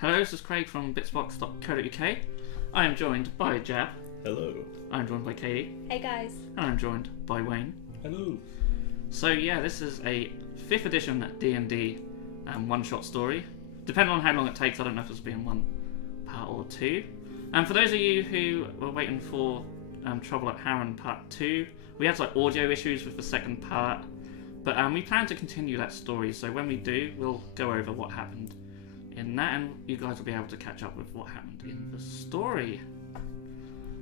Hello, this is Craig from Bitzbox.co.uk. I am joined by Jab. Hello. I'm joined by Katie. Hey guys. And I'm joined by Wayne. Hello. So yeah, this is a 5th edition D&D one-shot story. Depending on how long it takes, I don't know if this will be in one part or two. And for those of you who were waiting for Trouble at Harren Part 2, we had like audio issues with the second part, but we plan to continue that story, so when we do, we'll go over what happened in that, and you guys will be able to catch up with what happened in the story.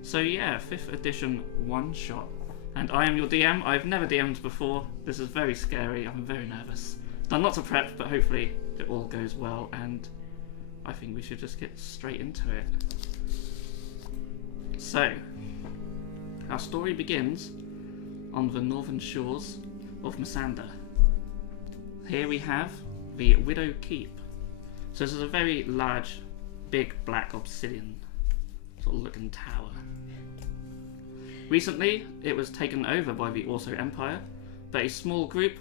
So yeah, 5th edition one-shot. And I am your DM. I've never DM'd before. This is very scary. I'm very nervous. Done lots of prep, but hopefully it all goes well, and I think we should just get straight into it. So, our story begins on the northern shores of Massander. Here we have the Widow Keep. So this is a very large, big black obsidian sort of looking tower. Recently, it was taken over by the Orso Empire, but a small group,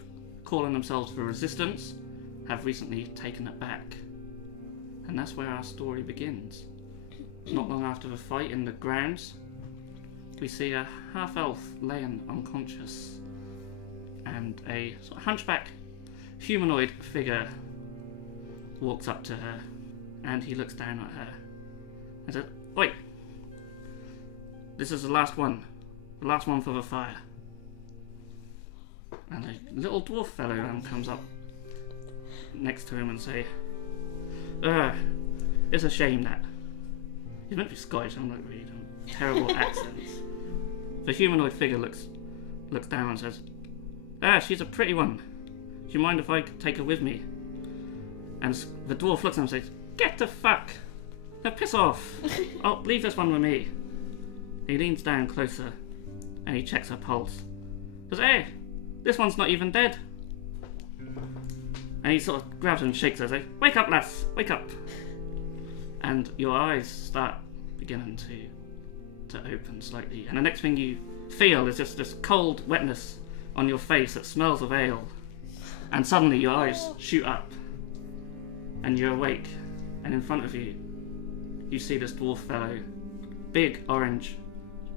calling themselves the Resistance, have recently taken it back. And that's where our story begins. Not long after the fight in the grounds, we see a half-elf laying unconscious, and a sort of hunchback humanoid figure walks up to her, and he looks down at her and says, "Oi, this is the last one for the fire." And a little dwarf fellow comes up next to him and say, "It's a shame that..." He's meant to be Scottish, I'm not really doing terrible accents. The humanoid figure looks down and says, "She's a pretty one. Do you mind if I take her with me?" And the dwarf looks at him and says, "Get the fuck! Now piss off! I'll leave this one with me." He leans down closer and he checks her pulse. Says, "Hey, this one's not even dead." And he sort of grabs her and shakes her and says, "Wake up, lass, wake up." And your eyes start beginning to open slightly. And the next thing you feel is just this cold wetness on your face that smells of ale. And suddenly your eyes shoot up. And you're awake. And in front of you, you see this dwarf fellow. Big orange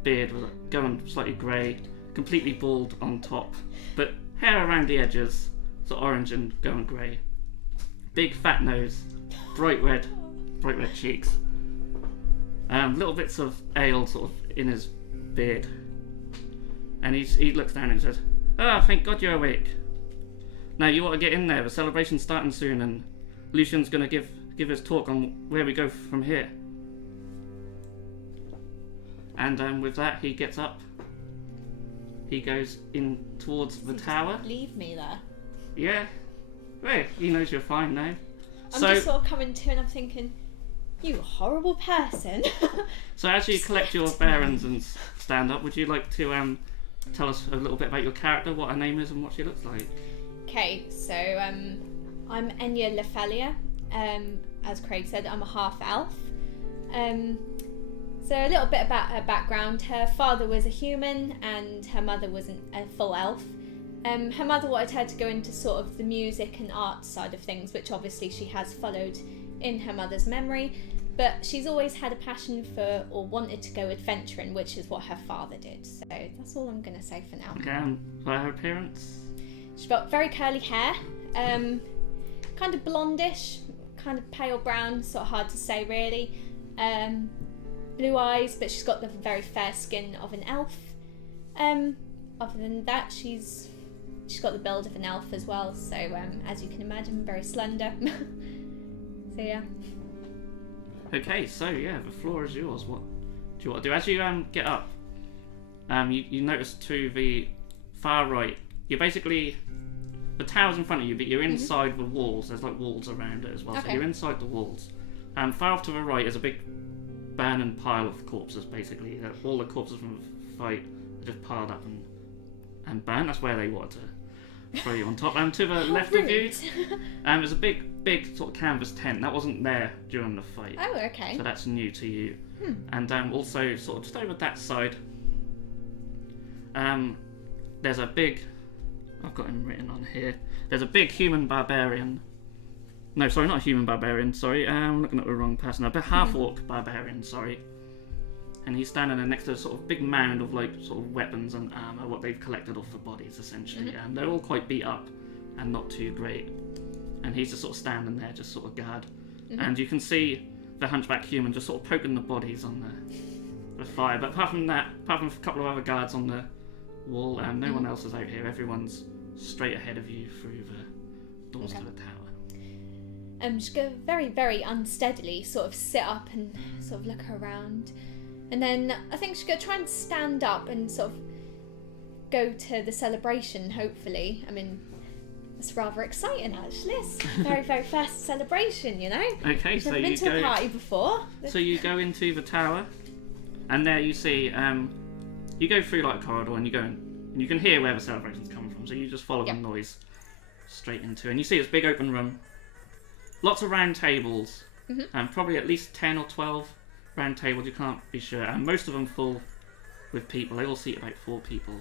beard with it going slightly grey. Completely bald on top. But hair around the edges. So orange and going grey. Big fat nose. Bright red cheeks. Little bits of ale sort of in his beard. And he looks down and says, "Thank God you're awake. Now you ought to get in there. The celebration's starting soon, and Lucian's going to give his talk on where we go from here." And with that, he gets up. He goes in towards the tower. Leave me there. Yeah. Well, he knows you're fine now. I'm just sort of coming to and I'm thinking, "You horrible person." So as you collect your bearings and stand up, would you like to tell us a little bit about your character, what her name is and what she looks like? Okay, so I'm Enya Lefelia. As Craig said, I'm a half-elf. So a little bit about her background. Her father was a human and her mother wasn't a full elf. Her mother wanted her to go into sort of the music and art side of things, which obviously she has followed in her mother's memory, but she's always had a passion for, or wanted to go adventuring, which is what her father did. So that's all I'm going to say for now. Okay, for her appearance? She's got very curly hair, kind of blondish, kind of pale brown, sort of hard to say really. Blue eyes, but she's got the very fair skin of an elf. Other than that, she's got the build of an elf as well, so as you can imagine, very slender. So yeah. Okay, so yeah, the floor is yours. What do you want to do? As you get up, you notice to the far right, you're basically, the tower's in front of you, but you're inside the walls. There's like walls around it as well, okay. So you're inside the walls. Far off to the right is a big burning pile of corpses, basically. All the corpses from the fight are just piled up and burnt. That's where they wanted to throw you on top. To the left of you, there's a big sort of canvas tent that wasn't there during the fight. Oh, okay. So that's new to you. And also sort of just over that side, there's a big, I've got him written on here. There's a big human barbarian No, sorry, not a human barbarian. Sorry, I'm looking at the wrong person. A half orc barbarian. Sorry. And he's standing there next to a sort of big mound of like sort of weapons and armor, what they've collected off the bodies essentially, and they're all quite beat up and not too great. And he's just sort of standing there, just sort of guard. And you can see the hunchback human just sort of poking the bodies on the fire. But apart from that, apart from a couple of other guards on the wall, no one else is out here. Everyone's straight ahead of you through the doors to the tower. Just go very, very unsteadily, sort of sit up and sort of look around. And then I think she's going to try and stand up and sort of go to the celebration, hopefully. I mean, it's rather exciting, actually. It's very, very first celebration, you know? Okay, so Never been to a party before. So you go into the tower, and there you see, you go through like a corridor, and you go in, and you can hear where the celebration's coming from, so you just follow the noise straight into it. And you see this big open room, lots of round tables, and probably at least 10 or 12 round tables, you can't be sure, and most of them full with people. They all seat about 4 people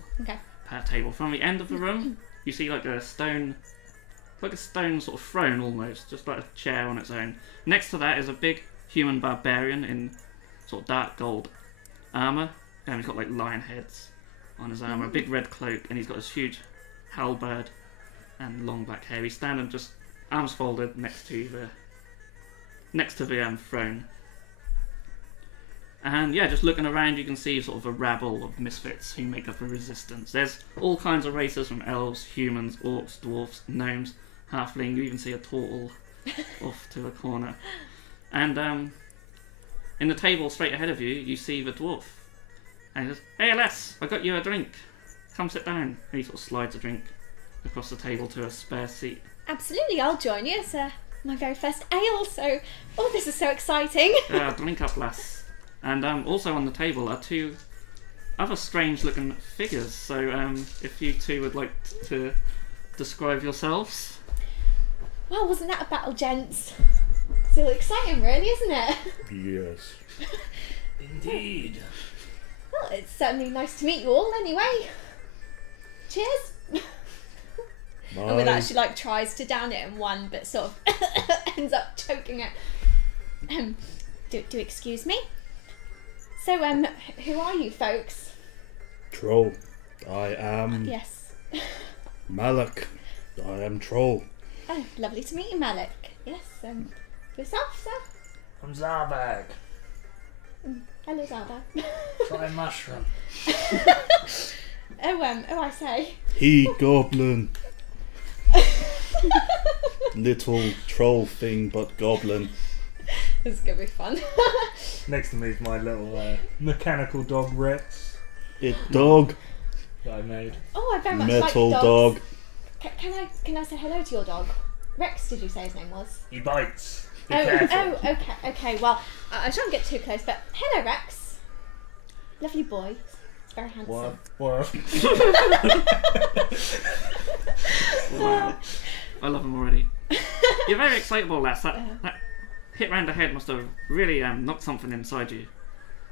per table. From the end of the room, you see like a stone sort of throne almost, just like a chair on its own. Next to that is a big human barbarian in sort of dark gold armour, and he's got like lion heads on his armour, a big red cloak, and he's got this huge halberd and long black hair. He's standing just arms folded next to the throne. And yeah, just looking around, you can see sort of a rabble of misfits who make up the resistance. There's all kinds of races, from elves, humans, orcs, dwarfs, gnomes, halfling. You even see a turtle off to a corner. And in the table straight ahead of you, you see the dwarf. And he says, "Hey, lass, I got you a drink. Come sit down." And he sort of slides a drink across the table to a spare seat. Absolutely, I'll join you. It's my very first ale, so this is so exciting. Drink up, lass. And also on the table are 2 other strange-looking figures. So if you two would like to describe yourselves. Well, wasn't that a battle, gents? Still exciting, really, isn't it? Yes. Indeed. Well, it's certainly nice to meet you all, anyway. Cheers. And with that, she like tries to down it in one, but sort of ends up choking it. Do excuse me. So, who are you folks? Troll. I am Yes. Malik. I am Troll. Oh, lovely to meet you, Malik. Yes, yourself, sir? I'm Zarbag. Hello, Zalda. Try mushroom. I say. He goblin. Little troll thing, but goblin. This is gonna be fun. Next to me is my little mechanical dog Rex It dog. that I made. Oh, I very much Metal like dog. dogs. Can I say hello to your dog? Rex, did you say his name was? He bites. Be careful. Okay. Well, I shan't get too close, but hello, Rex. Lovely boy. He's very handsome. What? Wow. I love him already. You're very excitable, lass. That hit round the head must have really knocked something inside you.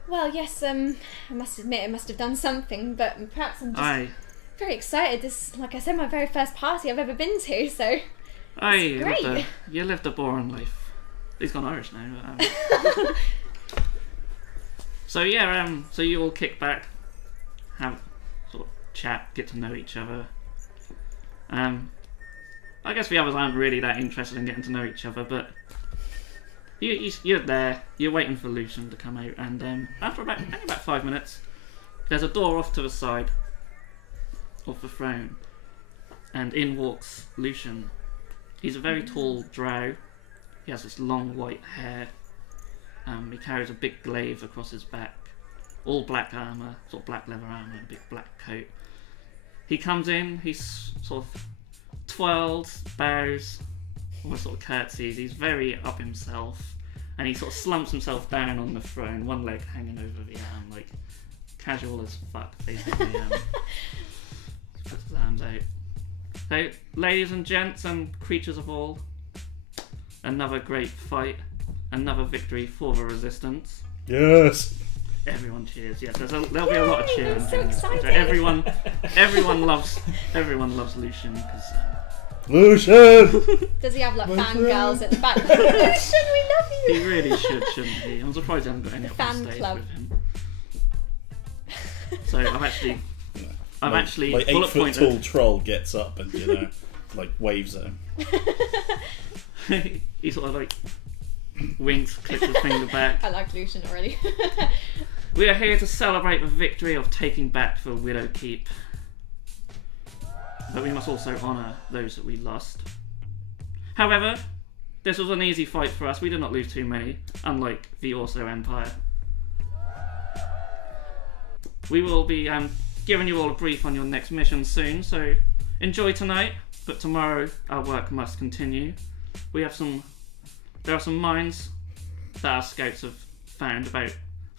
Well, yes, I must admit it must have done something, but perhaps I'm just very excited. This is, like I said, my very first party I've ever been to, so it's great. You lived a boring life. He's gone Irish now. So yeah, so you all kick back, have sort of chat, get to know each other. I guess the others aren't really that interested in getting to know each other, but you're there, you're waiting for Lucian to come out, and after about 5 minutes, there's a door off to the side of the throne, and in walks Lucian. He's a very tall drow. He has this long white hair. He carries a big glaive across his back, all black armour, sort of black leather armour, and a big black coat. He comes in, he's sort of twirls, bows, almost sort of curtsies. He's very up himself, and he sort of slumps himself down on the throne, one leg hanging over the arm, like casual as fuck, basically. Puts his arms out. So, ladies and gents and creatures of all, another great fight, another victory for the resistance. Yes. Everyone cheers. Yes, there'll be a lot of cheering. So exciting. Everyone loves Lucian because Lucian! Does he have like My fangirls friend. at the back? Lucian, we love you. He really should, shouldn't he? I'm surprised I haven't got any up on Fan stage club. with him. So I've actually like bullet 8 foot pointed. tall troll gets up and like waves at him. He sort of like winks, clicks his finger back. I like Lucian already. We are here to celebrate the victory of taking back the Widow Keep. But we must also honour those that we lost. However, this was an easy fight for us. We did not lose too many, unlike the Orso Empire. We will be giving you all a brief on your next mission soon, so enjoy tonight, but tomorrow our work must continue. There are some mines that our scouts have found about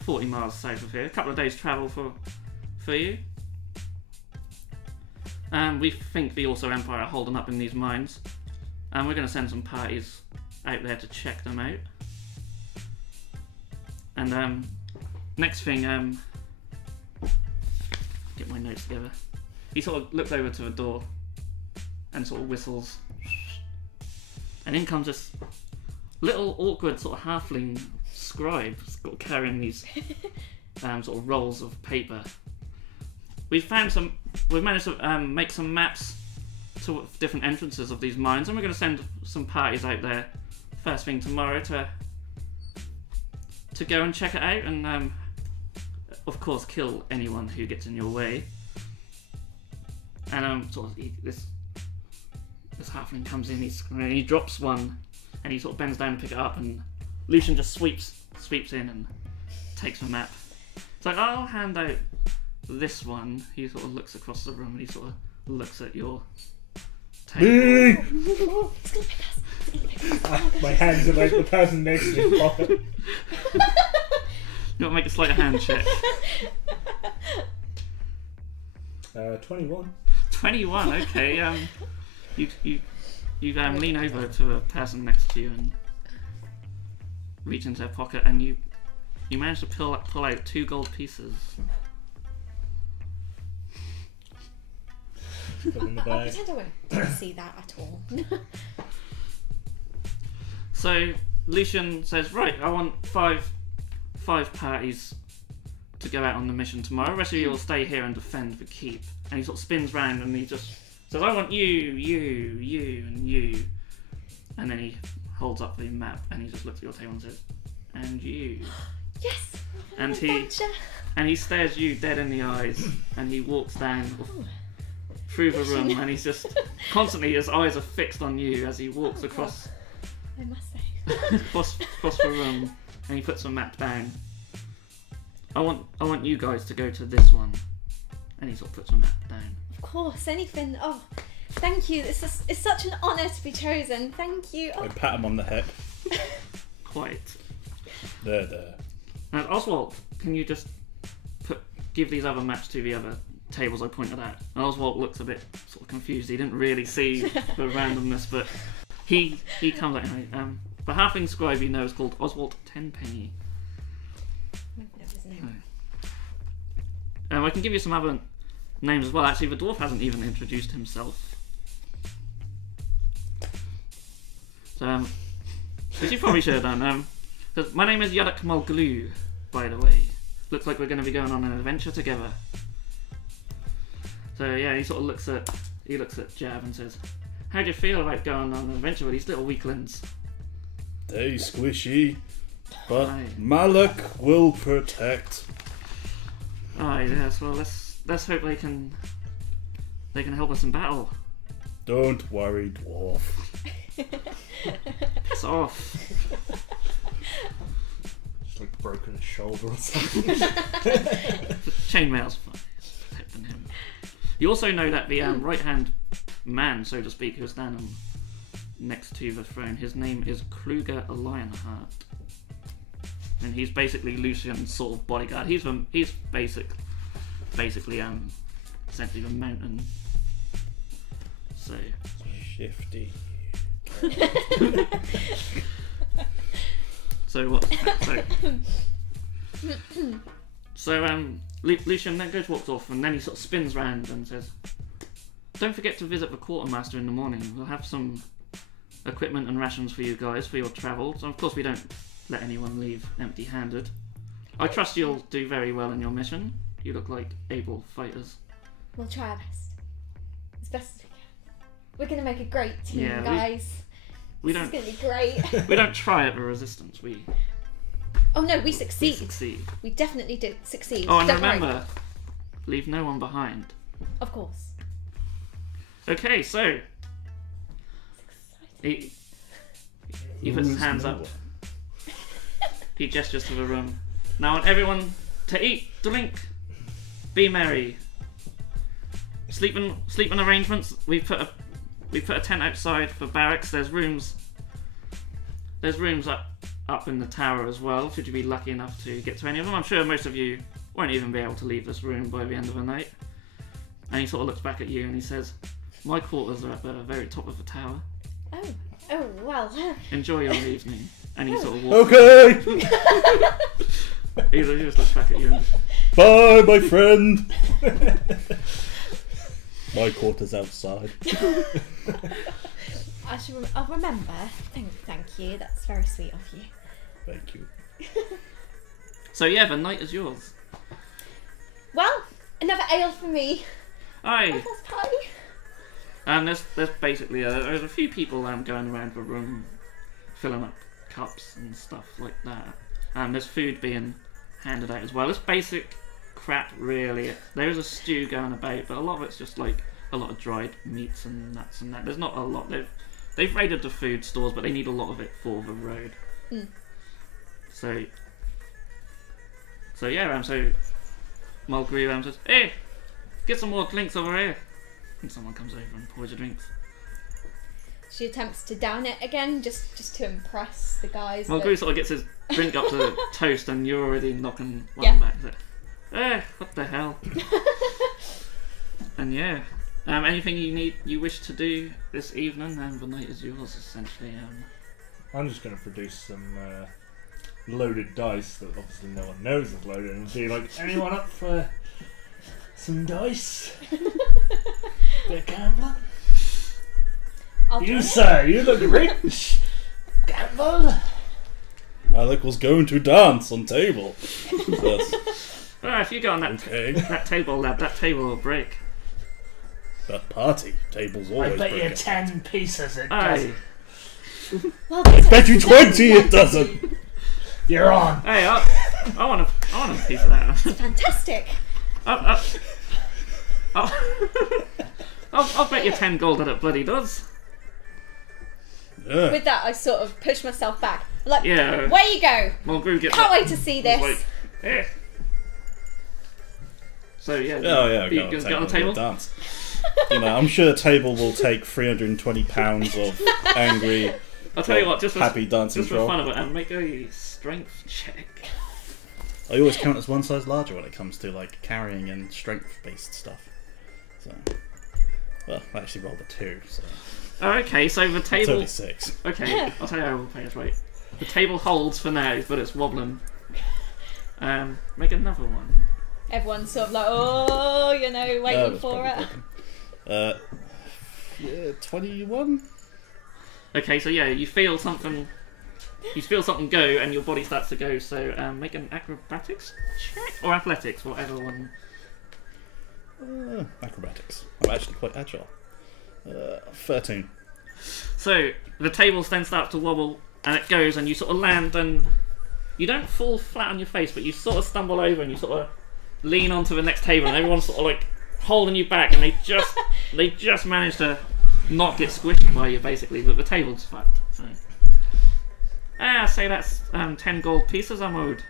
40 miles south of here. A couple of days travel for you. We think the Orso Empire are holding up in these mines, and we're going to send some parties out there to check them out. And next thing, get my notes together. He sort of looks over to the door and sort of whistles, and in comes this little awkward sort of halfling scribe carrying these sort of rolls of paper. We've managed to make some maps to different entrances of these mines, and we're going to send some parties out there first thing tomorrow to go and check it out, and of course kill anyone who gets in your way. And this halfling comes in, he drops one, and he sort of bends down to pick it up, and Lucian just sweeps in and takes the map. It's like, I'll hand out this one. He sort of looks across the room and he sort of looks at your table. Me! It's gonna pick us. My hands are like the person next to me. Pocket. You want to make a sleight of hand check. 21. 21, okay. You lean over to a person next to you and reach into their pocket, and you manage to pull out 2 gold pieces. Put them in the I bag. pretend I won't see that at all. So Lucian says, right, I want five parties to go out on the mission tomorrow. The rest of you will stay here and defend the keep. And he sort of spins round and he just says, I want you, and you. And then he holds up the map and he just looks at your table and says, and you. Yes. And he stares you dead in the eyes, and he walks down through the room, and he's just constantly, his eyes are fixed on you as he walks across I must say. across the room, and he puts the map down. I want you guys to go to this one, and he sort of puts the map down. Of course, anything. Oh, thank you. It's such an honour to be chosen. Thank you. I Oh. pat him on the head. Quite. There. And Oswald, can you just give these other maps to the other tables I pointed at? And Oswald looks a bit sort of confused. He didn't really see the randomness, but he comes out and the halfling scribe you know is called Oswald Tenpenny. I don't know his name. I can give you some other names as well. Actually, the dwarf hasn't even introduced himself. So, which you probably should have done. My name is Yadak Mulglu, by the way. Looks like we're going to be going on an adventure together. So yeah, he sort of looks at Jab and says, "How do you feel about going on an adventure with these little weaklings?" They squishy, but Aye. Malak will protect. Alright, yes. Well, let's hope they can help us in battle. Don't worry, dwarf. Piss off. Just like broken his shoulder or something. Chainmail's fine. It's protecting him. You also know that the right-hand man, so to speak, who's standing next to the throne, his name is Kruger Lionheart. And he's basically Lucian's sort of bodyguard. He's basically essentially the mountain. So Shifty. so what? So Lucian then walks off, and then he sort of spins round and says, don't forget to visit the quartermaster in the morning. We'll have some equipment and rations for you guys for your travels. And of course, we don't let anyone leave empty-handed. I trust you'll do very well in your mission. You look like able fighters. We'll try our best. As best as we can. We're going to make a great team, Yeah, guys. We This don't. is going to be great. We don't try at the resistance. We Oh no, we succeed. succeed. We definitely did succeed. Oh, and Don't worry. remember, leave no one behind. Of course. Okay, so he puts his hands up. He gestures to the room. Now, I want everyone to eat, drink, be merry. Sleeping arrangements. We put a tent outside for barracks. There's rooms up in the tower as well. Should you be lucky enough to get to any of them, I'm sure most of you won't even be able to leave this room by the end of the night. And he sort of looks back at you and he says, "My quarters are at the very top of the tower. Oh well. Enjoy your evening." And he sort of walks. Okay! He just looks back at you. And, Bye, my friend! My quarters outside. I'll remember. Thank you. That's very sweet of you. Thank you. so yeah, the night is yours. Well, another ale for me. Aye. That's pie. And there's basically there's a few people going around the room, filling up cups and stuff like that. And there's food being handed out as well. It's basic crap, really. There is a stew going about, but a lot of it's just like a lot of dried meats and nuts and that. There's not a lot. They've raided the food stores, but they need a lot of it for the road. Mm. So yeah, so Mulgrew says, "Hey, get some more drinks over here." And someone comes over and pours your drinks. She attempts to down it again, just to impress the guys. Mulgrew sort of gets his drink up to toast, and you're already knocking one Yeah. back. He's like, what the hell? And yeah, anything you wish to do this evening, the night is yours, essentially. I'm just going to produce some loaded dice that obviously no one knows is loaded and be like, anyone up for some dice? Bit of gambling? I'll You, join it. sir, you look rich. Gamble? Alec was going to dance on table. Yes. If you go on that Okay. that table, lad, that table will break. That party table's I always bet you broken. 10 pieces it Aye. does. Well, that's Bet you excellent. 20 it doesn't! You're on. Hey, I want a piece of that. Fantastic. I'll bet you 10 gold that it bloody does. Yeah. With that, I sort of push myself back. I'm like, Yeah. where you go? Mulgrew gets Can't up. wait to see this. Like, eh. So yeah. Oh yeah, you go get on the table. Dance. You know, I'm sure the table will take 320 pounds of angry, I'll tell you what, just happy dancing for troll. fun of it, and make a strength check. I always count as one size larger when it comes to like carrying and strength-based stuff. So, well, I actually rolled a 2, so Oh, okay, so the it's table. only 6. Okay, I'll tell you how we'll play it right. The table holds for now, but it's wobbling. Make another one. Everyone's sort of like, oh, you know, waiting That's for probably it. broken. Yeah, 21. Okay, so yeah, you feel something. You feel something go, and your body starts to go. So make an acrobatics check or athletics, whatever one. Acrobatics. I'm actually quite agile. 13. So the table then starts to wobble, and it goes, and you sort of land, and you don't fall flat on your face, but you sort of stumble over, and you sort of lean onto the next table, and everyone's sort of like holding you back, and they just manage to not get squished by you, basically, but the table's fucked. So. Say that's 10 gold pieces I'm owed.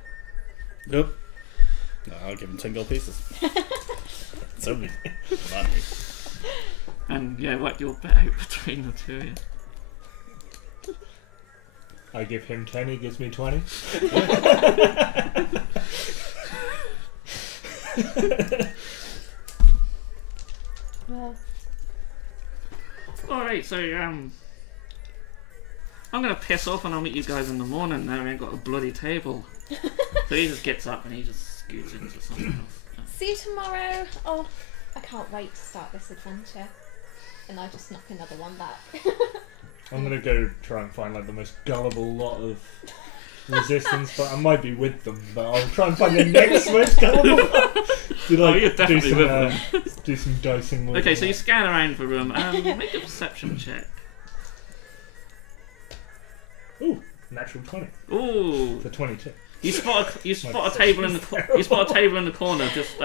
Yep. No, I'll give him 10 gold pieces. It's only money. And yeah, work your bet out between the two of you. I give him 10, he gives me 20. Well, Alright, so I'm gonna piss off and I'll meet you guys in the morning now. We ain't got a bloody table. So he just gets up and he just scoots into something else. see you tomorrow. Oh, I can't wait to start this adventure. and I just knock another one back. I'm gonna go try and find like the most gullible lot of resistance, but I might be with them. But I'll try and find the next most gullible. You're definitely with them. Do some dicing. Okay, so you scan around the room. Make a perception check. Ooh, natural 20. Ooh. So 22. You spot a table in the corner, just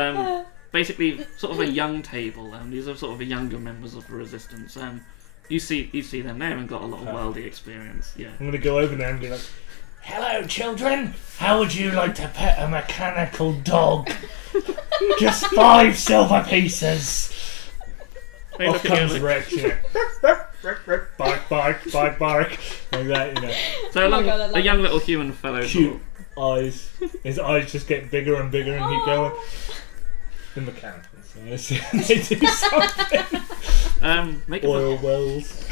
basically sort of a young table. These are sort of the younger members of the resistance. You see them there and got a lot of worldly experience. Yeah. I'm gonna go over there and be like, "Hello, children. How would you like to pet a mechanical dog? Just 5 silver pieces." They Off look at you comes like- Rex, you know. Bark, bark, bark, bark. Like that, you know. So Oh my God, I love a young little human fellow. Cute eyes. His eyes just get bigger and bigger and keep going. The mechanical. So they do something. Make Oil wells.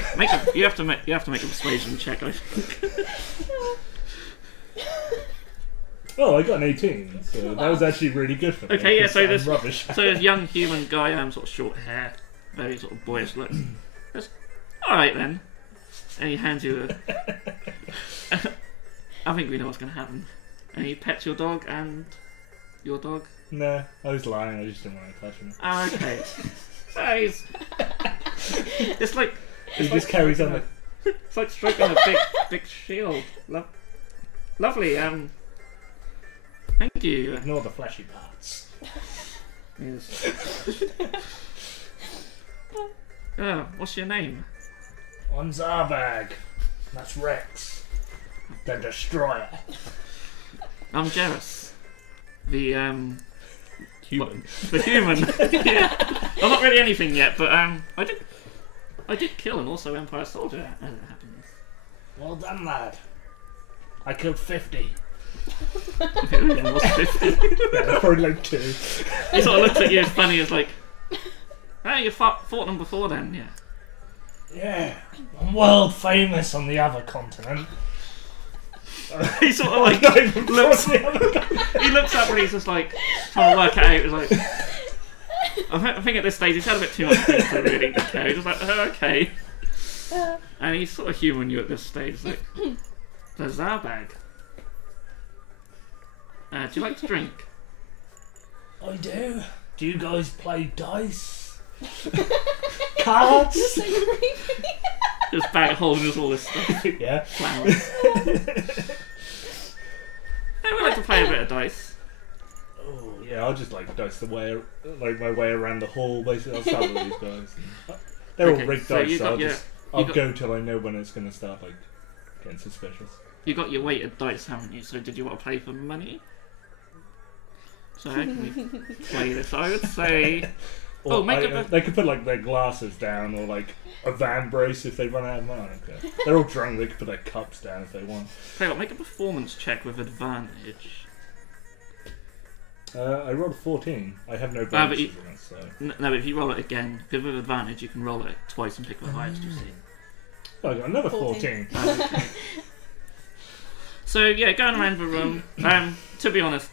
you have to make a persuasion check. I think. Oh, I got an 18, so that was actually really good for me. Okay, yeah. 'cause So I'm this rubbish. young human guy, sort of short hair, very sort of boyish looks. All right then, and he hands you a. I think we know what's going to happen. And he pets your dog and your dog. Nah, I was lying. I just didn't want to touch him. Oh, okay. So he's. It's like. He just carries on. It's like stroking a big shield. Lovely. Thank you. Ignore the fleshy parts. Yes. What's your name? On Zarbag. That's Rex. The Destroyer. I'm Jerris. The Human. The human. Yeah. I'm not really anything yet, but I did kill an Orso Empire soldier as it happens. Well done, lad. I killed 50. If it even was 50. Yeah, probably like 2. He sort of looks at you as funny as like, hey, you fought them before then, yeah. Yeah, I'm world famous on the other continent. He sort of like looks. He looks up and he's just like trying to work it out. He's like, I think at this stage he's had a bit too much food to really care. He's just like, oh, okay. And he's sort of humouring you at this stage. He's like, the Zarbag. Do you like to drink? I do. Do you guys play dice? Cards? Just bag holding us all this stuff. Yeah. Flowers. Yeah, we like to play a bit of dice. Oh yeah, I'll just like dice my way around the hall. Basically, I'll start with these guys. They're Okay, all rigged so dice, you so got I'll go till I know when it's gonna start like getting suspicious. You got your weighted dice, haven't you? So did you want to play for money? So how can we play this? I would say. Or make they could put like their glasses down, or like a van brace if they run out of money. Okay. They're all drunk. They could put their cups down if they want. Tell you what, make a performance check with advantage. I rolled a 14. I have no but bonuses you- in it, so. No, but if you roll it again, because with advantage, you can roll it twice and pick the highest you see. Oh, I got another 14. So yeah, going around the room. To be honest,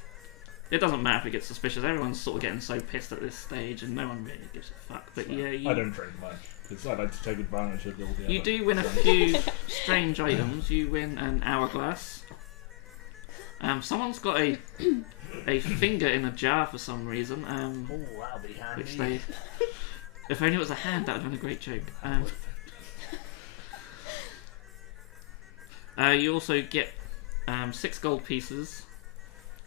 it doesn't matter if it gets suspicious. Everyone's sort of getting so pissed at this stage, and no one really gives a fuck. But yeah, I don't drink much because I like to take advantage of all the you other do win a drunk. few strange items. You win an hourglass. Someone's got a finger in a jar for some reason. Oh, that'll be handy. Which they, if only it was a hand, that would have been a great joke. You also get 6 gold pieces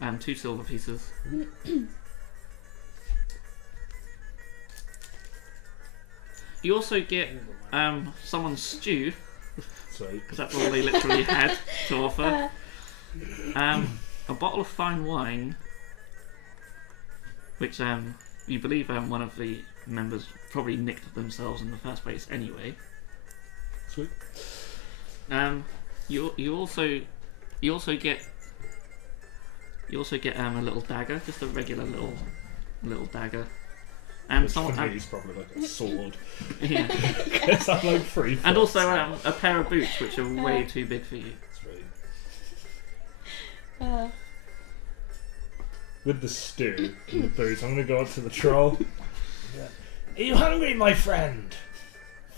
and 2 silver pieces. You also get someone's stew, Sweet. because that's all they literally had to offer. A bottle of fine wine, which you believe one of the members probably nicked themselves in the first place anyway. Sweet. You also get a little dagger, just a regular little dagger. And Which someone for me is probably like a sword. yeah. Because I'm like 3 And foot, also so- a pair of boots which are way too big for you. Sweet. Uh, With the stew and the boots, I'm gonna go up to the troll. Are you hungry, my friend?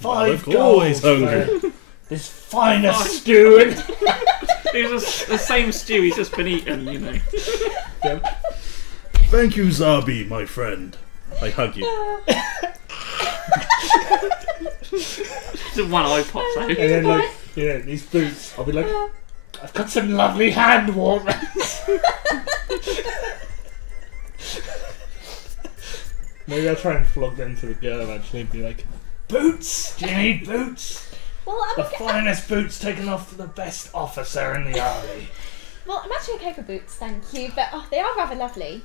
5 Look, always gold hungry. for this finest stew. It's just the same stew. He's just been eaten, you know. Thank you, Zabi, my friend. I hug you. Just one eye pops out. And then, like, you know, these boots, I'll be like, I've got some lovely hand warmers. Maybe I'll try and flog them to the girl actually and be like, boots? Do you need boots? Well, The finest boots taken off the best officer in the army. Well, I'm actually okay for boots, thank you. But they are rather lovely.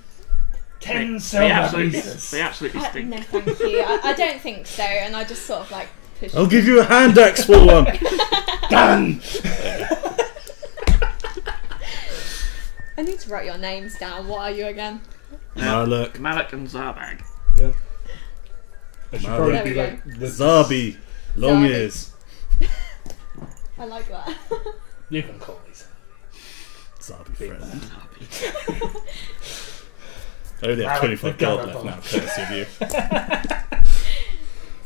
10 They silver absolutely, pieces. they absolutely No, stink. thank you. I don't think so. And I just sort of like push. I'll give you a hand axe for one. Done! I need to write your names down. What are you again? Malak, Malak and Zarbag. Yep. I should probably There be we like the Zabi, long Zabi. ears. I like that. You can call me so. Zabi Big friend. Zarby. I only have Malak 25 the gold Gullible. left now, courtesy of you.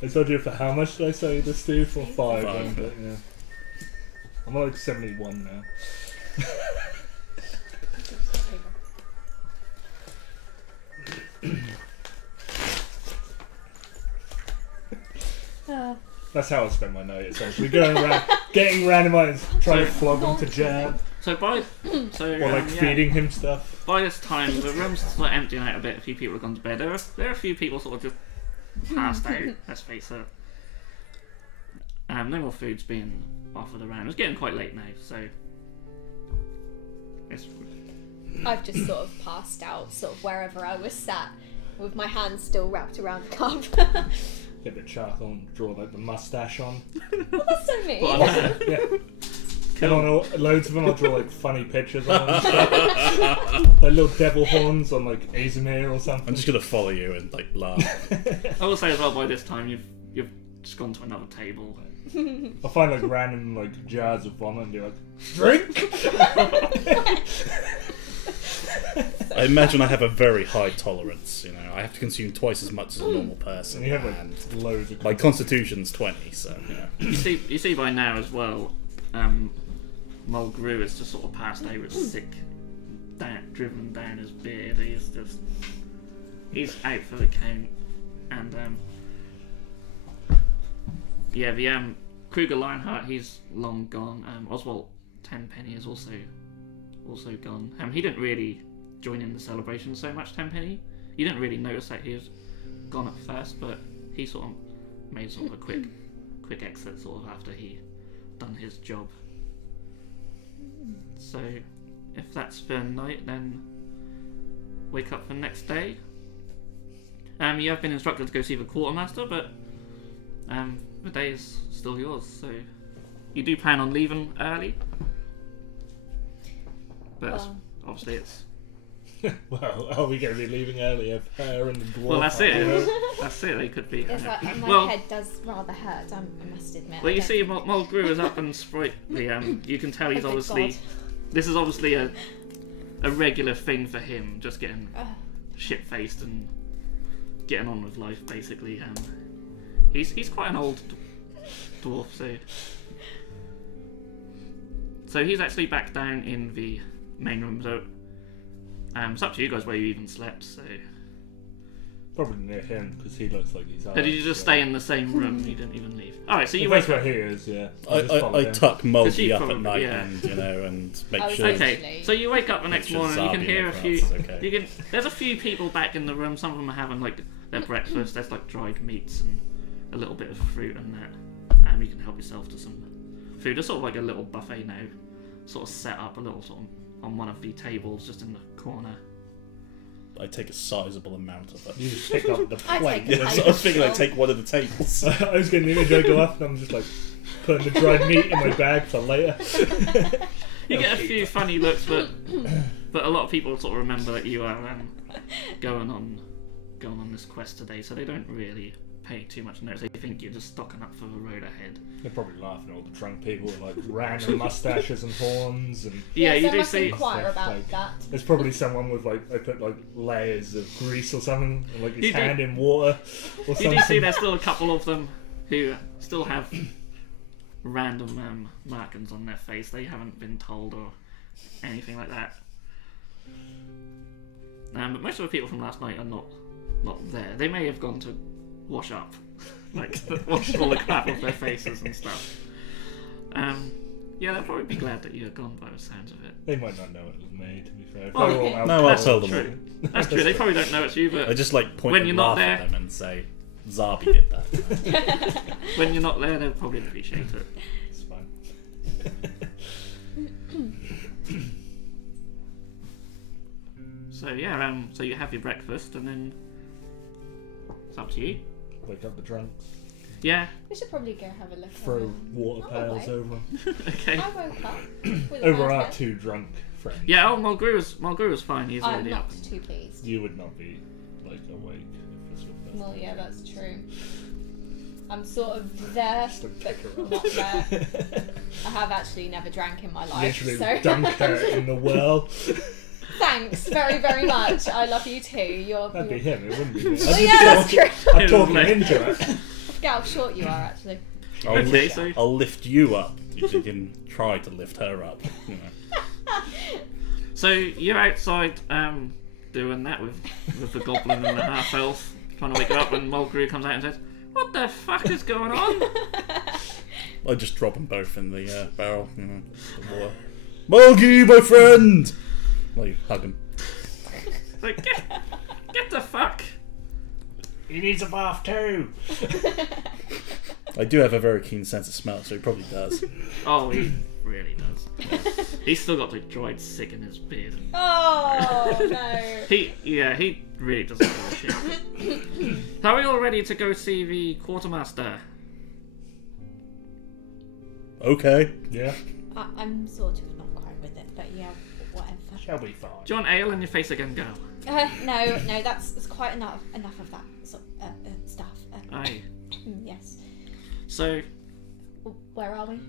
I told you for how much did I sell you this stew? For 5. Five. But, yeah. I'm like 71 now. That's how I spend my night, essentially. Going around, getting randomised, trying to flog him to jab, So by or like feeding him stuff. by this time the room's sort of emptying out a bit. A few people have gone to bed. There are a few people sort of just passed out. Let's face it. No more food's being offered around. It's getting quite late now, so it's I've just sort of passed out, sort of wherever I was sat, with my hands still wrapped around the cup. Get a bit of charcoal and draw like the mustache on. Well, that's so mean. Yeah. And on loads of them, I'll draw like funny pictures on them. And stuff. Like little devil horns on like Azimir or something. I'm just gonna follow you and like laugh. I will say as well. By this time, you've just gone to another table. I'll find like random like jars of vomit and be like, drink. I imagine I have a very high tolerance. You know, I have to consume twice as much as a normal person, And you have like and loads of. my constitution's 20. So you know. You see by now as well. Mulgrew has just sort of passed out with sick, driven down his beard. He's out for the count, and yeah, the Kruger Lionheart, he's long gone. Oswald Tenpenny is also gone. He didn't really join in the celebration so much. Tenpenny, you didn't really notice that he was gone at first, but he sort of made sort of a quick exit sort of after he done his job. So if that's for night, then wake up for the next day. You have been instructed to go see the quartermaster, but the day is still yours, so you do plan on leaving early, but Well. obviously it's Well, are we going to be leaving early if her and the dwarf? well that's it. are- That's it. They could be. It's like, my Well- head does rather hurt, I must admit. Well, I you don't see, think- Mulgrew is up and sprightly. You can tell he's Oh, good obviously. God. This is obviously a regular thing for him, just getting Ugh. shit faced and getting on with life, basically. He's quite an old dwarf, so he's actually back down in the main room. So it's up to you guys where you even slept. So Probably near him because he looks like he's. did you just stay in the same room? You didn't even leave. All right, so you That's wake where up. he is. Yeah. I'll just follow I him. tuck Mulgy you up at probably- night yeah. and and make I was sure. actually- Okay, so you wake up the next Make sure morning. You can Zabi hear a never few. asks, okay. You can. There's a few people back in the room. Some of them are having like their breakfast. There's like dried meats and a little bit of fruit and that. You can help yourself to some food. It's sort of like a little buffet now, sort of set up a little sort of on one of the tables just in the corner. I take a sizable amount of it. You just pick up the I plate. take Yeah, I so I was thinking I'd take one of the tables. I was getting the image I go up and I'm just like putting the dried meat in my bag for later. You get a few funny looks, but a lot of people sort of remember that you are going on this quest today, so they don't really pay too much notice. They think you're just stocking up for the road ahead. They're probably laughing at all the drunk people with like random mustaches and horns and Yeah, you so I do must see. inquire stuff about like- that. there's probably someone with like I put like layers of grease or something and like his You do- hand in water or You something. do see there's still a couple of them who still have random markings on their face. They haven't been told or anything like that. But most of the people from last night are not there. They may have gone to wash up, like wash all the crap off their faces and stuff. Yeah, they'll probably be glad that you're gone by the sounds of it. They might not know it was me, to be fair. If Oh, they were all okay. out No, I'll cold, tell them. True. That's true. They probably don't know it's you, I but just like point When and you're not laugh at there- them and say, Zarbi did that. when you're not there, they'll probably appreciate it. It's fine. So yeah, so you have your breakfast, and then it's up to you. Wake up the drunks, Yeah. We should probably go have a look. throw around. water Oh, pails wait. over 'em. Okay. I woke up. With a Over bad our head. 2 drunk friends. Yeah. Oh, Mulgrew was fine. He's I'm already not up. too pleased. You would not be like awake if this were first. Well, yeah, that's true. I'm sort of there, Just like but kick her off. not there. I have actually never drank in my life, Literally so dunk her in the well. thanks very, very much. I love you too. You're. That'd be you're... him, it wouldn't be me. Oh, yeah, that's true. I'm talking Mate. into it. Forget how short you are, actually. Okay, so I'll lift you up if you can try to lift her up. You know. so you're outside doing that with the goblin and the half elf trying to wake her up, and Mulgrew comes out and says, "What the fuck is going on?" I just drop them both in the barrel. You know, the water. Mulgi, my friend! Like, hug him. Like, get the fuck. He needs a bath too. I do have a very keen sense of smell, so he probably does. Oh, he really does. He's still got the dried sick in his beard. Oh no. He really doesn't give a shit. So are we all ready to go see the quartermaster? Okay. Yeah, I'm sort of not quite with it, but yeah, whatever. shall be fine. Do you want ale in your face again, girl? No, that's quite enough of that sort stuff. Aye. Yes. So Where are we?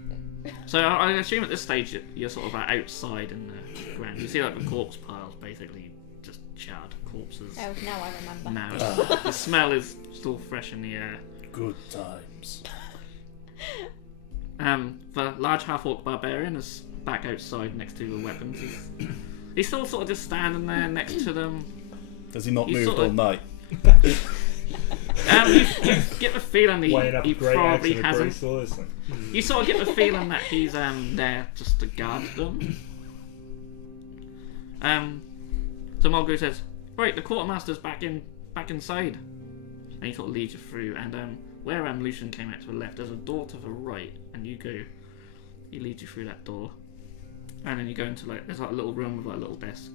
I assume at this stage you're sort of outside in the ground. You see like the corpse piles, basically just charred corpses. Oh, now I remember. Now the smell is still fresh in the air. Good times. The large half-orc barbarian is back outside next to the weapons. He's still sort of just standing there next to them. Does he not He's move sort all of- night? You get the feeling Weighing up he great probably axe and a hasn't. great sword, it's like, You sort of get the feeling that he's there just to guard them. So Mulgrew says, "Right, the quartermaster's back inside," and he sort of leads you through. And where Lucian came out to the left, there's a door to the right, and he leads you through that door, and then you go into there's like a little room with like a little desk,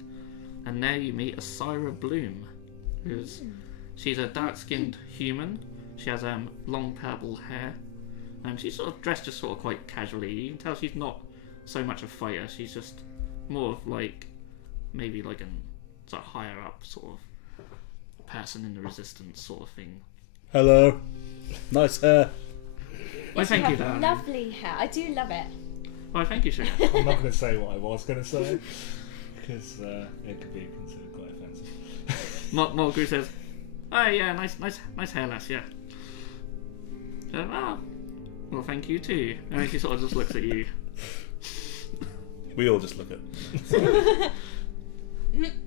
and there you meet Asira Bloom, she's a dark-skinned human. She has long purple hair. She's sort of dressed just sort of quite casually. You can tell she's not so much a fighter. She's just more of maybe like an sort of higher up sort of person in the resistance sort of thing. Hello. Nice hair. Why, Yes, thank you you, have darling. lovely hair. I do love it. Why, thank you, sugar. I'm not going to say what I was going to say because it could be considered quite offensive. Mulgrew says, "Oh yeah, nice hair, lass. Yeah." Well, thank you too. And then she sort of just looks at you. We all just look at.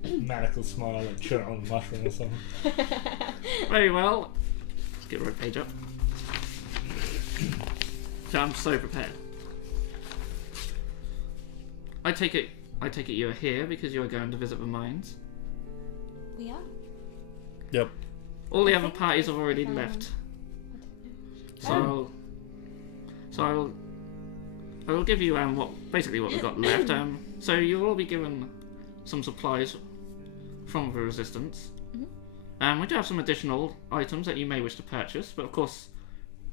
Maniacal smile and chewing on a mushroom or something. Very well. Let's get the right page up. So I'm so prepared. I take it you are here because you are going to visit the mines. We are. Yep. All the other parties have already left. So I will give you what we've got left. So you'll all be given some supplies from the resistance. We do have some additional items that you may wish to purchase, but of course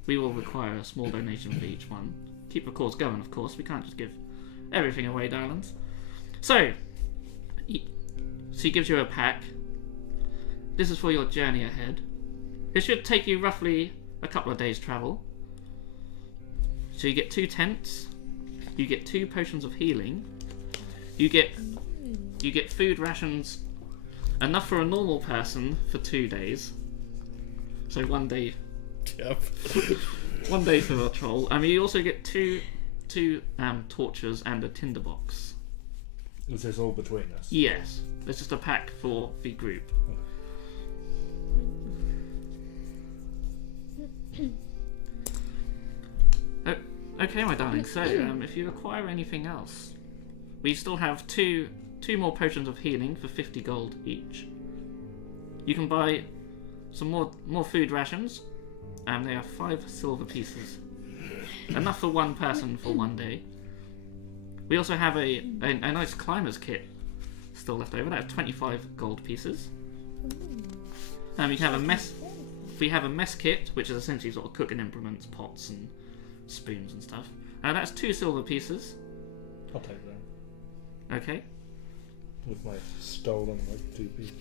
we will require a small donation for each one. Keep the cause going, of course. We can't just give everything away, darlings. So he gives you a pack. This is for your journey ahead. It should take you roughly a couple of days' travel. So you get 2 tents, you get 2 potions of healing, you get food rations enough for a normal person for 2 days. So 1 day. Yep. 1 day for a troll. You also get two torches and a tinderbox. Is this all between us? Yes, there's just a pack for the group. Okay, my darling. So, if you require anything else, we still have two more potions of healing for 50 gold each. You can buy some more food rations. They are 5 silver pieces, enough for one person for 1 day. We also have a nice climber's kit still left over. That's 25 gold pieces. You can have a mess. We have a mess kit, which is essentially sort of cooking implements, pots and spoons and stuff. That's 2 silver pieces. I'll take that. Okay. With my stolen 2 pieces.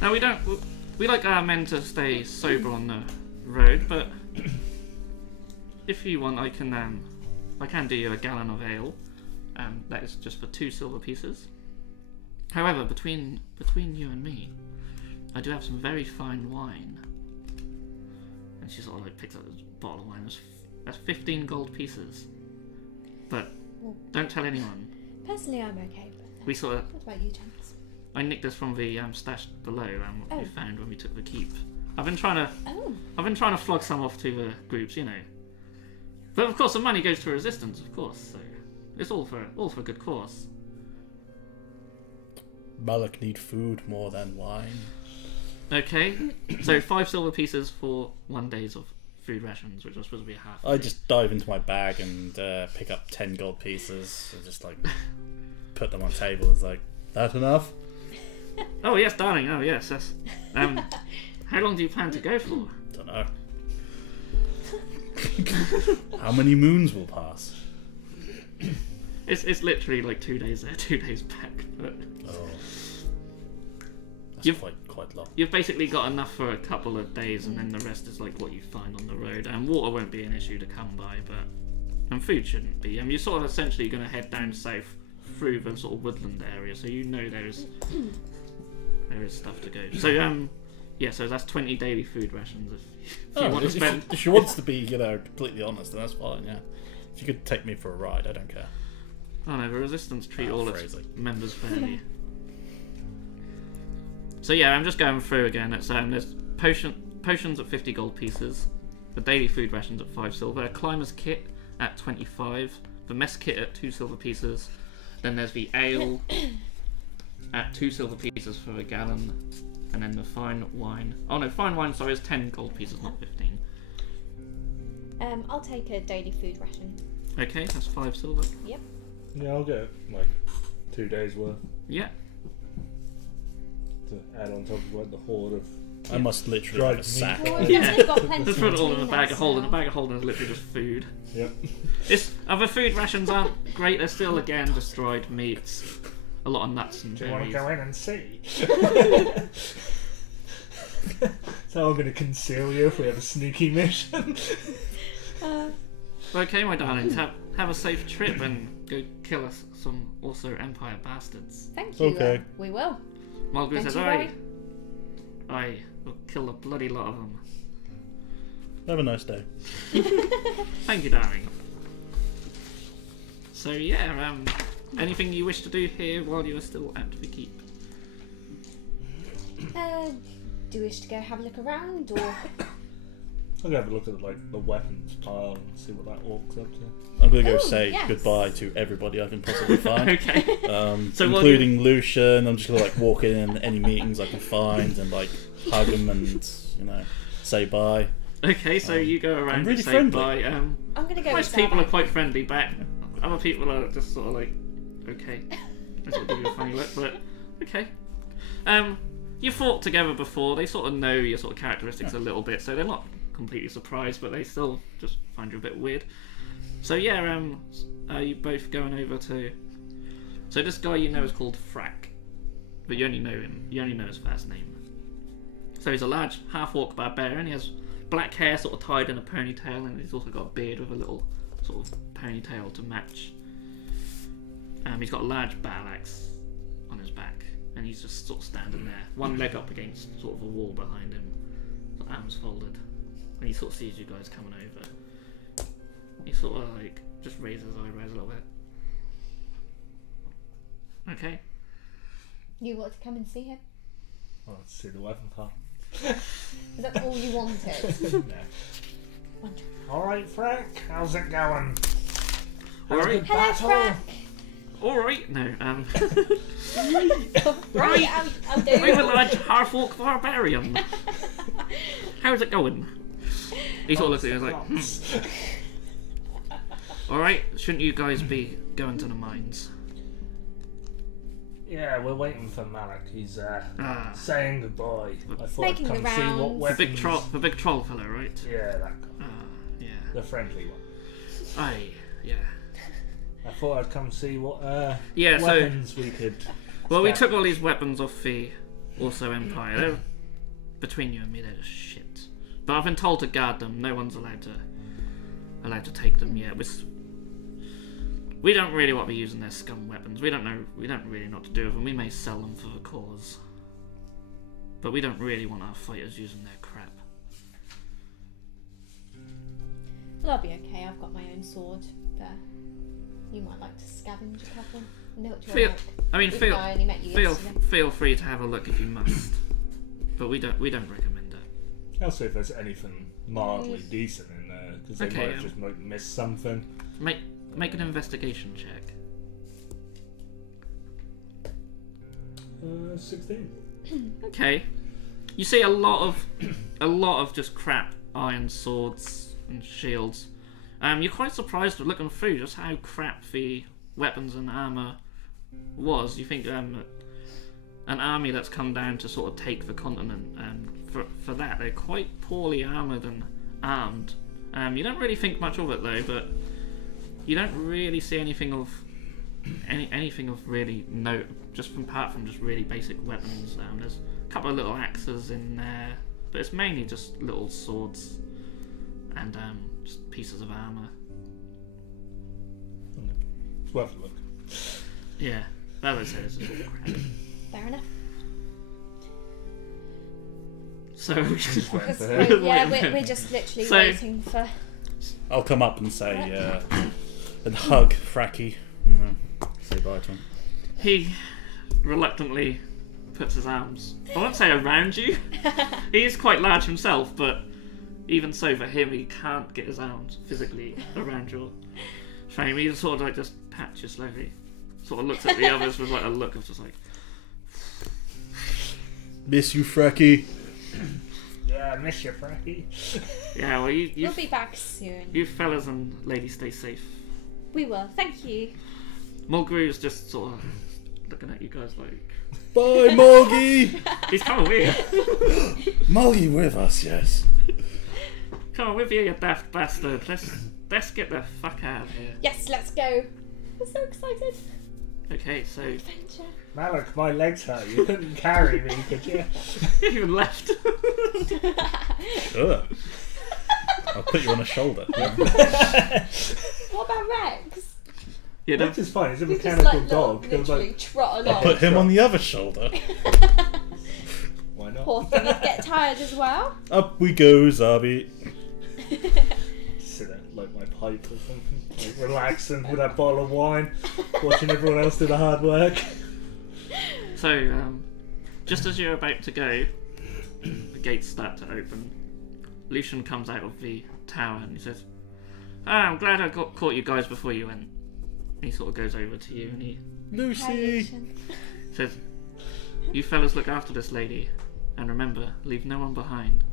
Now we like our men to stay sober on the road, but if you want, I can do you a gallon of ale. That is just for 2 silver pieces. However, between you and me, I do have some very fine wine. And she sort of like picks up this bottle of wine. That's 15 gold pieces. But don't tell anyone. Personally, I'm okay. But We sort of. what about you, gents? I nicked this from the stash below. What we found when we took the keep. I've been trying to flog some off to the groups, you know. But of course, the money goes to resistance, of course. So it's all for a good cause. Malak need food more than wine. Okay, so 5 silver pieces for 1 day's of food rations, which was supposed to be half. I just dive into my bag and pick up 10 gold pieces and just like put them on the table. It's like, that enough? Oh yes, darling. Oh yes. That's, how long do you plan to go for? Don't know. How many moons will pass? It's literally like 2 days there, 2 days back. But Oh, that's quite long. you've basically got enough for a couple of days, and then the rest is like what you find on the road. And water won't be an issue to come by, and food shouldn't be. You're sort of essentially going to head down south through the sort of woodland area, so you know there is stuff to go. So yeah, so that's 20 daily food rations. If you want to spend. If she wants to be, completely honest, then that's fine. Yeah, if you could take me for a ride, I don't care. Oh no, the resistance treat all its Phrasing. members fairly. So yeah, I'm just going through again. It's there's potions at 50 gold pieces, the daily food rations at 5 silver, a climber's kit at 25, the mess kit at 2 silver pieces, then there's the ale at 2 silver pieces for a gallon, and then the fine wine. Oh no, fine wine, sorry, is 10 gold pieces, not 15. I'll take a daily food ration. Okay, that's 5 silver. Yep. Yeah, I'll get like 2 days worth Yeah. to add on top of like the hoard of. I must literally Dried have a sack. Well, we've Yeah. definitely got plenty Just put it all in a between bag us of holding. now. A bag of holding is literally just food. Yep. Other food rations aren't great. They're still again destroyed meats, a lot of nuts and Do you want to berries. go in and see? So I'm going to conceal you if we have a sneaky mission. Okay, my darlings, have a safe trip and go kill us some Orso Empire bastards. Thank you. Okay. We will. Mulgrew Don't says, you worry. I will kill a bloody lot of them. Have a nice day. Thank you, darling. So yeah, anything you wish to do here while you are still at the keep? Do you wish to go have a look around, or I'll go have a look at like the weapons pile and see what that orc's up to. I'm going to go Oh, say yes. goodbye to everybody I can possibly find. Okay. So what including Lucian. I'm just going to like walk in any meetings I can find and like hug them and say bye. Okay, so you go around I'm really and say friendly. bye. I'm going to go. Most with people are Sarah. quite friendly back. Other people are just sort of like, okay. They sort of give you a funny look, but okay. You fought together before. They sort of know your sort of characteristics a little bit, so they're not completely surprised, but they still just find you a bit weird. So yeah, are you both going over to? So this guy you know is called Frack, but you only know him. You only know his first name. So he's a large half-orc barbarian. He has black hair sort of tied in a ponytail, and he's also got a beard with a little sort of ponytail to match. He's got a large battle axe on his back, and he's just sort of standing there, one leg up against sort of a wall behind him, arms folded. And he sort of sees you guys coming over. He sort of like just raises his eyebrows a little bit. Okay. You want to come and see him? Oh, let's see the weapon part. Is that all you wanted? No. Wonderful. Alright, Frank, how's it going? Alright. Hello, Frank. Alright, no, Right, I'll do. I'm a large Harfolk barbarian. How's it going? He sort of looks at you and is like, Alright, shouldn't you guys be going to the mines? Yeah, we're waiting for Malik. He's saying goodbye. I thought Making I'd come the see what rounds. weapons. The big troll fellow, right? Yeah, that guy. Yeah. The friendly one. Aye, yeah. I thought I'd come see what Yeah, so weapons we could. well, we spec. took all these weapons off the Orso Empire. They're, between you and me, they're just shit. But I've been told to guard them. No one's allowed to take them yet. We don't really want to be using their scum weapons. We don't really know what to do with them. We may sell them for the cause, but we don't really want our fighters using their crap. Well, I'll be okay. I've got my own sword. But you might like to scavenge a couple. Know what you're like. I mean, Even though I only met you yesterday. feel free to have a look if you must, but we don't recommend it. I'll see if there's anything mildly decent in there because they Okay, might have just missed something. Make an investigation check. 16. Okay. You see a lot of just crap iron swords and shields. You're quite surprised at looking through just how crap the weapons and armor was. You think an army that's come down to sort of take the continent, for that they're quite poorly armored and armed. You don't really think much of it though, but you don't really see anything of really note, apart from just really basic weapons. There's a couple of little axes in there, but it's mainly just little swords and just pieces of armor. It's worth a look. Yeah, that was it. It's just all crap. Fair enough. So We're just literally waiting for. I'll come up and say, and hug Fracky. Say bye to him. He reluctantly puts his arms, I won't say around you. He is quite large himself, but even so, for him, he can't get his arms physically around your frame. He sort of like just pats you slowly. Sort of looks at the others with like a look of just like, Miss you, Fracky. Yeah, I miss you, Frankie. yeah, well, We'll be back soon. you fellas and ladies stay safe. We will. Thank you. Mulgrew's just sort of looking at you guys like, Bye, Morgie. he's coming with you. Morgie with us, yes. Come on with you, you daft bastard. Let's get the fuck out of here. Yes, let's go. I'm so excited. Okay, so Adventure. Malik, my legs hurt. You couldn't carry me, could you? you even left. Sure. I'll put you on a shoulder. What about Rex? You know, Rex is fine. He's a You just mechanical like dog. He'll literally like, trot I'll along. put him on the other shoulder. why not? Poor thing, he'd get tired as well. Up we go, Zabi. Sit there, like my pipe or something. Like relaxing with that bottle of wine, watching everyone else do the hard work. so just as you're about to go, the gates start to open. Lucian comes out of the tower and he says, I'm glad I caught you guys before you went. And he sort of goes over to you and he Lucy. says, you fellas look after this lady, and remember, leave no one behind.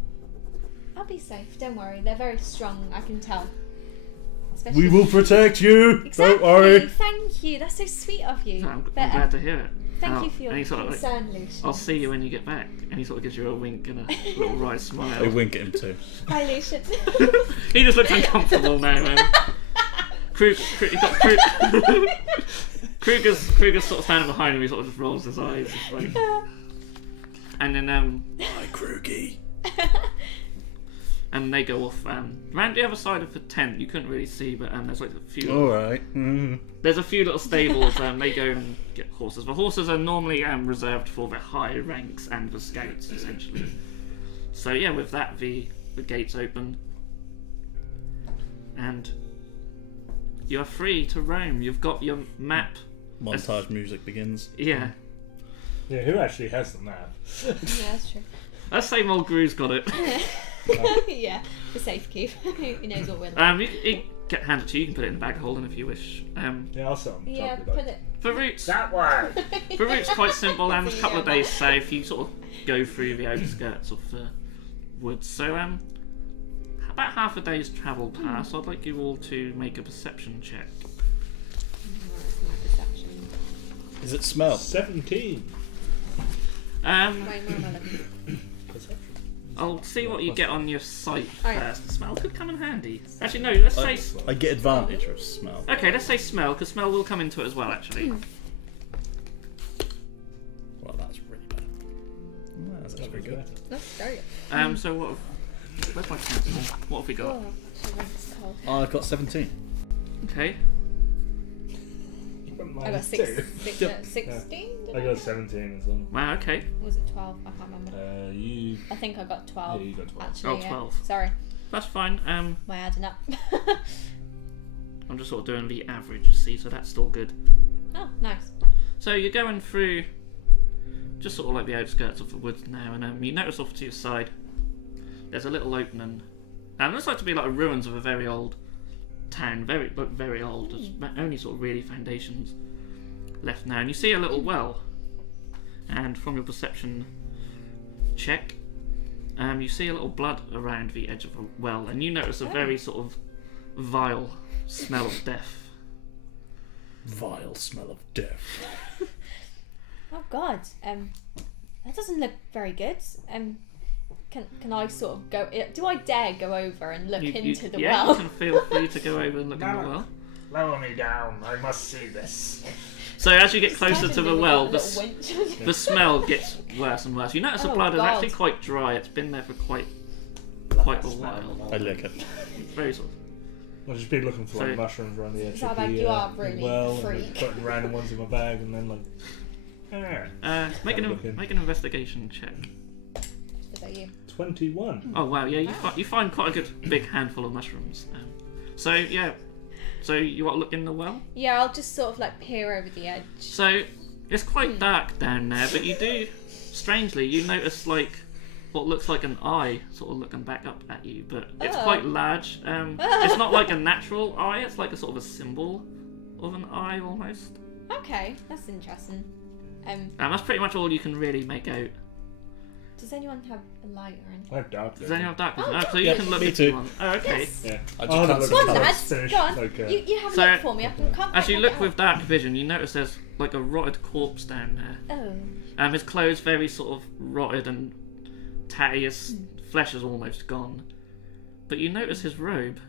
I'll be safe, don't worry. They're very strong, I can tell. Especially We will protect you. Exactly. Don't worry. Thank you. That's so sweet of you. So I'm But, glad to hear it. thank you for your and he sort of like, concern, Lucian. I'll see you when you get back. And he sort of gives you a wink and a little wry I smile. wink at him too. Bye, Lucian. He just looks uncomfortable now, man. Kruger's sort of standing behind him. He sort of just rolls his eyes, just like, and then Hi, Krugy. and they go off around the other side of the tent. You couldn't really see, but there's like a few. All right. There's a few little stables. They go and get horses. The horses are normally reserved for the high ranks and the scouts, essentially. So yeah, with that, the the gates open, and you are free to roam. You've got your map. Montage music begins. Yeah. Yeah, who actually has the map? Yeah, that's true. Let's say Mulgrew's got it. Yeah, for safekeep. He knows what we're like. You get handed to you. You can put it in the bag of holding if you wish. Yeah, I'll sell them. Yeah, Chocolate, put it. For routes, that way. for routes, quite simple. And a couple of days south, you sort of go through the outskirts of the woods. So about half a day's travel past. I'd like you all to make a perception check. Where's my perception? Is it smell? 17. Wait, where am I looking? Perception. I'll see what you get on your sight Alright. first. The smell could come in handy. Actually, no. Let's say. I get advantage of smell. Okay, let's say smell, because smell will come into it as well. Actually. Well, that's really bad. That's pretty good. That's very good. So what? Where's my pencil? What have we got? Oh, actually, it's cold. I've got 17. Okay. I got 16. I got 17 as well. Wow. Okay. Or was it 12? I can't remember. You. I think I got 12. Yeah, you got 12. Actually, Oh, yeah. 12. Sorry, That's fine. my adding up. I'm just sort of doing the average, you see, so that's still good. Oh, nice. So you're going through just sort of like the outskirts of the woods now, and you notice off to your side there's a little opening. And it looks like to be like ruins of a very old town, very old. There's only sort of really foundations left now, and you see a little well. And from your perception check, you see a little blood around the edge of the well, and you notice a very sort of vile smell of death. Vile smell of death. Oh God. That doesn't look very good. Can I sort of go? Do I dare go over and look into the yeah, well? you can feel free to go over and look in the well. Lower me down. I must see this. So as you get closer to the well, the the smell gets worse and worse. You notice the Oh, blood is God. actually quite dry. It's been there for quite a while. I lick it. It's very sort of, I'll just be looking for So- like mushrooms around the edge So, of like, the you are really well, a freak. and putting random ones in my bag, and then like. make Have a look in. an investigation check. Is that you? 21. Oh wow, yeah, you find quite a good big handful of mushrooms. So you want to look in the well? Yeah, I'll just sort of like peer over the edge. So it's quite dark down there, but you do, strangely, you notice like what looks like an eye sort of looking back up at you, but it's Oh. quite large. It's not like a natural eye; it's like a sort of a symbol of an eye almost. Okay, that's interesting. That's pretty much all you can really make out. Does anyone have a light or anything? I have dark Does anyone have dark vision? Oh, Oh, so you yeah, can look me if too. you want. Oh, okay. Yes. Yeah. I just I'll have can't a see look Go on, colours. lads. finish, Go on. like, You have a So- look for me. I can't As you quite look make it with dark vision, you notice there's like a rotted corpse down there. out. Oh. His clothes very sort of rotted and tatty. His flesh is almost gone. But you notice his robe.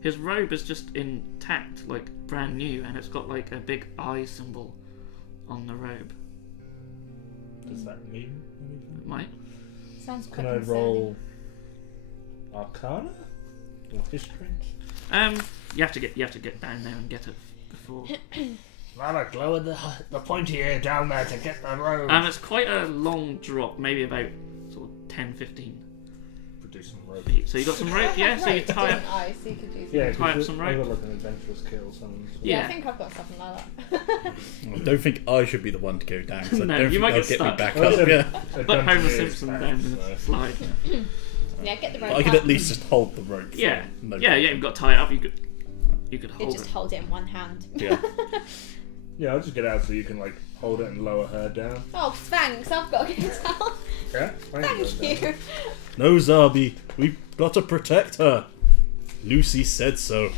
His robe is just intact, like brand new, and it's got like a big eye symbol on the robe. Does that mean anything? It might. Sounds quite Can I concerning. roll Arcana or History? You have to get down there and get it before. Malik, lower the pointy ear down there to get the robe. It's quite a long drop, maybe about sort of 10, 15 Produce some rope. feet. So you got some rope, yeah? So you Right, tie up. different eyes, so you could do Yeah, Tie up 'cause some I've rope. got like an adventurous kill or something. So. Yeah, Yeah. I think I've got something like that. I don't think I should be the one to go down, because No, I don't you think might they'll get get me stuck. back Well, up. Yeah. I've But done Homer 2 years Simpson back, down the so- slide. Yeah, get the rope. I could up. at least just hold the rope. for Yeah, no yeah, you've got to tie it up. You could You hold just it. hold it in one hand. Yeah. Yeah, I'll just get out so you can like hold it and lower her down. Oh, thanks. I've got to get down. Yeah? Thank you. No, Zabi, we've got to protect her. Lucy said so.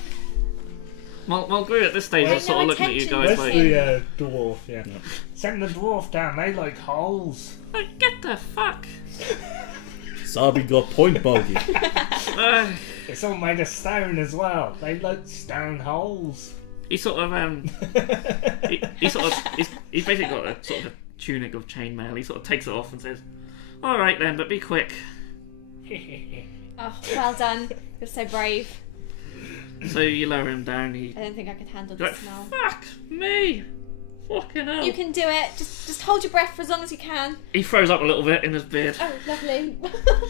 Well, Gru at this stage Pay is sort no of looking at you attention guys to like, him. The dwarf, yeah. Yeah. Send the dwarf down, they like holes. like, get the fuck. Zabi got point bogey. It's all made of stone as well. They like stone holes. He sort of he's basically got a sort of a tunic of chainmail. He sort of takes it off and says, "All right then, but be quick." Oh, well done. You're so brave. So you lower him down. He I don't think I could handle you're the like, smell. "Fuck me." Fucking hell. You can do it. Just hold your breath for as long as you can. He throws up a little bit in his beard. Oh, lovely.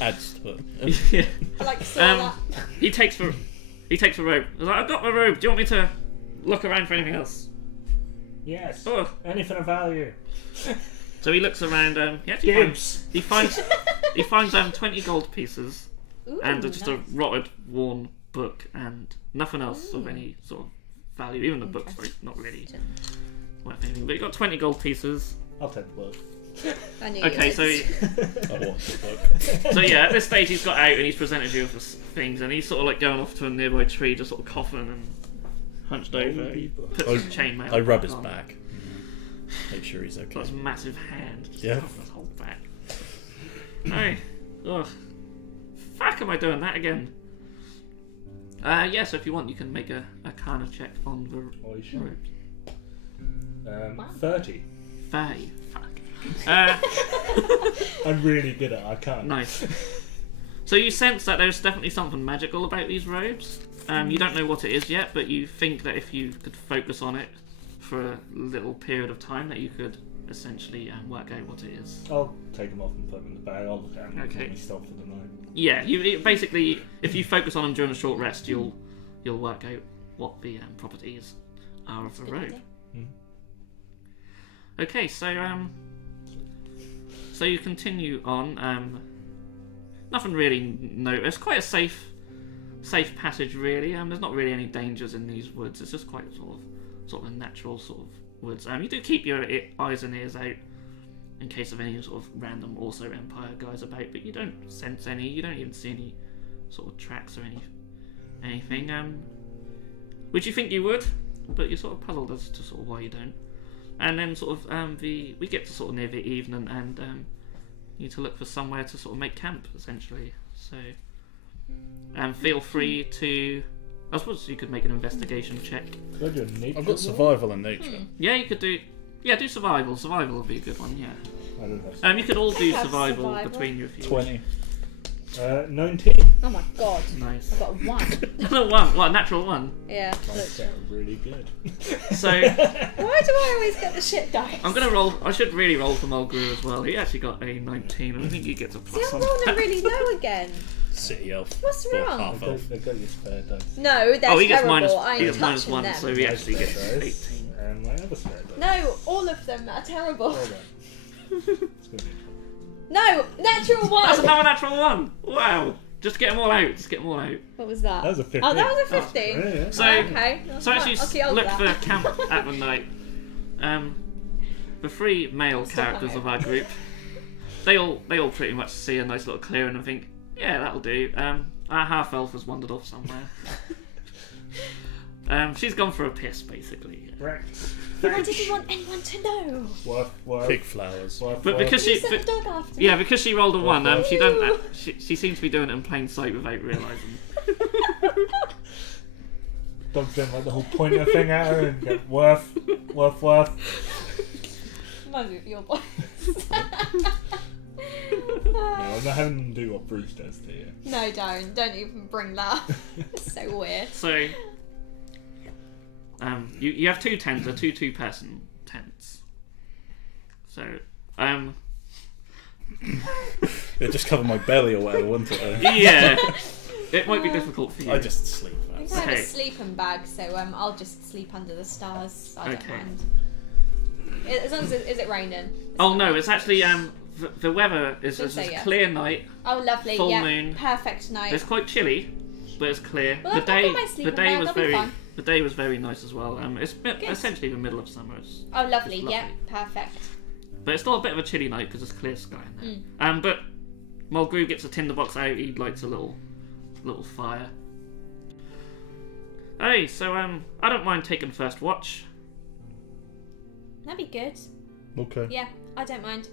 Adds to it. Yeah. I like to see that. He takes the rope. He's like, I've got my rope. Do you want me to look around for anything else? Yes. Oh. Anything of value. So he looks around. He actually Gibbs. he finds 20 gold pieces Ooh, and just a nice. rotted, worn book and nothing else of any sort of value. Even the book's not really worth anything. But he got 20 gold pieces. I'll take the book. I knew Okay, you so would. I want the book. so yeah, at this stage he's got out and he's presented you with things, and he's sort of like going off to a nearby tree, just sort of coughing and hunched over. He puts his chainmail. I rub his on. back. Make sure he's okay. Got his massive hand just Yeah. covering his whole back. Hey, ugh, fuck! Am I doing that again? Yeah. So if you want, you can make a Arcana check on the Oh, you should. rope. 30. 30. Fuck. I'm really good at Arcana. Nice. So you sense that there's definitely something magical about these robes. You don't know what it is yet, but you think that if you could focus on it for a little period of time, that you could essentially work out what it is. I'll take them off and put them in the bag. I'll look at them Okay. and we stop for the night. Yeah, basically, if you focus on them during a short rest, you'll work out what the properties are of the Good robe. idea. Okay, so so you continue on. Nothing really noticed. Quite a safe passage, really. There's not really any dangers in these woods. It's just quite sort of a natural sort of woods. You do keep your eyes and ears out in case of any sort of random Orso Empire guys about, but you don't sense any. You don't even see any sort of tracks or anything. Which you think you would, but you're sort of puzzled as to sort of why you don't. And then sort of we get to sort of near the evening, and you need to look for somewhere to sort of make camp, essentially. So feel free to. I suppose you could make an investigation check. Could I do a nature I've got roll? survival and nature. Yeah, you could do. Yeah, do survival. Survival would be a good one. Yeah. I don't have You could all do have survival survival. between you if you 20. 19. Oh my god. Nice. I've got a 1. One. What? A natural one. Yeah. I Look. sound really good. So Why do I always get the shit dice? I'm gonna roll. I should really roll for Mulgrew as well. He actually got a 19. I think he gets a See, plus I'm on. rolling really low again. City elf. What's Or wrong? half elf. I got your spare dice. No, they're Oh, he gets terrible. minus. I He ain't gets minus touching 1, them. so he My actually spare gets dice 18. And my other spare dice. No, all of them are terrible. Hold on. It's gonna be No, natural That's 1. another natural 1. Wow. Just get them all out. Just get them all out. What was that? That was a 15. Oh, that was a 15. Yeah, yeah. So, okay. so as you I'll keep hold look of for that. camp at the night, the 3 male Still characters hungover. of our group, they all pretty much see a nice little clearing and think, yeah, that'll do. Our half elf has wandered off somewhere. She's gone for a piss, basically. Right. Why did you want anyone to know? Worf. Pig flowers. But because You she, sent the dog after me. yeah, because she rolled a 1, she Ew. don't. She seems to be doing it in plain sight without realising. Dog's doing like the whole pointer thing at her and go, Worf. Reminds me of your voice. No, I'm not having them do what Bruce does to you. No, don't even bring that. It's so weird. So, you have 2 tents, they're 2 2-person tents. So, It just covered my belly or whatever, wouldn't it? yeah, it might be difficult for you. I just sleep. I That's have Okay. a sleeping bag, so I'll just sleep under the stars. I don't Okay. mind. As long as is it raining? Oh no, it's actually the weather is Didn't it's say a yet. clear night. Oh, lovely. Full yeah, moon. perfect night. It's quite chilly, but it's clear. Well, I've got my sleeping bag, was that'll be very fun. the day was very nice as well. It's essentially the middle of summer. Oh, lovely. It's Yeah, lovely. perfect. But it's still a bit of a chilly night because it's clear sky in there. Mm. But Mulgrew gets a tinderbox out. He lights a little fire. Hey, so I don't mind taking first watch. That'd be good. Okay. Yeah, I don't mind.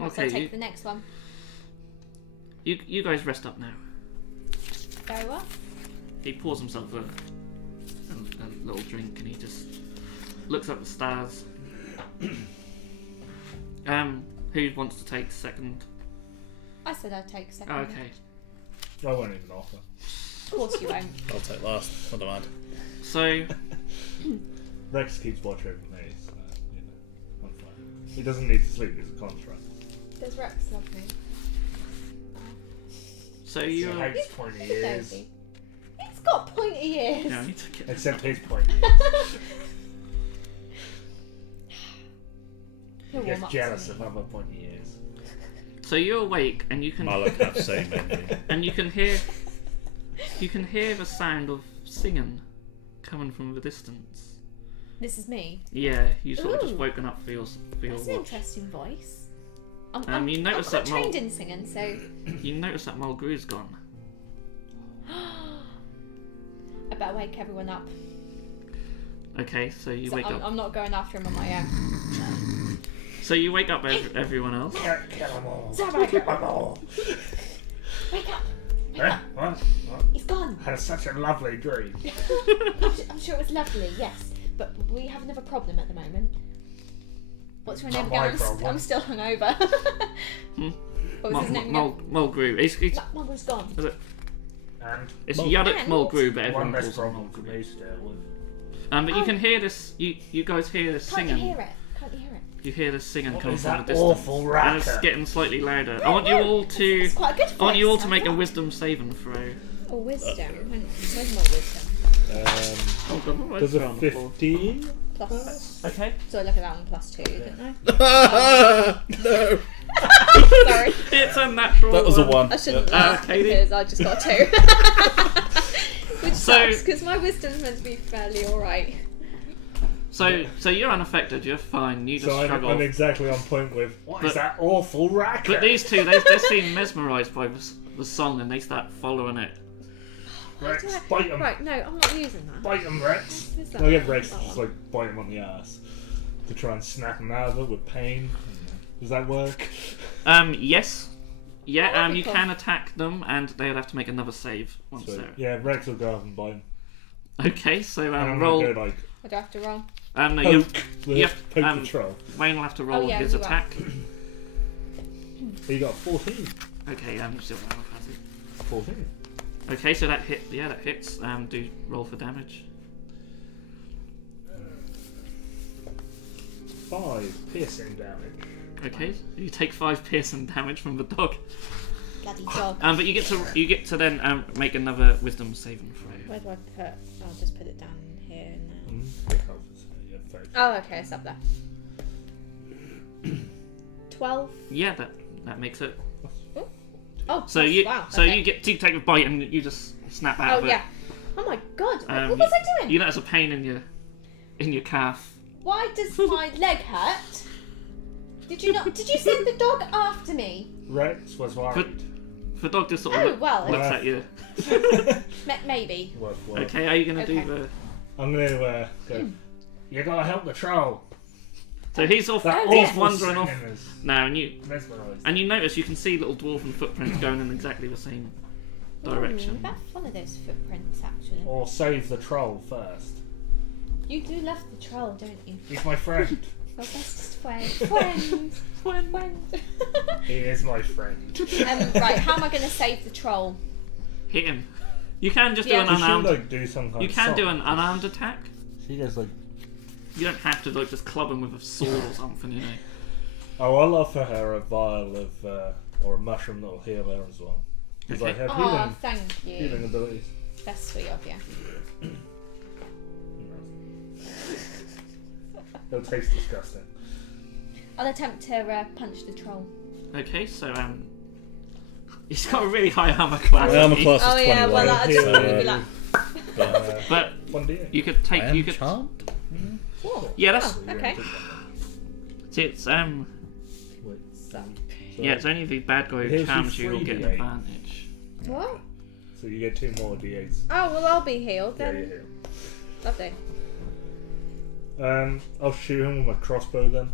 I'll Okay, take you- the next one. You guys rest up now. Very well. He pours himself a little drink and he just looks up the stars. Who wants to take second? I said I'd take a second. Oh, okay. I won't even offer. Of course you won't. I'll take last. I don't mind. So Rex keeps watch over me, so, you know. He doesn't need to sleep. It's a contract. Does Rex love me? So He you're. hates pointy ears. He's got pointy ears. Yeah, I need to get. Except his pointy ears. He'll He warm gets up jealous to of me. other pointy ears. So you're awake and you can. Malak have same envy. And you can hear. You can hear the sound of singing coming from the distance. This is me. Yeah, you sort of just Ooh. woken up for your That's an watch. interesting voice. You notice I'm that quite Mol- trained in singing, so You notice that Mulgrew's gone. I better wake everyone up. Okay, so you So wake I'm, up. I'm not going after him on my own. So you wake up everyone else. Kill them all. Zabrak, Kill them all. wake up! Wake Eh? up! What? He's gone. I had such a lovely dream. I'm sure it was lovely, yes, but we have another problem at the moment. What's your name Not my again? problem. I'm still hungover. Hmm? What was his name again? Mulgrew. It's Mulgrew's gone. And Yadok And- Mulgrew, but one everyone less calls him problem for Mulgrew. me to deal with. But you Oh. can hear this. You guys hear this Can't singing. you hear it? Can't you hear it? You hear this singing What coming is from the that distance, awful and it's racket? getting slightly louder. I want you all to. It's quite a good voice. I want you all to I make a thought. wisdom saving throw. Oh, wisdom. Where's my wisdom? Oh, God, what Does was a on the floor? 15? Plus. Okay. So I look at that one plus 2, don't I? No, Sorry. It's a natural. that was a one. one. I shouldn't Yep. laugh Katie? because I just got 2. Which So- sucks because my wisdom's meant to be fairly alright. So you're unaffected. You're fine. You just So struggle. I'm exactly on point with, what is But- that awful racket? But these two, they seem mesmerised by the song, and they start following it. Rex, Do I- bite him. Right, no, I'm not using that. Bite him, Rex. What is that? I'll get Rex to That just one. like bite him on the ass to try and snap him out of it with pain. Does that work? Yes. Yeah. that'd be You cool. can attack them, and they would have to make another save once So, they're. yeah, Rex will go up and bite him. Okay. So And I'm roll. gonna go like What do I have to roll? No, you poke, yep, poke the troll. Wayne will have to roll Oh, yeah, his you are. attack. He got 14. Okay. Still roll a passive. 14. Okay, so that hit. Yeah, that hits. Do roll for damage. 5 piercing damage. Okay, you take 5 piercing damage from the dog. Bloody dog. But you get to then make another wisdom saving throw. Where do I put? I'll just put it down here and there. Big health is yeah, 5. Oh, okay, it's up there. 12. Yeah, that makes it. Oh, So plus- you wow, so okay. you take a bite and you just snap out Oh of it. yeah. Oh my god. Um, what was I doing? You notice a pain in your calf. Why does my leg hurt? Did you not? Did you send the dog after me? Rex was worried. The dog just sort of Oh well. looks at you. Maybe. Worth. Okay, are you gonna Okay. do the? I'm gonna go. You gotta help the troll. So he's off. That He's awful wandering off singing is now, and you mesmerised. notice you can see little dwarven footprints going in exactly the same direction. About follow those footprints actually. Or save the troll first. You do love the troll, don't you? He's my friend. Your bestest friend. Friend. Friend. He is my friend. Right, how am I going to save the troll? Hit him. You can just Yeah. do an You should unarmed. like do some kind You of can do song. an unarmed attack. She goes like, You don't have to like just club him with a sword or something, you know. oh, I'll offer her a vial of or a mushroom that will heal her as well. Because I Okay. have Oh, thank you. healing abilities. That's sweet of you. It'll taste disgusting. I'll attempt to punch the troll. Okay, so he's got a really high armor class. My armor class is Oh yeah, 21. well I just Yeah. want to be like, But But 1d8. you could take I am you could charmed. oh, Yeah, that's- oh, okay. see it's Wait, So, yeah, it's only the bad guy It who heals you charms you will get an 3d8. advantage. what? so you get 2 more d8s. Oh well, I'll be healed Yeah, then. you heal. Lovely. I'll shoot him with my crossbow then.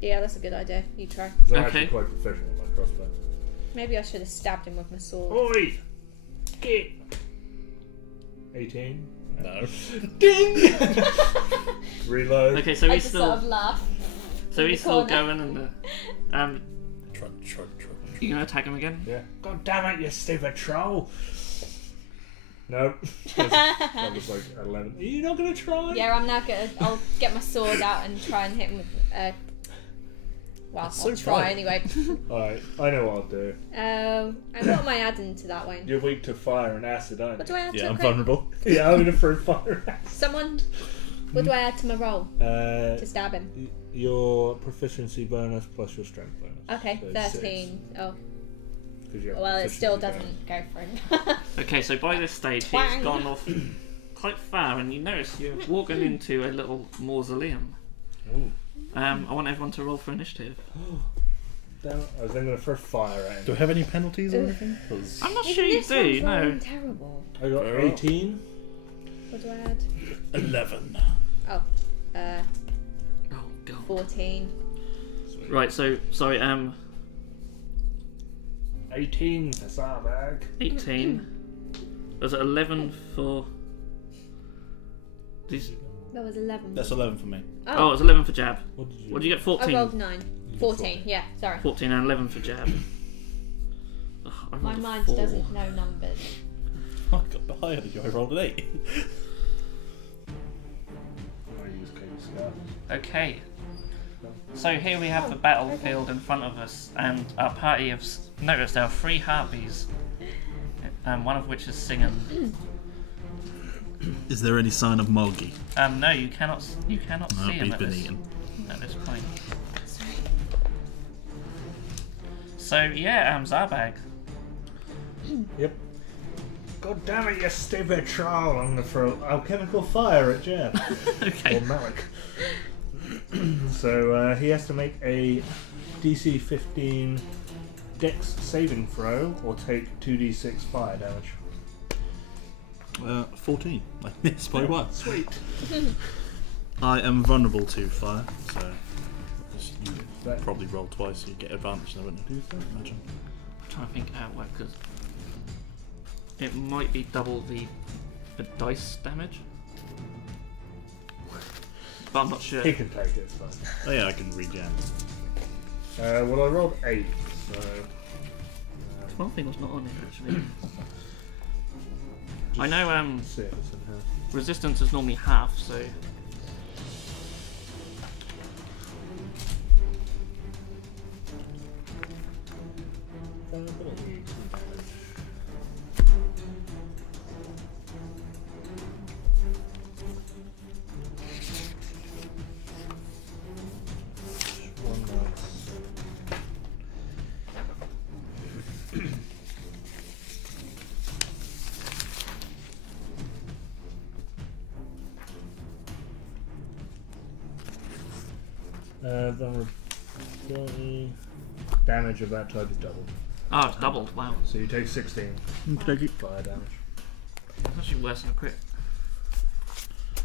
Yeah, that's a good idea. You try. 'Cause I'm Okay. actually quite proficient with my crossbow. Maybe I should have stabbed him with my sword. Oi! Get! 18. No. Ding! Reload. Okay, so I he's just still sort of laugh. so in he's the still corner. going and Trud. you gonna attack him again? Yeah. God damn it, you stupid troll! No. That was like 11. Are you not gonna try? Yeah, I'm now gonna. I'll get my sword out and try and hit him with Well, That's I'll so try bright. anyway. Alright, I know what I'll do. And what am I adding to that one? You're weak to fire and acid, aren't What you? do I add Yeah, to I'm a crit? vulnerable. Yeah, I'm gonna throw fire and acid. Someone. What do I add to my roll to stab him? Your proficiency bonus plus your strength bonus. Okay, So 13. Oh, 'Cause you have well, it still proficiency doesn't go for him. Okay, so by this stage he's Twang. gone off quite far, and you notice you're walking into a little mausoleum. bonus. I want everyone to roll for initiative. Ooh. Damn it, I was then gonna throw fire at Do I him. have any penalties or anything? 'Cause I'm not Even sure you this do. one's No. rolling terrible. I got Very well. 18. What do I add? 11. Oh, Oh god. 14. Right. So sorry. 18 for Sarbag. 18. Was it 11 for? These. That was 11. That's 11 for me. Oh, it was 11 for Jab. What did you What did you get? I 14. rolled 9. You did 14, yeah, sorry. 14 and 11 for Jab. Ugh, I My rolled a mind 4. doesn't know numbers. I got higher than you. I rolled an 8. I use Kate's scarf. Okay. So here we have the battlefield in front of us, and our party have noticed there are 3 harpies, one of which is singing. Is there any sign of Mulgi? No, you cannot see him he's at been this, eaten. at this point. So yeah, Zarbag. Yep. God damn it, you stupid troll! I'm gonna throw alchemical fire at Jen. Okay. Or Malik. So he has to make a DC 15 Dex saving throw or take 2d6 fire damage. 14. Like this by one. Sweet. I am vulnerable to fire, so you That- probably roll twice, so you get advantage. I wouldn't do so. Imagine. I'm trying to think how it works, because it might be double the dice damage, but I'm not sure. He can take it, it's fine. Oh yeah, I can regen. Well, I rolled 8, so. 12 thing was not on here actually. I know See if it's in here. resistance is normally half, so Ability, damage. One nice. Vulnerability. Damage of that type is doubled. oh, it's doubled. Wow, So you take 16 Okay. fire damage. it's actually worse than a crit.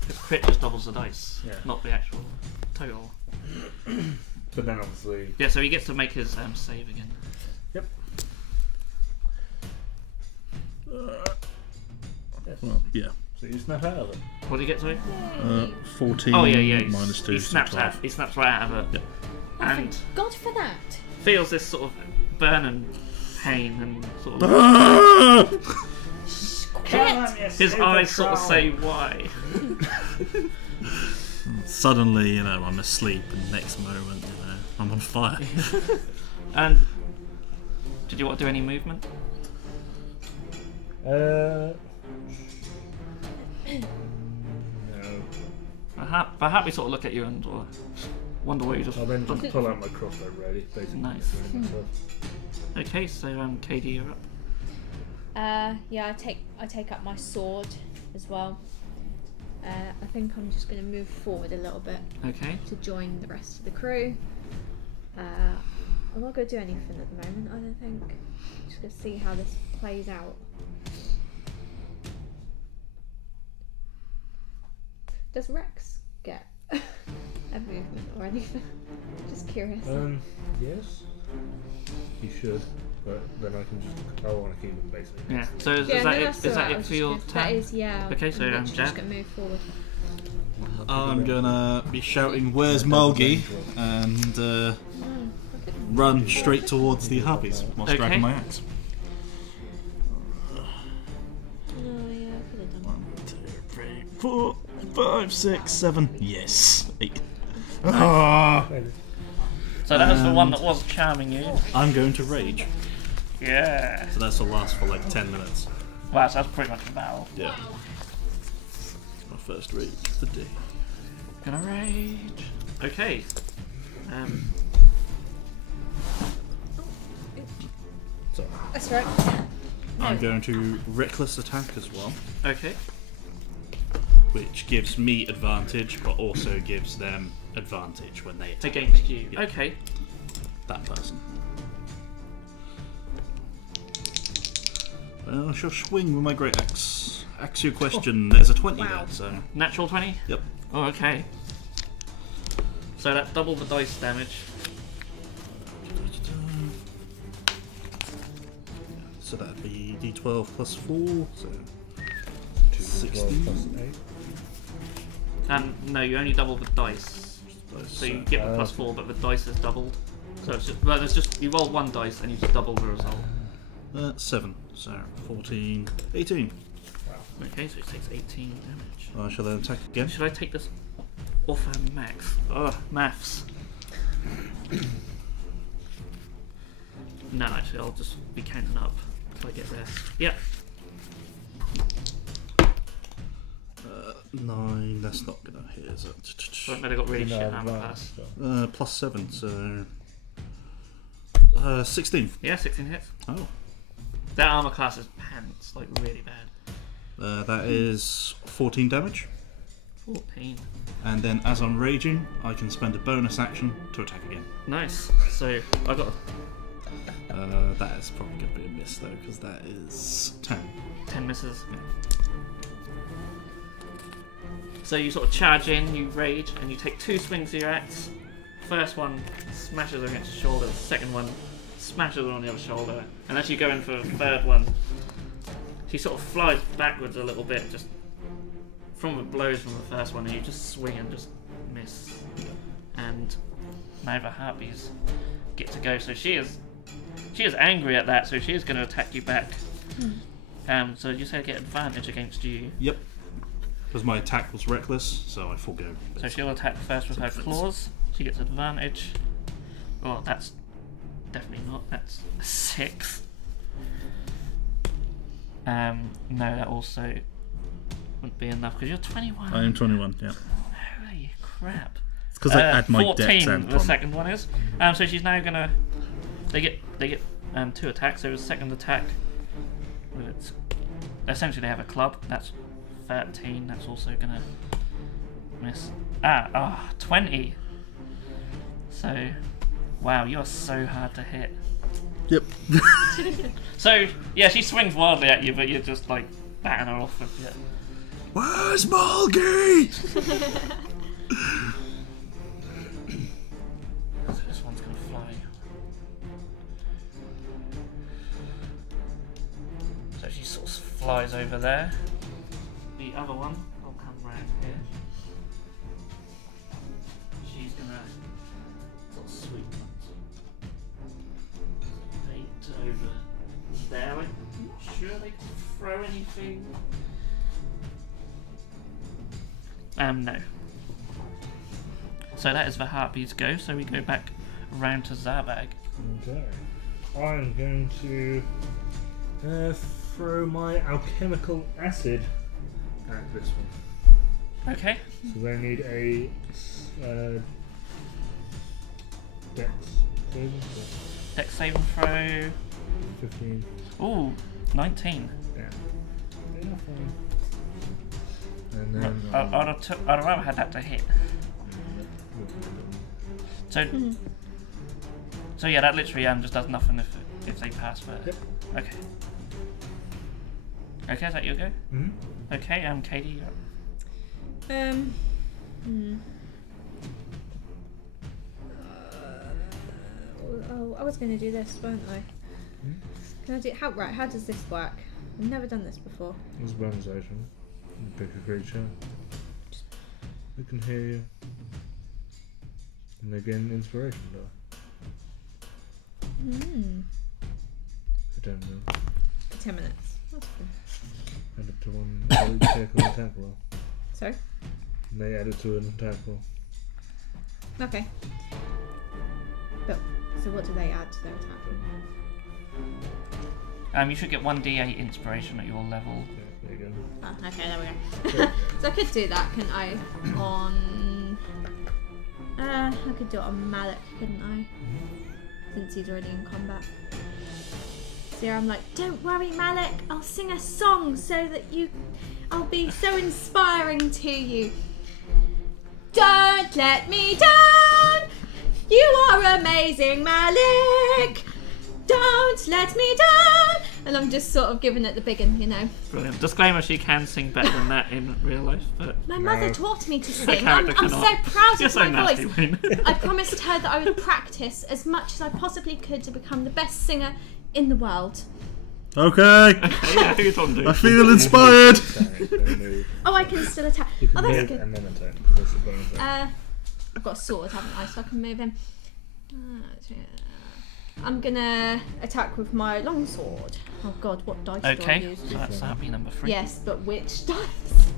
The crit just doubles the dice, Yeah. not the actual total. But then obviously. Yeah, so he gets to make his save again. Yep. Yes. Well, yeah. So you snap out of it. What did he get to? 14 Oh yeah. minus 2. He so snaps 12. out. He snaps right out of it, Yeah. and Thank God for that. feels this sort of burning pain and sort of. His eyes sort of say why. Suddenly, I'm asleep, and next moment, I'm on fire. And did you want to do any movement? No. Perhaps we sort of look at you and wonder why you just. I'll then just pull out my crossbow ready, basically. Nice. Myself. Okay, so Katie, you're up. Yeah, I take up my sword as well. I think I'm just going to move forward a little bit Okay. to join the rest of the crew. I'm not going to do anything at the moment, I don't think. Just going to see how this plays out. Does Rex get a movement or anything? Just curious. Yes. You should, but then I can just. I want to keep it basically. Yeah. So is Yeah, that no, it? that's Is that alright, I it was for just your gonna- turn? That is, yeah. Okay, so, I'm literally Jab? just going to move forward. I'm gonna be shouting, "Where's Mulgi?" and run straight towards the harpies whilst Okay. dragging my axe. Oh, yeah, I could have done 1, 2, 3, 4, 5, 6, 7. Yes, 8. Ah! So So that was the one that was charming you. I'm going to rage. Yeah. So that's will last for like 10 minutes. Wow, so that's pretty much a battle. Yeah. My first rage of the day. Gonna rage. Okay. So That's right. I'm going to reckless attack as well, Okay. which gives me advantage, but also gives them advantage when they attack Against me. you. Yeah, Okay. that person. I shall swing with my great axe. Ask your question. There's a 20 Wow. there, so Natural 20? yep. Oh, okay. So that's double the dice damage. So that'd be d12 plus 4, so 12 plus 8. No, you only double the dice. So you get the plus 4, but the dice is doubled. So it's just, well, there's just, you roll one dice and you just double the result. 7, so 14, 18. Okay, so it takes 18 damage. I shall then attack again. Should I take this off max? Ugh, maths. No, actually, I'll just be counting up till I get there. Yep. 9, that's not gonna hit, is it? So I got really shit armor class. Plus 7, so 16. Yeah, 16 hits. Oh. That armor class is pants, like really bad. That is 14 damage. 14. And then as I'm raging, I can spend a bonus action to attack again. Nice. So I got That is probably going to be a miss though, because that is 10. 10 misses. So you sort of charge in, you rage, and you take 2 swings of your axe. First one smashes her against the shoulder, the second one smashes her on the other shoulder, and as you go in for a third one, she sort of flies backwards a little bit, just from the blows from the first one, and you just swing and just miss. And now the Harpies get to go, so she is angry at that, so she is going to attack you back. So you say I get advantage against you. Yep. Because my attack was reckless, so I forgo. So she'll attack first with her claws. She gets advantage. Oh, that's definitely not. That's a 6. No, that also wouldn't be enough because you're 21. I am 21, yeah. Holy crap. It's because I add my 14, dex and the second one is. So she's now gonna. They get 2 attacks. So the second attack, with its, essentially they have a club. That's 13. That's also gonna miss. 20. So, wow, you are so hard to hit. Yep. So yeah, she swings wildly at you, but you're just like batting her off with it. Where's Mulgate? So this one's gonna fly. So she sort of flies over there. The other one will come round here. She's gonna sort of sweep fate over there. I'm not sure they can throw anything. No. So that is the Harpies go, so we go back round to Zarbag. Okay. I'm going to throw my alchemical acid at this one. Okay. So they need a dex saving throw. Dex saving throw. 15. Ooh, 19. Yeah. Enough. And then I'd rather had that to hit. So yeah, that literally just does nothing if they pass first. Yep. Okay. Okay, is that your go? Mm-hmm. Okay, Katie, you're up. Oh, I was going to do this, weren't I? Can I do how does this work? I've never done this before. It's a bonus action. You pick a creature. They can hear you. And they gain an inspiration die. I don't know. For 10 minutes. That's cool. Add it to one check or attack roll. Sorry? And they add it to an attack roll. Okay. But so what do they add to their attack? You should get 1d8 inspiration at your level. There you go. Oh, okay, there we go. So I could do that, couldn't I? On I could do it on Malik, couldn't I? Since he's already in combat. So I'm like, don't worry, Malik. I'll sing a song so that I'll be so inspiring to you. Don't let me down. You are amazing, Malik. Don't let me down. And I'm just sort of giving it the big one, you know. Brilliant. Disclaimer: she can sing better than that in real life, but My mother taught me to sing. character I'm so cannot. proud you're of so my nasty, voice. Wayne. I promised her that I would practice as much as I possibly could to become the best singer in the world. Okay. Yeah, who you talking to? I feel inspired. Oh, I can still attack. You can Oh, that's move good. and then attack. 'Cause that's the bonus action. I've got a sword, haven't I? So I can move him. I'm gonna attack with my longsword. Oh God, what dice do I Okay, use? so that'll be number 3. Yes, but which dice?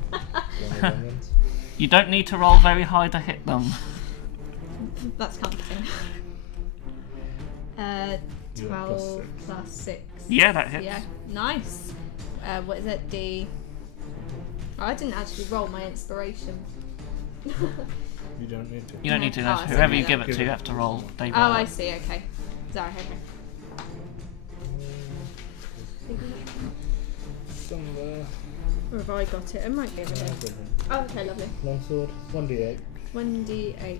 One of them ones. You don't need to roll very high to hit them. That's comforting. You have 12 plus 6. Yeah, that hits. Yeah, nice. What is it? D. Oh, I didn't actually roll my inspiration. You don't need to. You don't need to. Oh, That's I see, whoever you yeah. give it to, you have to roll. They roll. Oh, I see. Okay. Sorry. Okay. Somewhere. Where have I got it? It might be over here. Oh, okay, lovely. Longsword, 1d8. 1d8.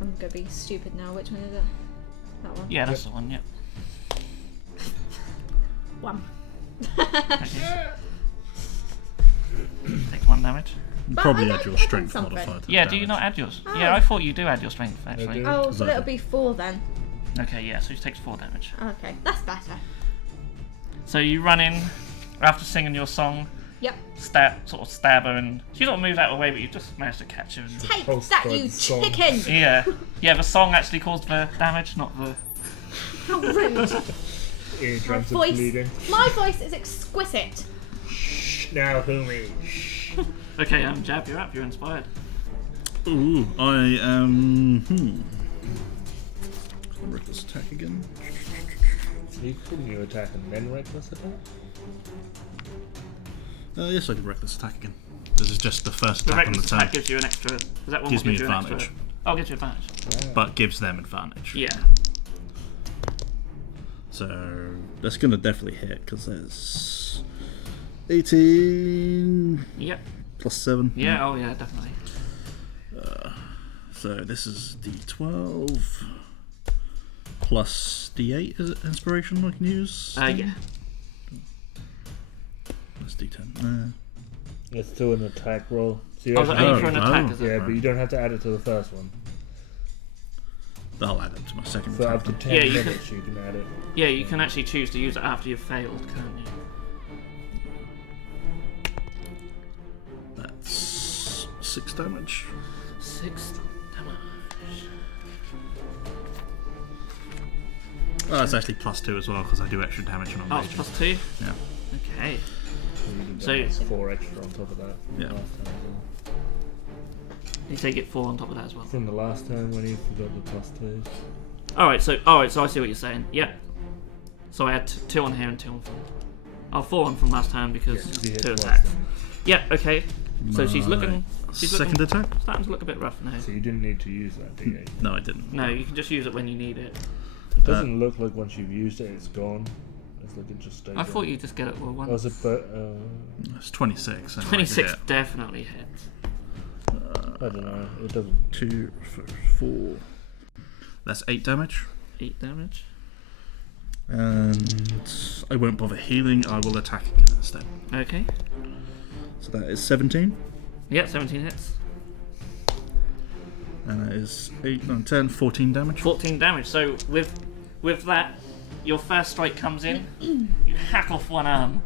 I'm gonna be stupid now. Which one is it? That one. Yeah, that's the one. Yep. 1. Take 1 damage. You But probably I add your don't strength something. modifier to Yeah, the do you not damage. add yours? Oh. Yeah, I thought you do add your strength actually. do. Oh, so Exactly. it'll be 4 then. Okay, yeah, so she takes 4 damage. Okay, that's better. So you run in after singing your song, Yep. sort of stab her, and she sort of moves out of the way, but you just managed to catch her. And... Take Post that, by you the song. chicken! Yeah, yeah. The song actually caused the damage, not the. How rude! Eardrums are voice. bleeding. My voice is exquisite. Now, Humi. Okay, Jab, you're up. You're inspired. Ooh, I am. Reckless attack again. Couldn't you attack and then reckless attack? Yes, I can reckless attack again. This is just the first The attack on the reckless turn, attack gives you an extra. Is that one? Gives will me give you an advantage. Extra... Oh, gives you advantage. but gives them advantage. Yeah. So that's gonna definitely hit because there's 18 Yep. plus 7. Yeah. Oh, yeah, definitely. So this is D12 plus D8. Is it inspiration I can use? Yeah. That's D10. It's still an attack roll. So you Oh, is it actually- only for an attack? oh. Is it? yeah, but you don't have to add it to the first one. I'll add it to my second For up attack. to then. 10 Yeah, you minutes, you can add it. Yeah, you can actually choose to use it after you've failed, can't you? That's 6 damage. 6 damage. Oh, that's actually plus 2 as well because I do extra damage when I'm Oh, it's raging. plus 2. Yeah. Okay. So- So it's 4 extra on top of that. From Yeah. the last time as well. You take it 4 on top of that as well. From the last time when you forgot the plus 2. Alright, so I see what you're saying. Yeah. So I had 2 on here and 2 on from. Oh, 4 on from last time because You hit 2 twice attacks. then. Yeah. Okay. So she's My looking. She's second looking, attack? starting to look a bit rough now. So you didn't need to use that D8. No, I didn't. No, you can just use it when you need it. It doesn't look like once you've used it, it's gone. It's like it just stays I thought on. you just get it all Oh, once. is it but, It's 26. and I 26 hit. definitely hits. I don't know. It doesn't. 2, 4. That's 8 damage. 8 damage. And I won't bother healing, I will attack again instead. Okay. So that is 17. Yeah, 17 hits. And that is 8, 9, 10, 14 damage. 14 damage. So with that, your first strike comes in, you hack off one arm.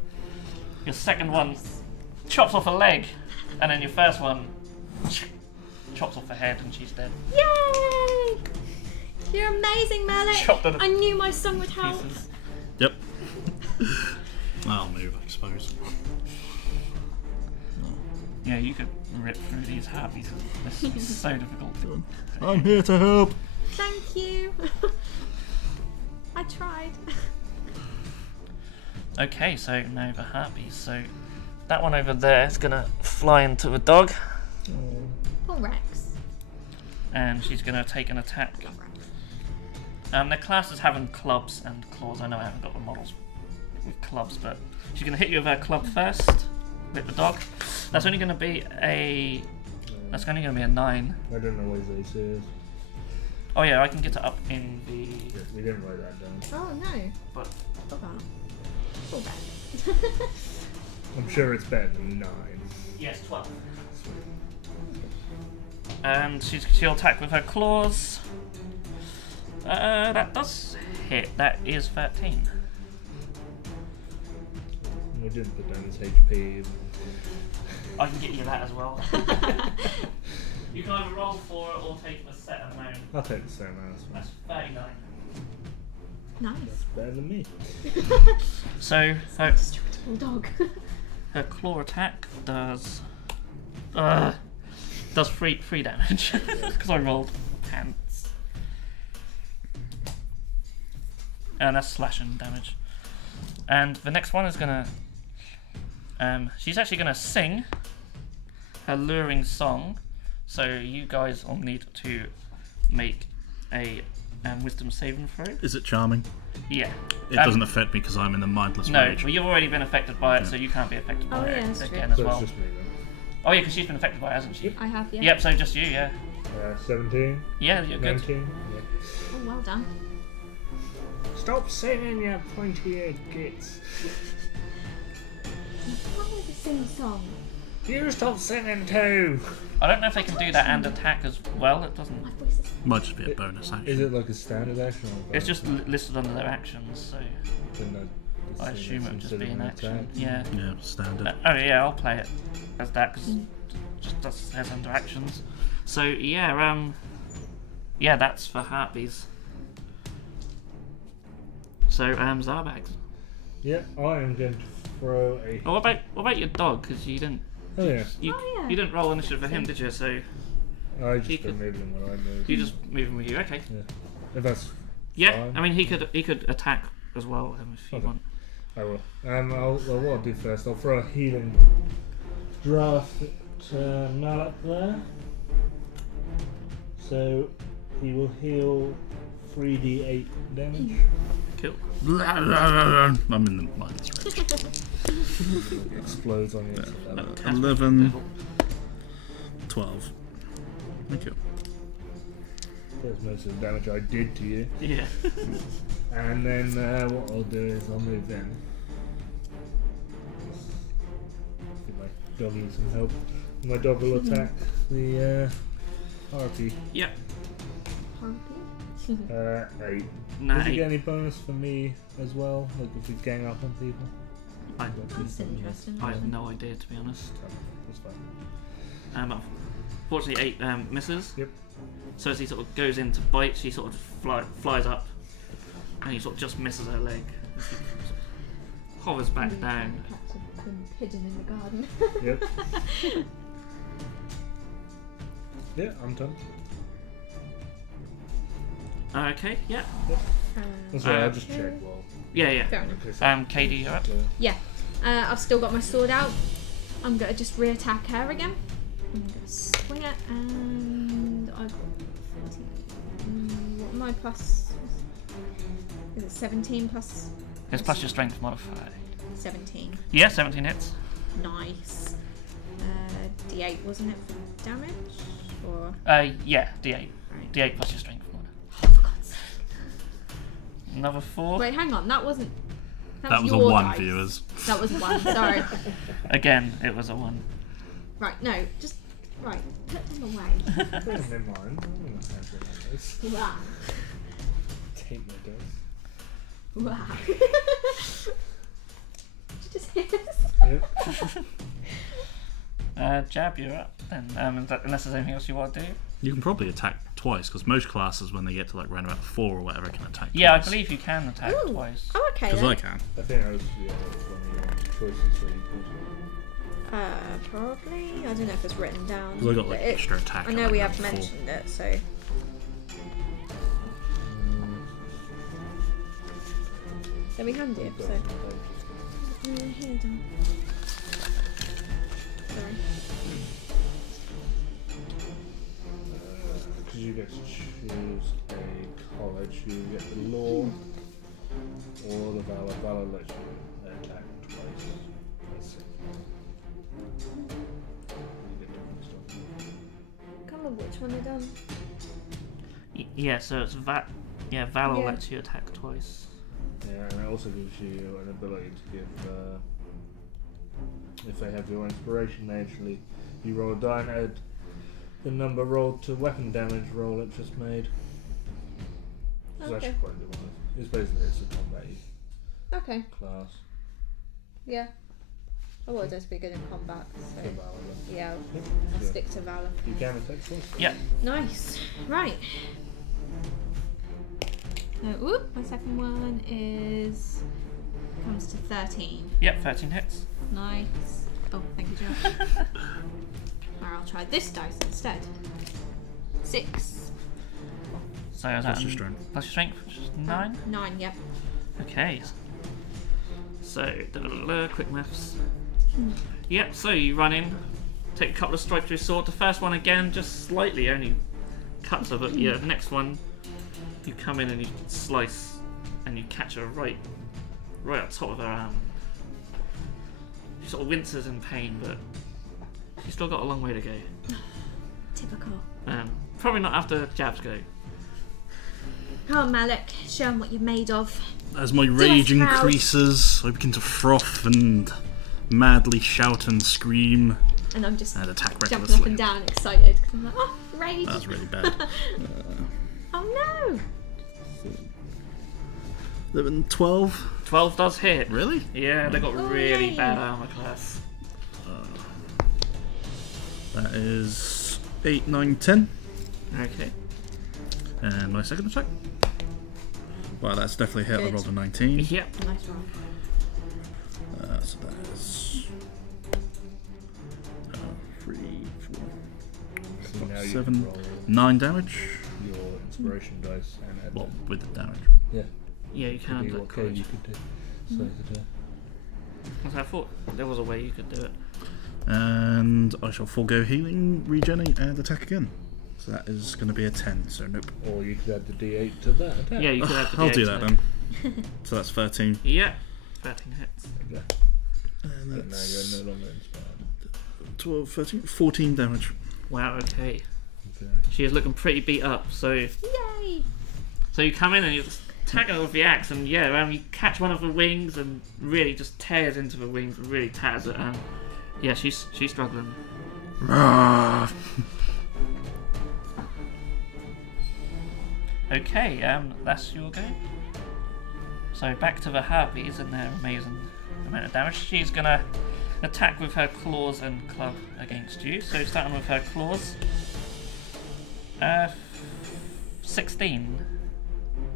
Your second one chops off a leg, and then your first one chops off a head, and she's dead. Yay! You're amazing, Malik. Chopped her to I knew my song would help. pieces. Yep. I'll move, I suppose. Yeah, you could rip through these Harpies. This is so difficult. I'm here to help. Thank you. I tried. Okay, so now the Harpies. So that one over there is gonna fly into a dog, Poor Rex. and she's gonna take an attack. Love Rex. Their class is having clubs and claws. I know I haven't got the models with clubs, but she's gonna hit you with her club first with the dog. That's only gonna be a. That's only gonna be a 9. I don't know what his ace is. Oh yeah, I can get it up in the. Yeah, we didn't write that down. Oh no. But Poor bad. I'm sure it's better than 9. yes, 12. And she'll attack with her claws. That does hit. That is 13. We didn't put down his HP. I can get you that as well. You can either roll for it or take a set amount. I'll take the same amount. That's 39. Nice. That's better than me. So Stupid dog. her claw attack does 3 damage because I rolled pants. And that's slashing damage. And the next one is gonna. She's actually gonna sing her luring song. So you guys all need to make a wisdom saving throw. Is it charming? Yeah. It doesn't affect me because I'm in the mindless No, rage. well you've already been affected by it, so you can't be affected by Oh, it yeah, that's true. again as So well. it's just me then. Oh yeah, because she's been affected by it, hasn't she? I have, yeah. Yep, so just you, yeah. 17, Yeah, you're good. 19. Oh, well done. Stop singing, you pointy-eared gits. Why would you sing a song? You stop singing too. I don't know if they can do that and attack as well. It doesn't. My voice is... Might just be a bonus action. Is it like a standard action? Or It's just listed under their actions, so I assume it would just be an action. Yeah. Yeah, standard. Oh yeah, I'll play it as that because it just does says under actions. So yeah, yeah, that's for Harpies. So Zarbags. Yeah, I am going to throw a. Oh, what about your dog? Because you didn't. Oh yeah, You, Oh, yeah. you didn't roll initiative for him, did you? So I He just could- been moving when I move. you just moving with you. Okay. Yeah, if that's Yeah. fine. I mean, he could attack as well if you Okay. want. I will. Well, what I'll do first, I'll throw a healing draft at Malak there. So he will heal 3d8 damage. Cool. I'm in the mindless rage. It explodes on you. So That's 11, pretty 12. Thank you. That's most of the damage I did to you. cool. Yeah. And then what I'll do is I'll move them. Give my dog some help. My dog will attack the harpy. Yep. Harpy? 8. Nah, Does he eight. get any bonus for me as well? Like if we gang up on people? I, That's interesting. I have no idea, to be honest. That's fine. Fortunately, 8 misses. Yep. So as he sort of goes in to bite, she sort of flies up, and he sort of just misses her leg. She sort of hovers back down. Catch a pigeon in the garden. Yep. Yeah, I'm done. Okay, yeah. That's right, I'll Uh, just check well. Yeah, yeah. Fair enough. Okay, so- Katie, you're up. Yeah. I've still got my sword out. I'm going to just re-attack her again. I'm going to swing it, and I've got 13. What am I plus? Is it 17 plus? It's plus your strength modifier. 17. Yeah, 17 hits. Nice. D8 wasn't it for damage? Or Yeah, D8. right. D8 plus your strength mod. Oh, for God's sake. Another 4. Wait, hang on. That wasn't. That was a your 1, dice. viewers. That was a 1. Sorry. Again, it was a 1. Right. No. Just right. Put them away. Never mind. I'm gonna have to have this. Wow. Take my dice. Wow. Did you just hear this? Yep. Jab, you're up. Then, unless there's anything else you want to do. You can probably attack twice because most classes, when they get to like round about 4 or whatever, can attack Yeah, I twice. believe you can attack Ooh. twice. Oh, okay. Because Then. I can. I think that was one of your choices for you. Probably. I don't know if it's written down. Because I got like but it- extra attack. I at, know like, we round have 4. mentioned it, so. Let me hand you. So. Here, Dom. Sorry. Because you get to choose a college, you get the law or the valor. Valor lets you attack twice. That's it. You get different stuff. Can't remember which one I done. Yeah, so it's Valor Yeah. lets you attack twice. Yeah, and it also gives you an ability to give, if they have your inspiration naturally, you roll a die and add the number rolled to weapon damage roll it just made. It's Okay. actually quite a good one. It's basically it's a combat Okay. class. Yeah. I would just be good in combat. So For Valor. yeah, Yep. I'll So stick to Valor. you can attack twice. Yeah. Nice. Right. My second one comes to 13. Yep, 13 hits. Nice. Oh, thank you, Josh. Alright, I'll try this dice instead. 6. So is that Plus your strength. Plus your strength, which is 9. 9, yep. Okay. So, quick maths. Yep, so you run in, take a couple of strikes with your sword. The first one again, just slightly only cuts her, but yeah, the next one, you come in and you slice and you catch her right up top of her arm. She sort of winces in pain, but she's still got a long way to go. Typical. Probably not after jabs go. Come on, Malik. Show 'em what you're made of. As my us rage proud. increases, I begin to froth and madly shout and scream And I'm just and attack jumping up recklessly. and down, excited. 'Cause I'm like, oh, rage. That's really bad. Oh no. 11, 12. 12 does hit. Really? Yeah, they got Oh, really yay. bad armor class. That is 8, 9, 10. Okay. And my second attack. Well, that's definitely hit. I Good. rolled a 19. Yep. Nice roll. So that is 3, 4, So now you 7, can roll 9 damage. your inspiration dice and add Well, them. with the damage. Yeah. Yeah, you can Could be do what it. code you could do. So I thought there was a way you could do it. And I shall forego healing, regening, and attack again. So that is going to be a 10, so nope. or you could add the D8 to that attack. Yeah, you could have to I'll D8 do to that it. then. So that's 13. Yep. 13 hits. Okay. And But now that's you're no longer inspired. 12, 13, 14 damage. Wow, okay. Okay. She is looking pretty beat up, so Yay! you come in and you just attack her with the axe, and yeah, you catch one of the wings and really just tears into the wings and really tears it. Yeah, she's struggling. Ah. Okay, that's your go. So back to the Harpies and their amazing amount of damage. She's gonna attack with her claws and club against you. So starting with her claws. 16.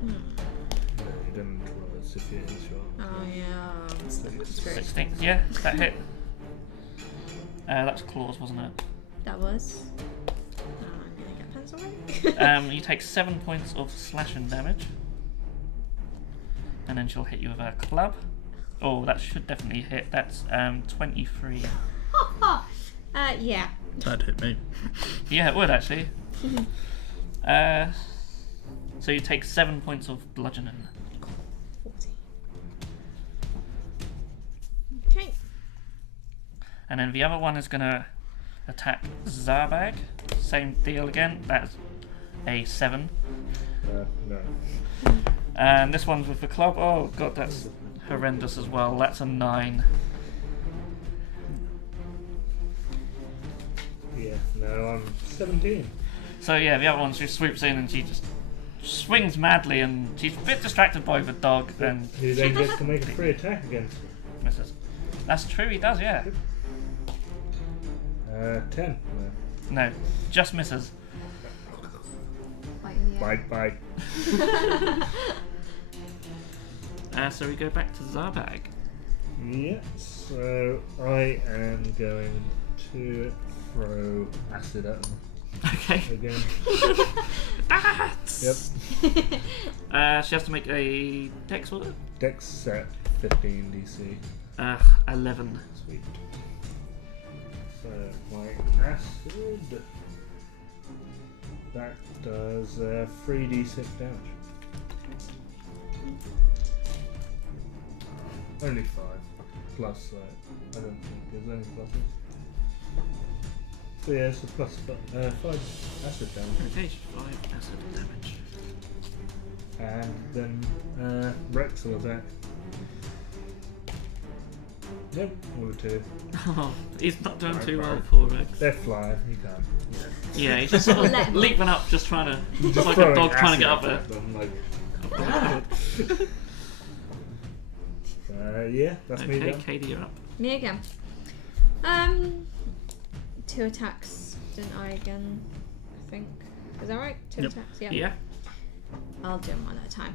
No, you didn't roll as if you're insured. Oh yeah. Screwed. 16. Yeah, that hit. That's claws, wasn't it? That was. I'm gonna get pencil ready. You take 7 points of slashing damage. And then she'll hit you with her club. Oh, that should definitely hit. That's 23. Yeah. That hit me. Yeah, it would actually. So you take 7 points of bludgeoning. 14. Okay. And then the other one is going to attack Zarbag. Same deal again. That's a 7. No. And this one's with the club. Oh god, that's horrendous as well. That's a 9. Yeah, no, I'm 17. So yeah, the other one, she swoops in and she just swings madly, and she's a bit distracted by the dog, and Who then gets to make a free attack against misses. That's true, he does, yeah. 10. No, just misses. Bite in the air. Bite. So we go back to Zarbag. Yeah, so I am going to throw acid at them. Okay. again. That's... Yep. She has to make a dex order. Dex set 15 DC. 11. Sweet. So my acid. That does 3d6 damage. Only 5. Plus, I don't think there's any pluses. So yeah, it's a plus 5 acid damage. Okay, 5 acid damage. And then Rex will attack. Nope, all 2. Oh, he's not doing too well, Right. poor Rex. They're flying, you can't. Yeah, he's just sort Let of him. leaping up, just trying to, just like a throwing dog trying to get acid up there. at them, like, yeah, that's me Okay, done. Katie, you're up. Me again. 2 attacks, didn't I again? I think. Is that right? 2 Yep. attacks, yeah. Yeah. I'll do them one at a time.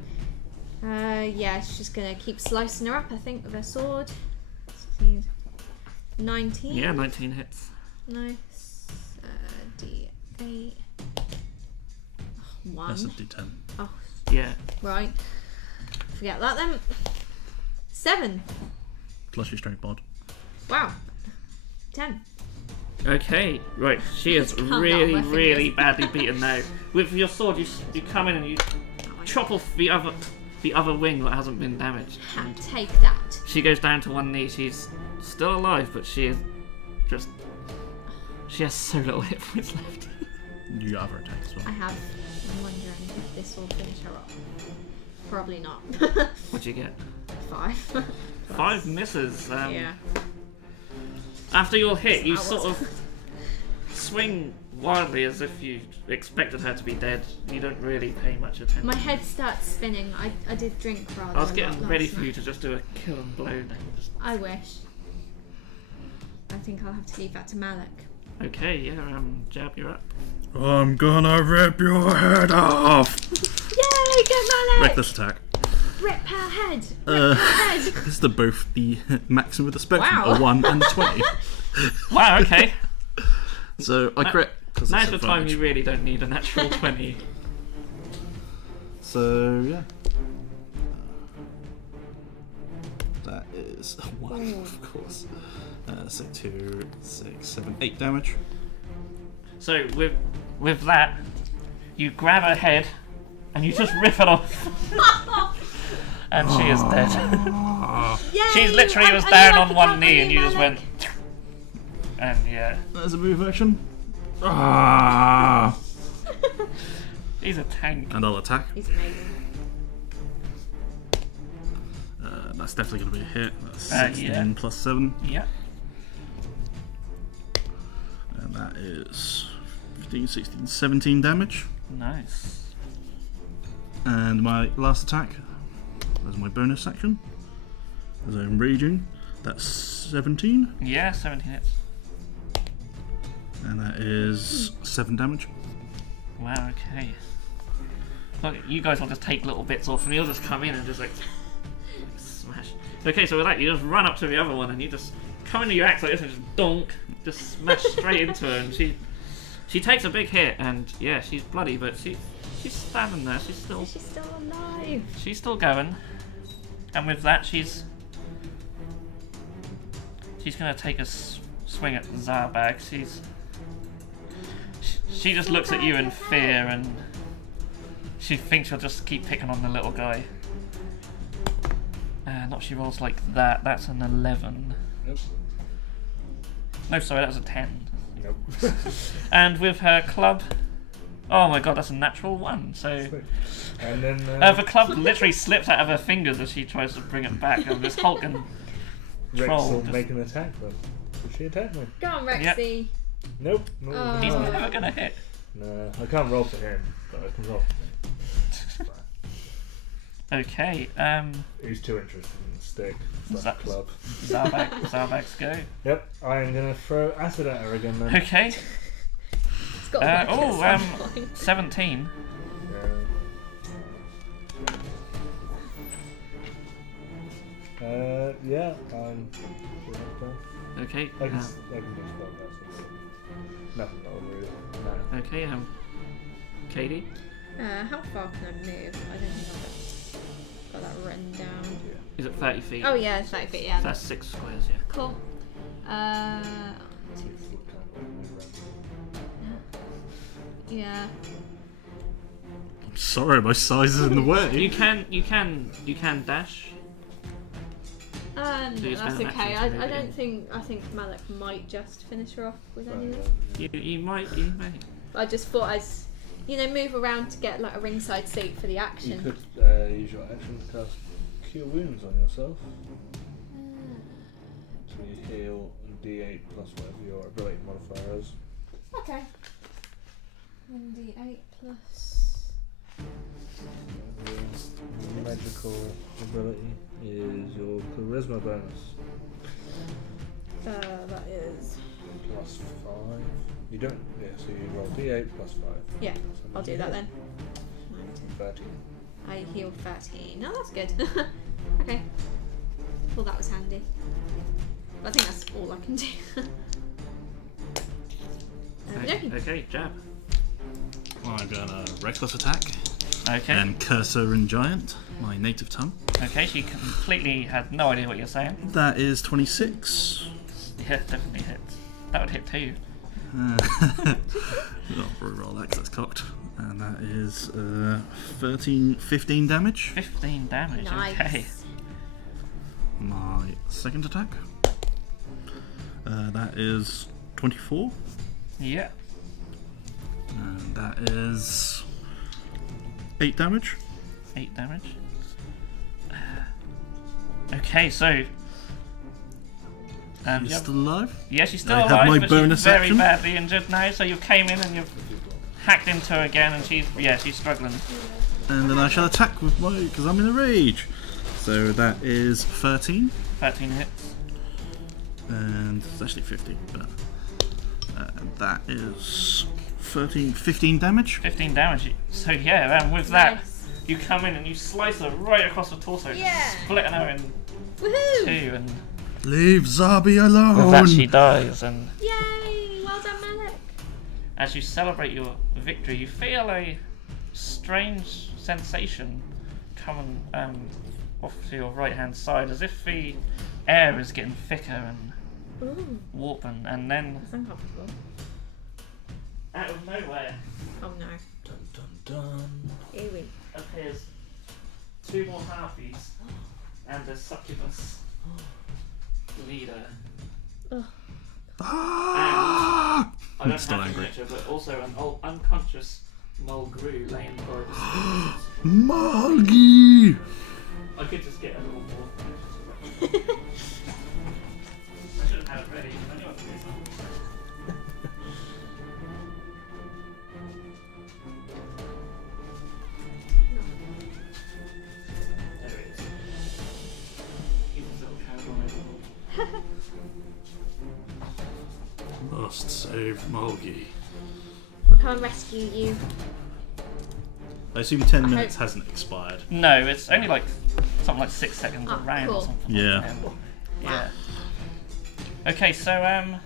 Yeah, she's just gonna keep slicing her up, I think, with her sword. 16, 19. Yeah, 19 hits. Nice. D8. 1. That's a D10. Oh, Yeah. right. Forget that then. 7. Plus your strength mod. Wow. 10. Okay, right. She is Can't really, get on my really fingers. badly beaten now. With your sword, you come in and you chop off the other wing that hasn't been damaged. And Take that. she goes down to one knee. She's still alive, but she is just. She has so little hit points left. You got other attacks as I well. have. I'm wondering if this will finish her up. Probably not. What'd you get? 5. 5 misses. Yeah. After your hit, you That sort was- of swing wildly as if you expected her to be dead. You don't really pay much attention. My head starts spinning. I did drink rather. I was a getting lot ready last for you night. to just do a kill and blow now. I wish. I think I'll have to leave that to Malik. Okay, yeah, Jab, you're up. I'm gonna rip your head off! Yay, get Malik! Reckless attack. Rip her head! Rip her head! This is both the maximum with the spectrum, Wow. a 1 and a 20. Wow, okay. So I crit. 'cause Now's it's the time advantage. you really don't need a natural 20. So yeah. That is a 1, Ooh. of course. So 2, 6, 7, 8 damage. So with that, you grab her head and you just rip it off. And she is dead. Yay! She's literally was I down knew I on could one help knee you, and you just Malik. went. And yeah, There's a move action. Ah! he's a tank. And I'll attack. He's amazing. That's definitely going to be a hit. That's Yeah. 16 plus 7. Yeah. And that is 15, 16, 17 damage. Nice. And my last attack, as my bonus action, as I'm raging, that's 17. Yeah, 17 hits. And that is 7 damage. Wow, okay. Look, you guys will just take little bits off and you'll just come in and just like smash. Okay, so with that, you just run up to the other one and you just come into your axe like this and just donk, just smash straight into her, and she takes a big hit, and yeah, she's bloody, but she's standing there. She's still alive. Going, and with that, she's gonna take a swing at Zarbag. She just looks at you in fear, and she thinks you'll just keep picking on the little guy. Not she rolls like that. That's an 11. Nope. No, sorry, that was a 10. Nope. And with her club, oh my god, that's a natural 1. So And then the club literally slips out of her fingers as she tries to bring it back. And this hulking Rex troll will just- make an attack though. Will she attack me? Go on, Rexy. Nope. No, Oh. he's no. never gonna hit. No, I can't roll for him, but I can roll for him. Okay, He's too interested in the stick. It's Zap- that club. Zarbag's go. Yep, I am gonna throw acid at her again then. Okay. It's got to work at some point. 17. Yeah, I'm. Okay. I can do spell casting. Nothing that would really matter. Okay, Katie? How far can I move? I don't think I've got that written down. Is it 30 feet? Oh yeah, it's 30 feet, yeah. That's 6 squares, yeah. Cool. Yeah. I'm sorry, my size is in the way. You can dash. No, Do you that's spend an okay. action to I move don't in? think. I think Malik might just finish her off with anything. You may. I just thought I'd, move around to get like a ringside seat for the You action. could use your action to cast Cure Wounds on yourself. So you heal D8 plus whatever your ability modifier is. Okay. 1d8 plus. Your magical ability is your charisma bonus. That is. Plus 5. You don't. Yeah, so you roll D8 plus 5. Yeah, So I'll do that then. 13. I healed 13. No, that's good. Okay. Well, that was handy. But I think that's all I can do. Okay, jab. I'm gonna reckless attack Okay. and cursor and giant, my native tongue. Okay, she completely had no idea what you're saying. That is 26. Yeah, definitely hits. That would hit too. I'll roll that 'cause that's cocked. And that is 15 damage. 15 damage, Nice. okay. My second attack. That is 24. Yeah. And that is 8 damage. 8 damage. Okay, so... She's yep. still alive. Yeah, she's still I have alive, my but bonus she's very action. badly injured now, so you came in and you've hacked into her again, and she's struggling. And then I shall attack with my, because I'm in a rage. So that is 13. 13 hits. And it's actually 15, but that is 15 damage. 15 damage. So yeah, and with that, Nice. you come in and you slice her right across the torso, Yeah. splitting her in Woohoo! 2, and Leave Zabi alone. with that she dies. And Yay! Well done, Malik. as you celebrate your victory, you feel a strange sensation coming off to your right hand side, as if the air is getting thicker and Ooh, warping, and then that's uncomfortable. out of nowhere Oh no. Dun dun dun. Here we. appears 2 more harpies and a succubus leader. Ugh. Ah! I don't I'm still have the angry. picture, but also an unconscious Mulgrew laying for it. Margie! I could just get a little more. I should have had it ready. I knew I could do something. There it is. Keep this little card on it. Must save Margie. I'll come and rescue you. I assume 10 minutes hasn't expired. No, it's only like something like 6 seconds Oh, around cool. or something. Yeah. Like that. Yeah. Okay, so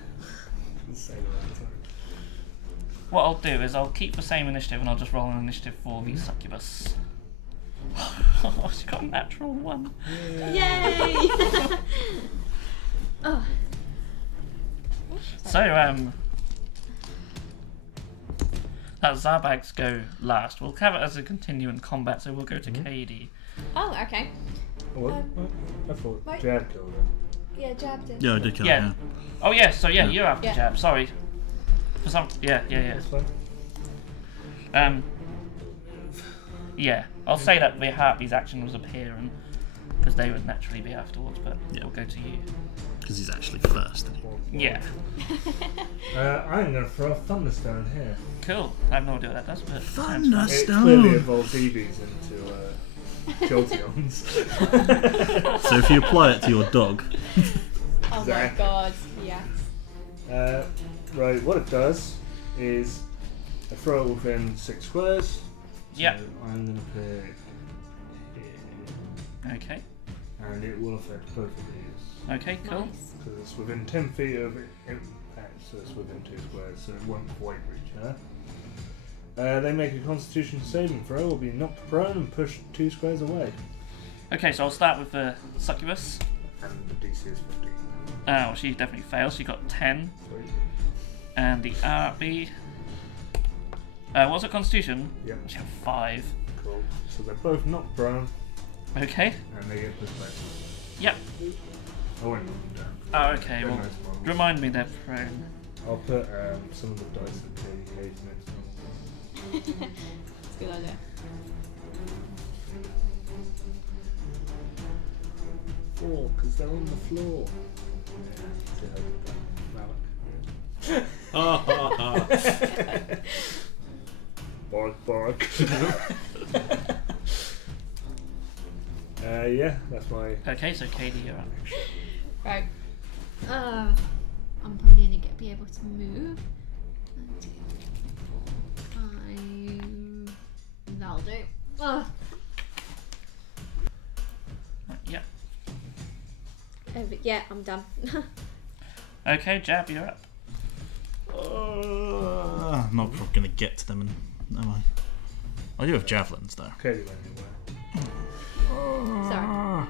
what I'll do is I'll keep the same initiative and I'll just roll an initiative for the succubus. Oh, she got a natural 1. Yay! Oh. So that Zarbags go last. We'll have it as a continuing combat, so we'll go to Katie. Oh, okay. What? I thought Right. Jad killed her. Yeah, jabbed him. Yeah, I did kill Yeah. her. Oh yeah, so yeah, Yeah. you're after Yeah. jab. Sorry. For some, yeah. That's fine. Yeah. I'll say that the Harpies action was appearing because they would naturally be afterwards, but Yeah. we'll go to you. Because he's actually first. Yeah. I'm going to throw a thunderstone here. Cool. I have no idea what that does, but sounds Thunder. fun. It Stone. clearly involves EVs into Jolteons. So if you apply it to your dog, Oh Zach. my god, yes. Right, what it does is I throw it within 6 squares. Yeah. So I'm going to pick here, Okay. and it will affect both of these. Okay. Cool. Nice. Because it's within 10 feet of impact so it's within 2 squares, so it won't quite reach her. They make a Constitution saving throw, will be knocked prone and pushed 2 squares away. Okay, so I'll start with the succubus. And the DC is 50. Oh, she definitely fails. She got 10. Sweet. And the Harpy. What's her Constitution? Yep. She had 5. Cool. So they're both knocked prone, Okay. and they get pushed back. Yep. I won't knock them down. Oh, okay. They're Well, nice models. remind me they're prone. I'll put some of the dice that Katie hates next time. That's a good idea. Four, because they're on the floor. Ha ha ha. Bark, bark. Yeah, that's my. Okay, so Katie, you're up. Right. I'm probably only gonna be able to move. 1, 2, 3, 4, 5. That'll do. Yep. Yeah, I'm done. Okay, Jab, you're up. I'm not probably going to get to them, am I? I do have javelins, though. Katie went anywhere. Sorry.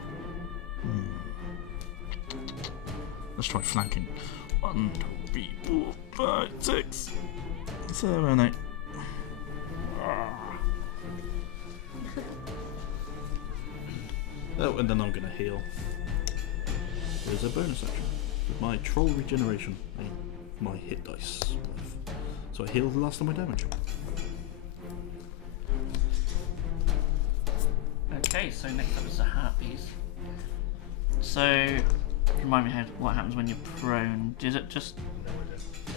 Let's try flanking. 1, 2, 3, 4, 5, 6, 7, 8. Oh, and then I'm going to heal. There's a bonus action with my troll regeneration, my hit dice. So I heal the last of my damage. Okay, so next up is the Harpies. So, remind me what happens when you're prone. Is it just...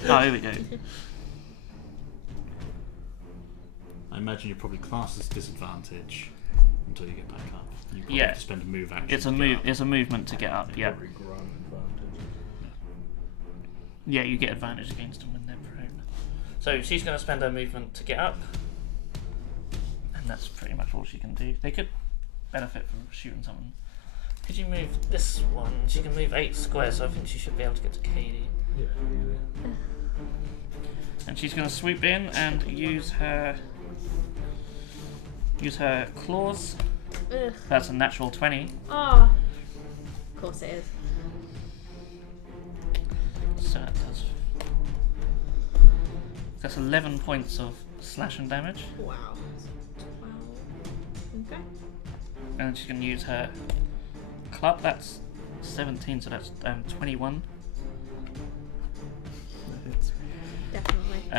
Oh, here we go. I imagine you're probably classed as disadvantage until you get back up. You probably Yeah. have to spend a move action. It's a to move. get up. It's a movement to get up. Yeah. Probably ground advantage. Yeah, you get advantage against them when they're prone. So she's going to spend her movement to get up, and that's pretty much all she can do. They could benefit from shooting someone. Could you move this one? She can move 8 squares, so I think she should be able to get to Katie. Yeah, easy. And she's going to swoop in and use her claws. Ugh. That's a natural 20. Oh. Of course it is. So that's 11 points of slashing damage. Wow. 12. Okay. And she can use her club. That's 17, so that's 21. Definitely.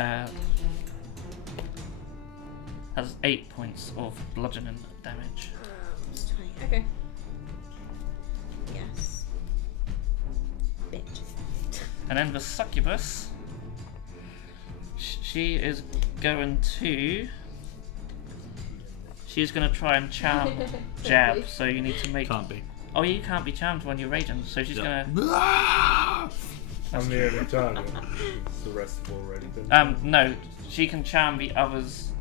Has 8 points of bludgeoning damage. It's 20. Okay. Yes. Bitch. And then the succubus, she is going to... She's going to try and charm Jab, so you need to make... Can't be. Oh, you can't be charmed when you're raging, so she's Yeah. going to... I'm the only target. The rest have already been. No, she can charm the others,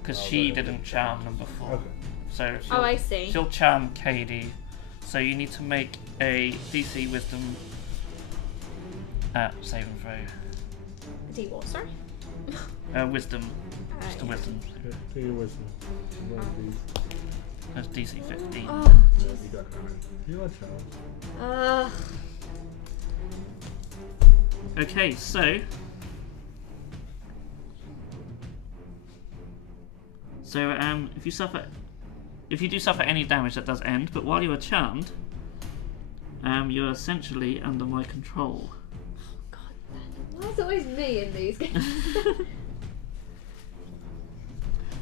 because Oh, she right. didn't charm them before. Okay. So Oh, I see. she'll charm Katie. So you need to make a DC Wisdom saving throw. D what? Sorry. Wisdom. Just a Yeah. wisdom. Okay, do your wisdom. One of these. That's DC 15. Oh, No, jeez. you got none. You are charmed. Okay, so if you do suffer any damage, that does end. But while you are charmed, you're essentially under my control. God, why is it always me in these games?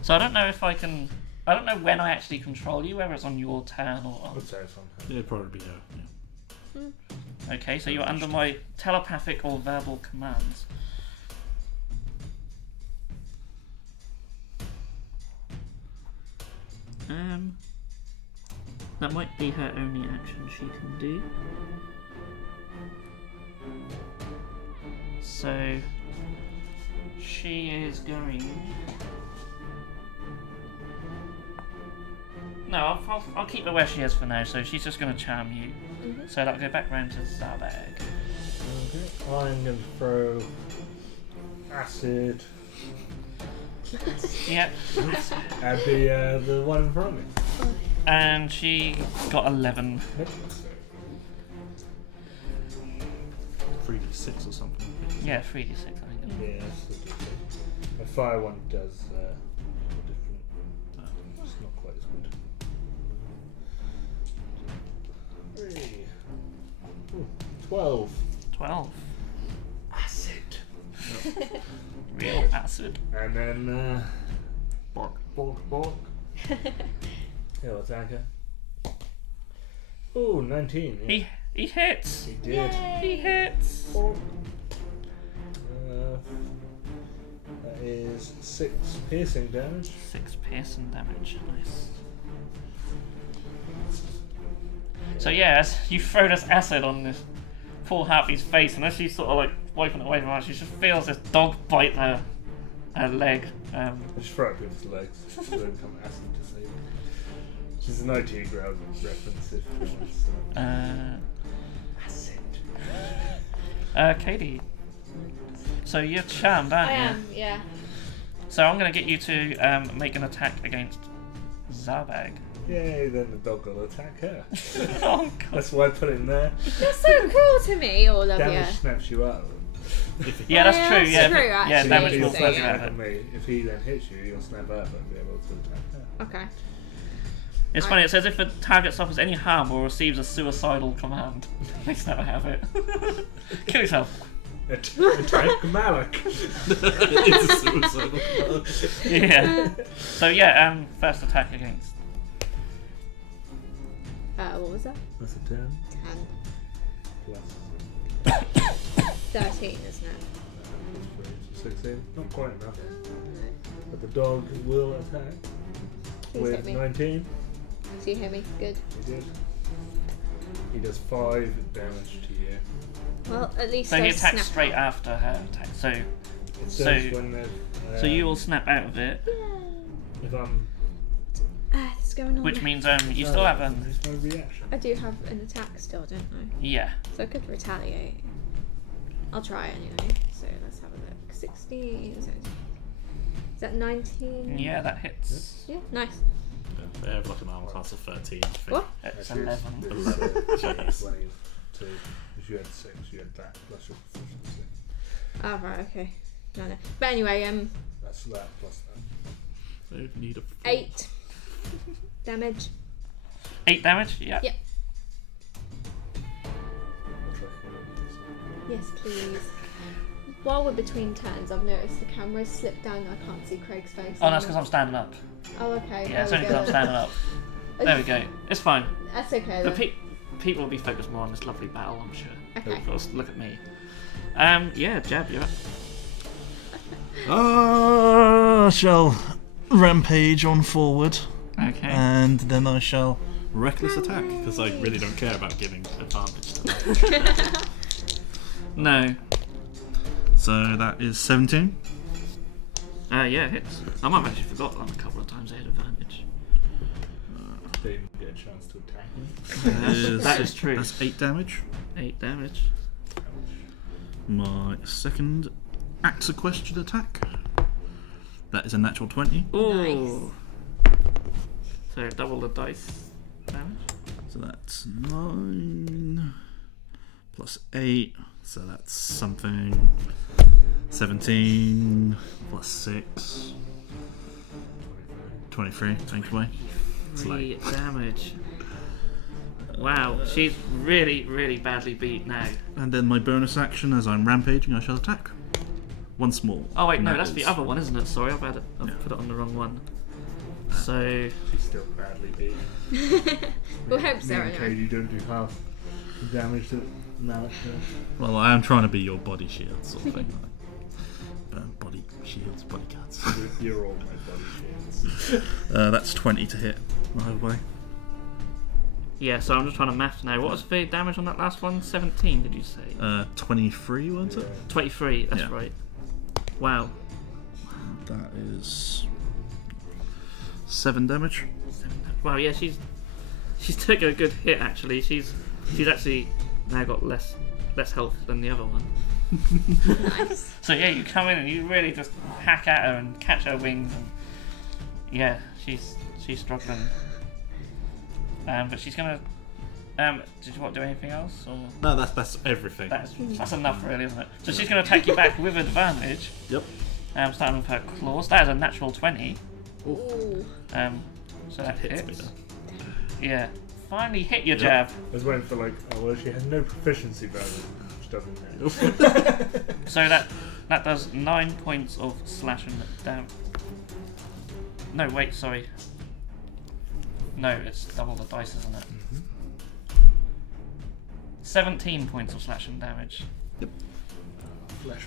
So I don't know if I can. I don't know when I actually control you, whether it's on your turn or I on. would say it's on her. Yeah, it'd probably be her. Yeah. Okay, so you're under my telepathic or verbal commands. That might be her only action she can do. So she is going. No, I'll keep her where she is for now. So she's just going to charm you. So that'll go back round to Zarbag. Okay, I'm going to throw acid Yep. at the one in front of me. And she got 11. Nope. 3d6 or something. Yeah, 3d6, I think. Yeah, that's the different. My fire one does different. It's not quite as good. 3. Ooh, 12. 12. Acid. Real acid. And then Bork. Bork. He'll attack her. Ooh, 19. Yeah. He hits. He did. He hits. That is 6 piercing damage. 6 piercing damage. Nice. So yeah, as you throw this acid on this poor Harpy's face, and as she's sort of like wiping it away from her, she just feels this dog bite her leg. Just throw it with his legs. So they become acid to save it. She's an IT ground reference if you want. Acid. Katie. So you're charmed, aren't I you? am, yeah. So I'm going to get you to make an attack against Zarbag. Yay, then the dog will attack her. Oh god. That's why I put it in there. You're so cruel to me, all of Damage you. snaps you up. Yeah, that's Yeah, true. that's Yeah, true, yeah, actually. damage He'll will So, snap further yeah. at her. on me. If he then hits you, you'll snap up and be able to attack her. Okay. It's funny, it says if a target suffers any harm or receives a suicidal command. Makes never have it. Kill yourself. Attack Malik. It's a suicidal. Yeah. So yeah, first attack against. What was that? That's a 10 10. plus 13, isn't it? 16. Not quite enough. No. But the dog will attack Please with hit me. 19. So you hit me. Good. He did. He does 5 damage to you. Well, at least So I he attacks snap straight out. after her attack. So It So- says when they've, so you will snap out of it, if I'm. What's going on? which there? means you still have There's no reaction. I do have an attack still, don't I? yeah. So I could retaliate. I'll try anyway. So let's have a look. 16. So is that 19? Yeah, that hits. Yeah, nice. They have like an armor class of 13. I think. What? It's Actually, 11. it's Jeez. 22. If you had 6, you had that plus your proficiency. Oh, right, okay. No. But anyway, That's that plus that. They need a 8 damage. 8 damage. Yeah. Yep. Looks like it. Yes, please. While we're between turns, I've noticed the camera's slipped down and I can't see Craig's face. Oh, that's because I'm standing up. Oh, okay. Yeah, it's there only we because I'm go. standing up. There we go. It's fine. That's okay The then. people will be focused more on this lovely battle, I'm sure. Okay. First, look at me. Yeah, Jab, you're up. I shall rampage on forward, Okay. and then I shall reckless attack because I really don't care about giving advantage to them. No. So that is 17. Yeah, it hits. I might have actually forgot that a couple of times they had advantage. They didn't get a chance to attack me. That is true. That's 8 damage. 8 damage. My second axe a question attack. That is a natural 20. Ooh. So double the dice damage. So that's 9 plus 8. So that's something. 17 plus 6. 23. Take away. 3 damage. Wow, she's really, really badly beat now. And then my bonus action as I'm rampaging, I shall attack. Once more. Oh wait, And no, that that's the is- other one, isn't it? Sorry, I've Yeah. put it on the wrong one. So She's still badly beaten. We'll hope so Me and anyway. Katie don't do half the damage that Malik does. Well, I am trying to be your body shield sort of thing. Body shields, bodyguards. You're all my body shields. That's 20 to hit. Either way. yeah, so I'm just trying to math now. What was the damage on that last one? 17, did you say? 23, wasn't it? 23. That's Yeah. right. Wow. That is 7 damage. Wow. Yeah, she's taken a good hit actually. She's actually now got less less health than the other one. Nice. So yeah, you come in and you really just hack at her and catch her wings, and yeah, she's struggling. But she's gonna. Did you want to do anything else? Or? No, that's everything. That's enough, really, isn't it? So she's gonna attack you back with advantage. Yep. Starting with her claws. That is a natural 20. Ooh. So that Hits hits. me Yeah. Finally hit your Yep. jab. I was waiting for like, oh well, she has no proficiency bonus, which doesn't hit. So that does 9 points of slashing damage. No, wait, sorry. No, it's double the dice, isn't it? 17 points of slashing damage. Flesh.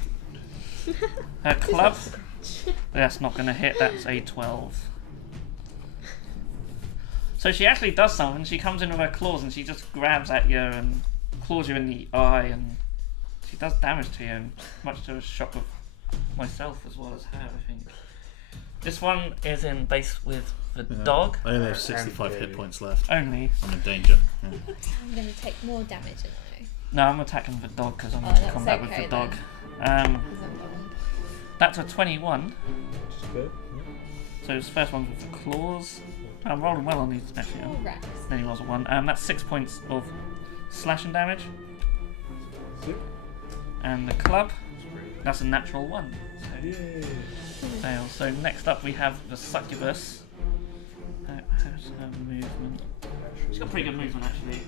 Her club, that's not going to hit, that's a 12. So she actually does something. She comes in with her claws and she just grabs at you and claws you in the eye, and she does damage to you, much to the shock of myself as well as her, I think. This one is in base with the dog. I only have 65 hit points left. Only. I'm in danger. Yeah. I'm going to take more damage than No, I'm attacking the dog because I'm in that's combat okay with the dog. I. That's a 21. Good. So his first one's with the claws. I'm rolling well on these actually. Oh, Rex. Then he rolls a 1. That's 6 points of slashing damage. Sick. And the club, that's a natural 1. So Yay. fail. So next up we have the succubus. How's her movement? She's got pretty good movement actually.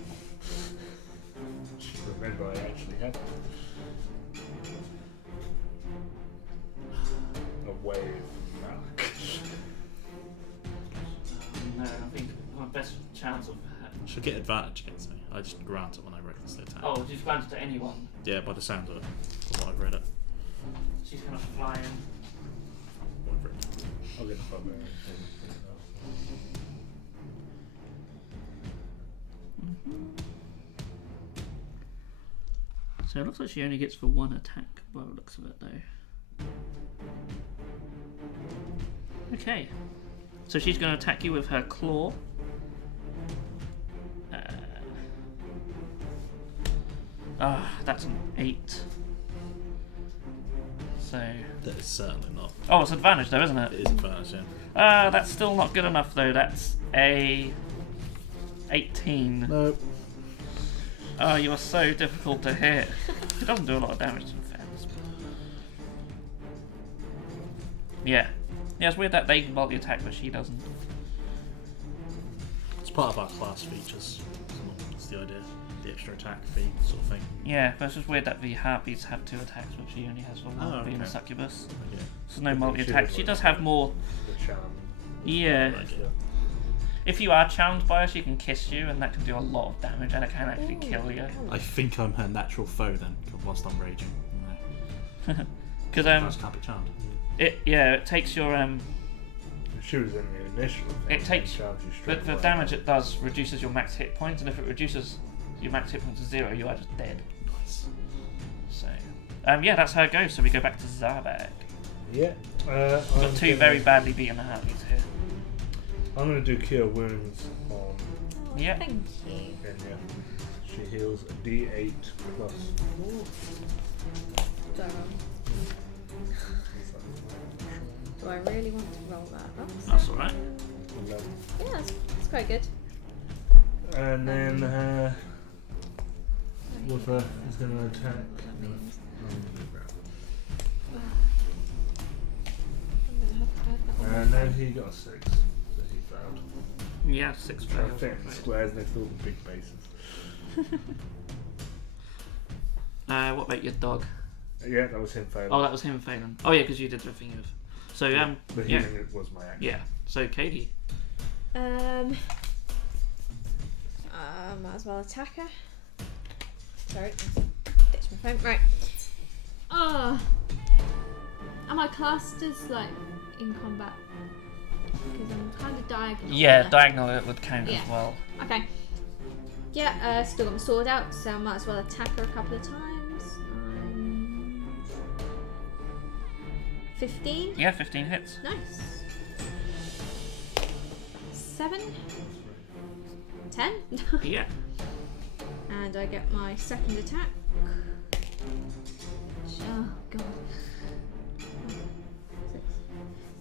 Remember, I actually had a wave. No, I think my best chance of She'll get advantage against me. I just grant it when I recklessly attack. Oh, she's granted to anyone. Yeah, by the sound of it, from what I've read it. She's gonna fly in. Whatever. I'll get the bugbear. So it looks like she only gets for 1 attack by the looks of it though. Okay. So she's going to attack you with her claw. That's an 8. So... That is certainly not. Oh, it's advantage though, isn't it? It is advantage, yeah. That's still not good enough though. That's a 18. No. Oh, you are so difficult to hit. It doesn't do a lot of damage to the fence. Yeah. Yeah, it's weird that they can multi-attack but she doesn't. It's part of our class features. That's the idea. The extra attack feat sort of thing. Yeah, but it's just weird that the Harpies have 2 attacks but she only has 1 being a succubus. Yeah. So no multi-attack. She does have more... The charm. Yeah. Like it. If you are charmed by her, she can kiss you and that can do a lot of damage and it can actually kill you. I think I'm her natural foe then, whilst I'm raging. Because Can't be charmed. it takes your She was in the initial thing. It takes charged you straight the away. damage it does reduces your max hit points, and if it reduces your max hit points to 0, you are just dead. Nice. So yeah, that's her go. So we go back to Zabak. Yeah. We've got 2 very badly beaten Harpies here. I'm going to do Cure Wounds on Oh, Yeah. thank you. Enya. She heals a D8 plus 4. Do I really want to roll that? That's alright. 11. Yeah, that's quite good. And then Woofer is going to attack. I'm gonna have to add that one. And then he got a 6, so he failed. Yeah, 6 I fails. think the squares next to all the big bases. What about your dog? Yeah, that was him failing. Oh, that was him failing. Oh yeah, because you did the thing of. So The yeah, healing was my action. yeah. So Katie. Might as well attack her. Sorry, ditch my phone. Right. Am I classed as like in combat? Because I'm kind of diagonal. Yeah, there. diagonal it would count Yeah. as well. Okay. Yeah, still got my sword out, so I might as well attack her a couple of times. 15. Yeah, 15 hits. Nice. 7. 10. Yeah. And I get my second attack. God.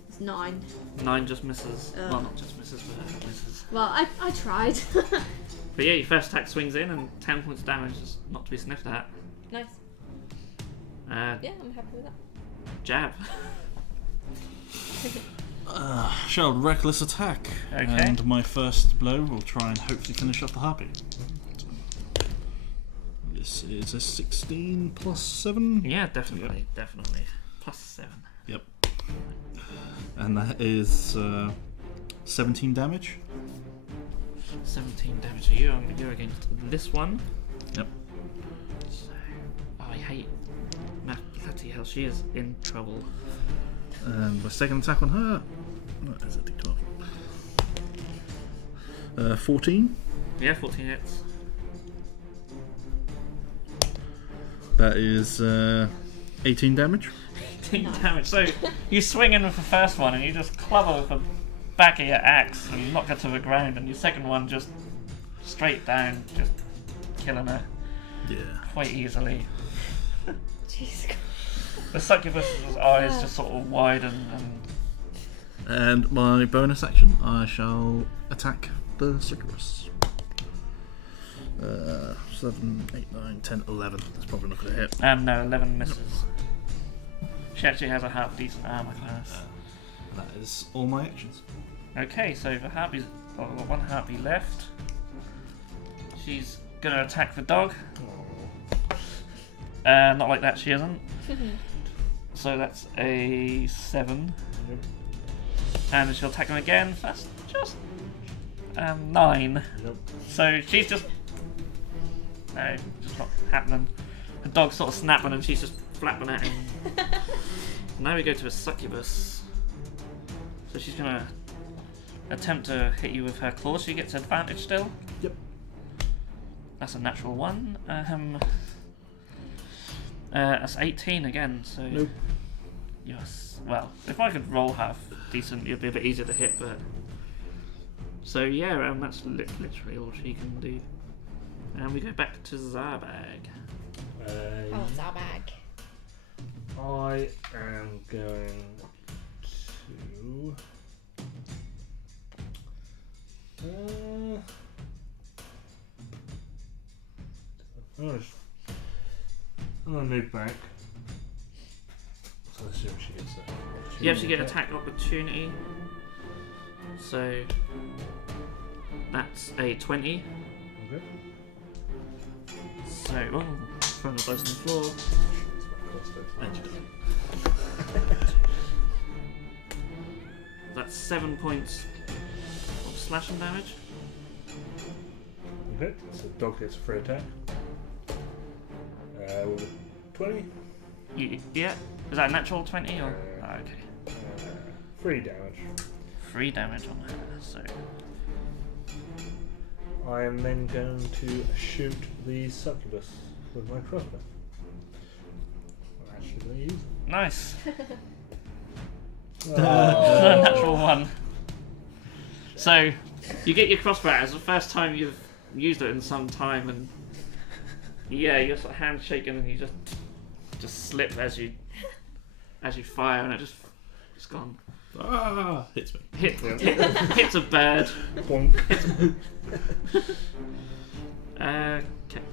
It's 9. 9 just misses. Ugh. Well, not just misses, but misses. Well, I tried. But yeah, your first attack swings in and 10 points of damage is not to be sniffed at. Nice. Yeah, I'm happy with that. Jab. Shall reckless attack. Okay. And my first blow will try and hopefully finish off the harpy. This is a 16 plus 7. Yeah, definitely, definitely. Plus 7. Yep. And that is 17 damage. 17 damage to you. You're against this one. Yep. So, I hate bloody hell. She is in trouble. And my second attack on her. That is a d12. 14. Yeah, 14 hits. That is 18 damage. 18 damage. So you swing in with the first one and you just club her with the back of your axe and you knock her to the ground, and your second one just straight down, just killing her Yeah. quite easily. Jeez. The succubus's eyes just sort of widen and And my bonus action, I shall attack the succubus. 7, 8, 9, 10, 11. That's probably not going to hit. no, 11 misses. She actually has a half decent armor class. That is all my actions. Okay, so the harpies, well, we've got one harpy left. She's gonna attack the dog. Not like that, she isn't. So that's a 7. Yep. And she'll attack him again. That's just 9. Nope. So she's just... No, just not happening. The dog's sort of snapping and she's just flapping at him. Now we go to a succubus. So she's gonna attempt to hit you with her claws. She gets advantage still. Yep. That's a natural 1. That's 18 again, so... Nope. Yes. Well, if I could roll half decent, it'd be a bit easier to hit, but... So yeah, that's literally all she can do. And we go back to Zarbag. Oh, it's our bag. I am going to. I'm gonna move back. So let's see what she gets there. You actually get attack opportunity. So... That's a 20. Okay. So, oh, throwing the dice on the floor. And you do. That's 7 points of slashing damage. Okay, so dog gets a free attack. 20. Yeah. Is that a natural 20 or? Oh, okay. 3 damage. 3 damage on her. So I am then going to shoot the succubus with my crossbow. I'm actually going to use it. nice. Oh. Natural 1. So you get your crossbow out. It's the first time you've used it in some time, and yeah, you're sort of hand shaking, and you just slip as you fire, and it's gone. Ah, hits me. Hits a bird. Bonk.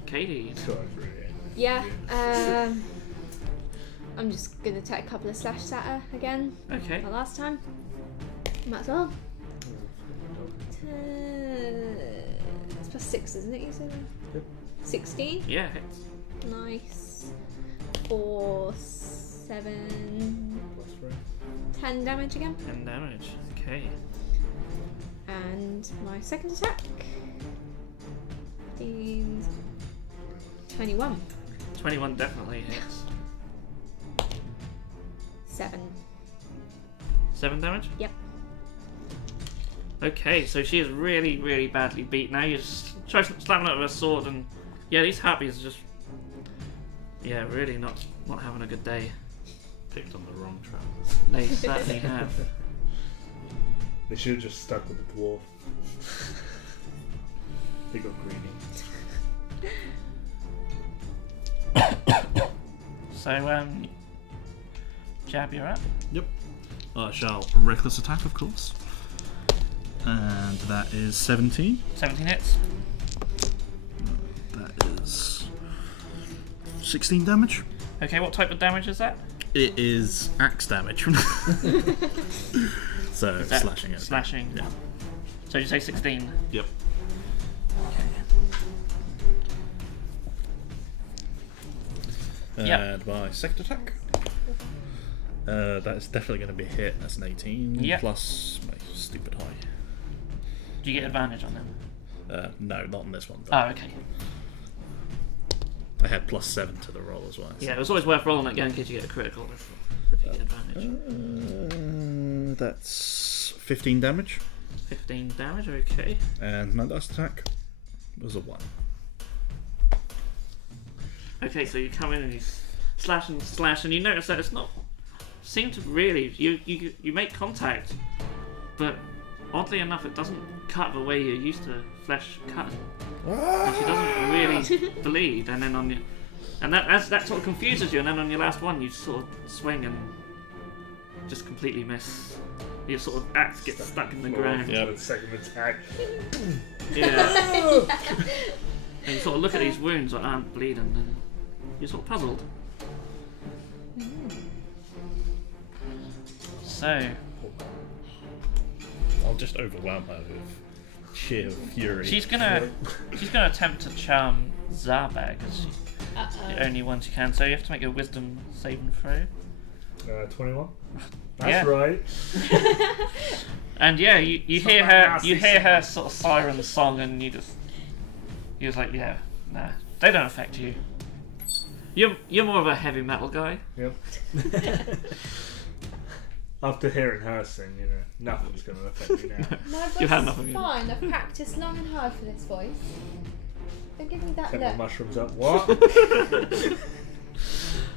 Katie. Yeah, I'm just gonna take a couple of slashes at her again. Okay. Like last time. Might as well. It's plus 6, isn't it? You said? Yep. 16. Yeah, hits. Nice. 4, 7, 10 damage again. 10 damage. Okay. And my second attack. 15, 21. 21 definitely hits. 7. 7 damage? Yep. Okay, so she is really, really badly beat. Now you're slapping her with a sword, and yeah, these harpies are just, yeah, really not having a good day. Picked on the wrong track. They certainly have. They should have just stuck with the dwarf. They got greedy. So Jab, you're up. Yep. I shall reckless attack, of course. And that is 17. 17 hits. That is 16 damage. Okay, what type of damage is that? It is axe damage. So Is that slashing it. Slashing. Yeah. So you say 16. Yep. Yep. And my second attack. That is definitely going to be a hit. That's an 18 Yep. plus my stupid high. Do you get advantage on them? No, not on this one. But Oh, okay. I had +7 to the roll as well. Yeah, it was always worth rolling that game in case you get a critical if you get advantage. That's 15 damage. 15 damage, okay. And my last attack was a 1. Okay, so you come in and you slash, and you notice that it's not. Seem to really. You make contact, but oddly enough, it doesn't cut the way you're used to flesh cutting. And she doesn't really bleed, and then on your. And that sort of confuses you, and then on your last one, you sort of swing and just completely miss. Your sort of axe gets stuck in the ground. Yep. For the second attack. Yeah. And you sort of look at these wounds that aren't bleeding, and you're sort of puzzled. So, I'll just overwhelm her with sheer fury. she's gonna attempt to charm Zarbag as she's the only one she can. So you have to make a wisdom saving throw. 21. That's Yeah. right. And yeah, you hear her sort of siren song, and you're just like, yeah, nah, they don't affect you. You're more of a heavy metal guy. Yep. After hearing her sing, nothing's going to affect me now. My voice You had is nothing. fine. I've practiced long and hard for this voice. Don't give me that Take my look. mushrooms up. What?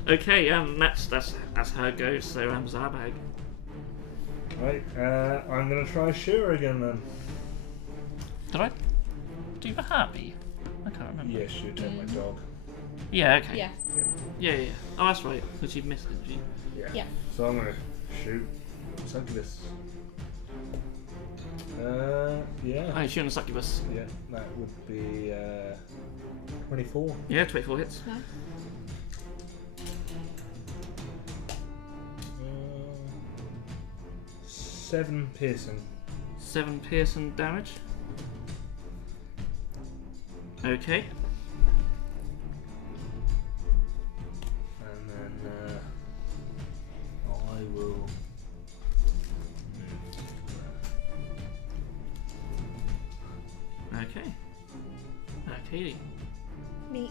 Okay, that's her goes. So Zarbag. Right, I'm going to try shoot her again then. Did I do the Harpy? I can't remember. Yes, you take my dog. Yeah. Okay. Yeah. Yeah. Oh, that's right. Because she missed, didn't she? Yeah. So I'm going to shoot Succubus. Yeah. Oh, shooting a succubus. Yeah, that would be 24. Yeah, 24 hits. No. 7 piercing. 7 piercing damage. Okay. And then I will move. Okay. Okay. Me.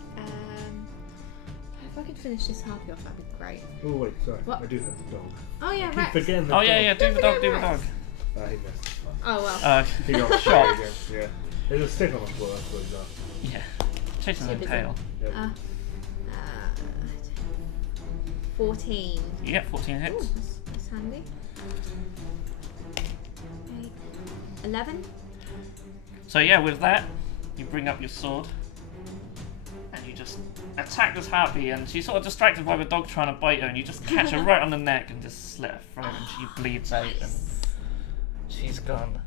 If I could finish this Harpy off, that'd be great. Oh wait, sorry. What? I do have the dog. Oh yeah, Keep Rex. forgetting the Oh dog. yeah. Do the dog. Do the dog. He missed. Oh well. He got shot again. Yeah. There's a stick on the floor. That's what he's on. Yeah. Chasing the Super tail. Yep. 14. Yeah, 14 Ooh, hits. that's handy. 8, 11. So yeah, with that, you bring up your sword and you just attack this harpy, and she's sort of distracted by the dog trying to bite her, and you just catch her right on the neck and just slit her throat, and she bleeds out, and she's gone.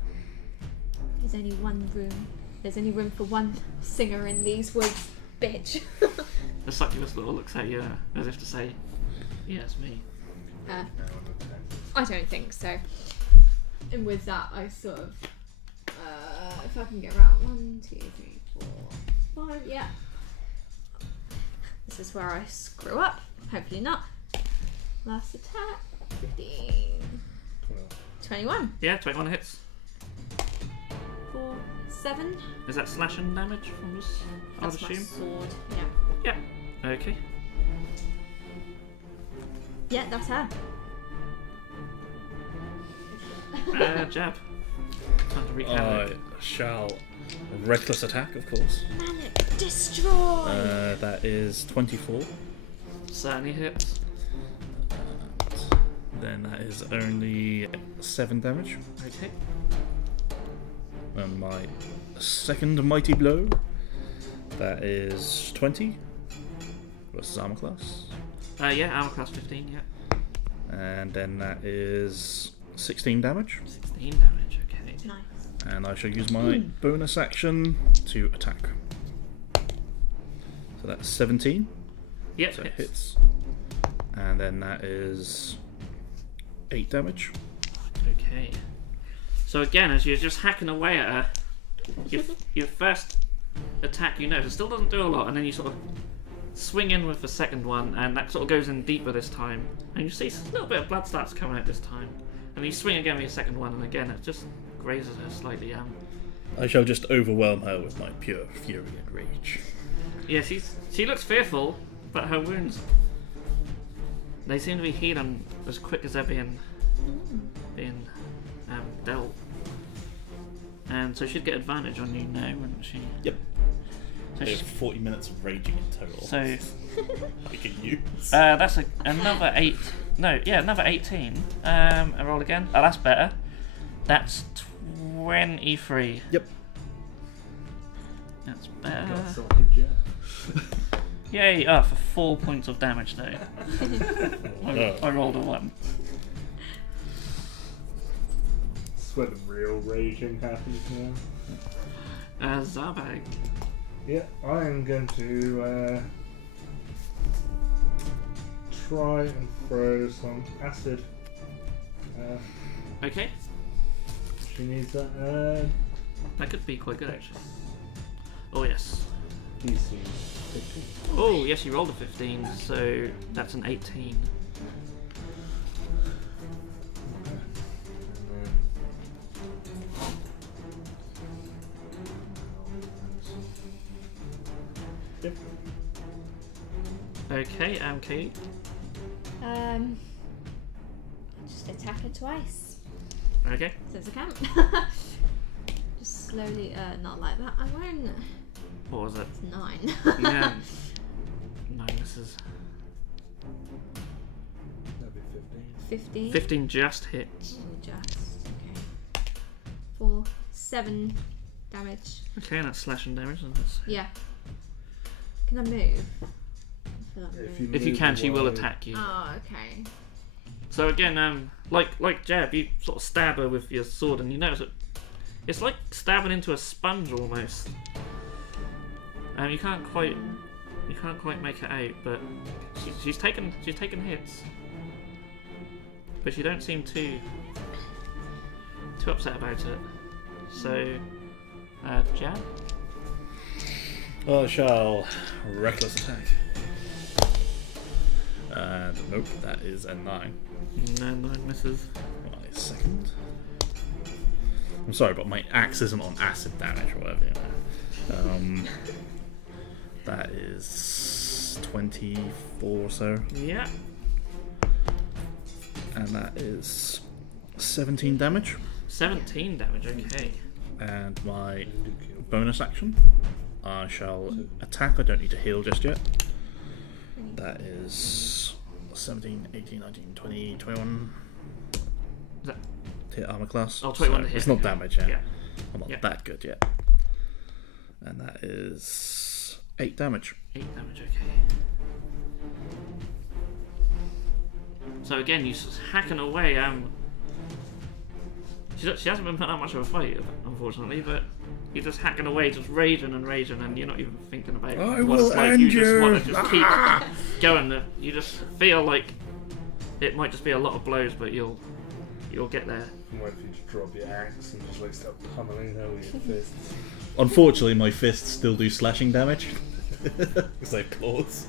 There's only one room. There's only room for one singer in these woods, bitch. The succubus sort of looks at you as if to say, "Yeah, it's me." I don't think so. And with that, I sort of, if I can get around 1, 2, 3, 4, 5, yeah. This is where I screw up. Hopefully not. Last attack, 15, 21, Yeah, 21 hits. 4, 7. Is that slashing damage from this? I would That's my assume. sword. Yeah. Yeah. Okay. Yeah, that's her. Jab. Time to wreak havoc. I shall reckless attack, of course. Manic destroy. That is 24. Certainly hits. Then that is only 7 damage. Okay. And my second mighty blow, that is 20 versus armor class. Yeah, armor class 15. Yeah. And then that is 16 damage. 16 damage, okay. Nice. And I shall use my bonus action to attack. So that's 17. Yep, So it hits. hits. And then that is 8 damage. Okay. So again, as you're just hacking away at her, your first attack, you notice, it still doesn't do a lot, and then you sort of swing in with the second one, and that sort of goes in deeper this time. And you see a little bit of blood starts coming out this time. And you swing again with your second one, and again it just grazes her slightly. I shall just overwhelm her with my pure fury and rage. Yeah, she looks fearful, but her wounds, they seem to be healing as quick as they're being dealt. And so she'd get advantage on you now, wouldn't she? Yep. So I have 40 minutes of raging in total. So I can use. that's another 8. No, yeah, another 18. I roll again. Oh, that's better. That's 23. Yep. That's better. Got something, yeah. Yay! For 4 points of damage though. I rolled a 1. That's where the real raging happens now. Zabag. Yeah, I am going to try and throw some acid. Okay, She needs that. that could be quite good actually. Oh yes. DC 15. Oh yes, you rolled a 15, so that's an 18. Yep. Okay, Kate. Just attack her twice. Okay. Since I can. Just slowly, not like that. I won't. What was it? It's 9. Yeah. 9 misses. That'd be 15. 15. 15 just hits. Ooh, just. Okay. 4, 7 damage. Okay, and that's slashing damage. And that's... Yeah. Can I move? I feel like If you move can, she will away- attack you. Oh, okay. So again, like Jeb, you sort of stab her with your sword, and you notice it. It's like stabbing into a sponge almost. You can't quite make it out, but she's taken hits, but you don't seem too upset about it. So, Jeb. I shall reckless attack. And nope, that is a 9. No, 9 misses. My second. I'm sorry, but my axe isn't on acid damage or whatever. You know. That is 24 or so, Yeah. and that is 17 damage. 17 damage. Okay. And my bonus action, I shall attack. I don't need to heal just yet. That is 17, 18, 19, 20, 21. Is that- Hit armor class. Oh, 21 so to hit, it's not okay. damage yet. Yeah. I'm not Yeah. that good yet. And that is 8 damage. 8 damage, okay. So again, you're hacking away. She hasn't been putting up much of a fight, unfortunately, but you're just hacking away, just raging, and you're not even thinking about I what will it's like. end You just you. want to just keep going. You just feel like it might just be a lot of blows, but you'll get there. I'm waiting for you to drop your axe and just like start pummeling her with your fists. Unfortunately, my fists still do slashing damage. Because they have claws.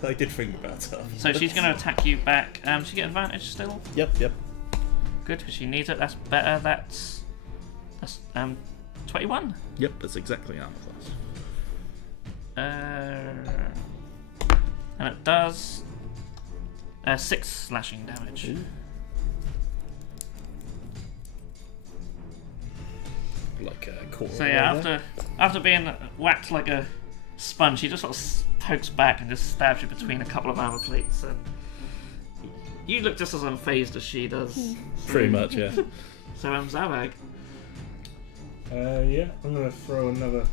I did think about that. So she's going to attack you back. She get advantage still. Yep. Good, because she needs it. That's better. That's 21. Yep, that's exactly armor class. And it does 6 slashing damage. Like a core. So yeah, after being whacked like a sponge, he just sort of pokes back and just stabs you between a couple of armor plates, and you look just as unfazed as she does. Pretty much, yeah. So Zabag. Yeah, I'm gonna throw another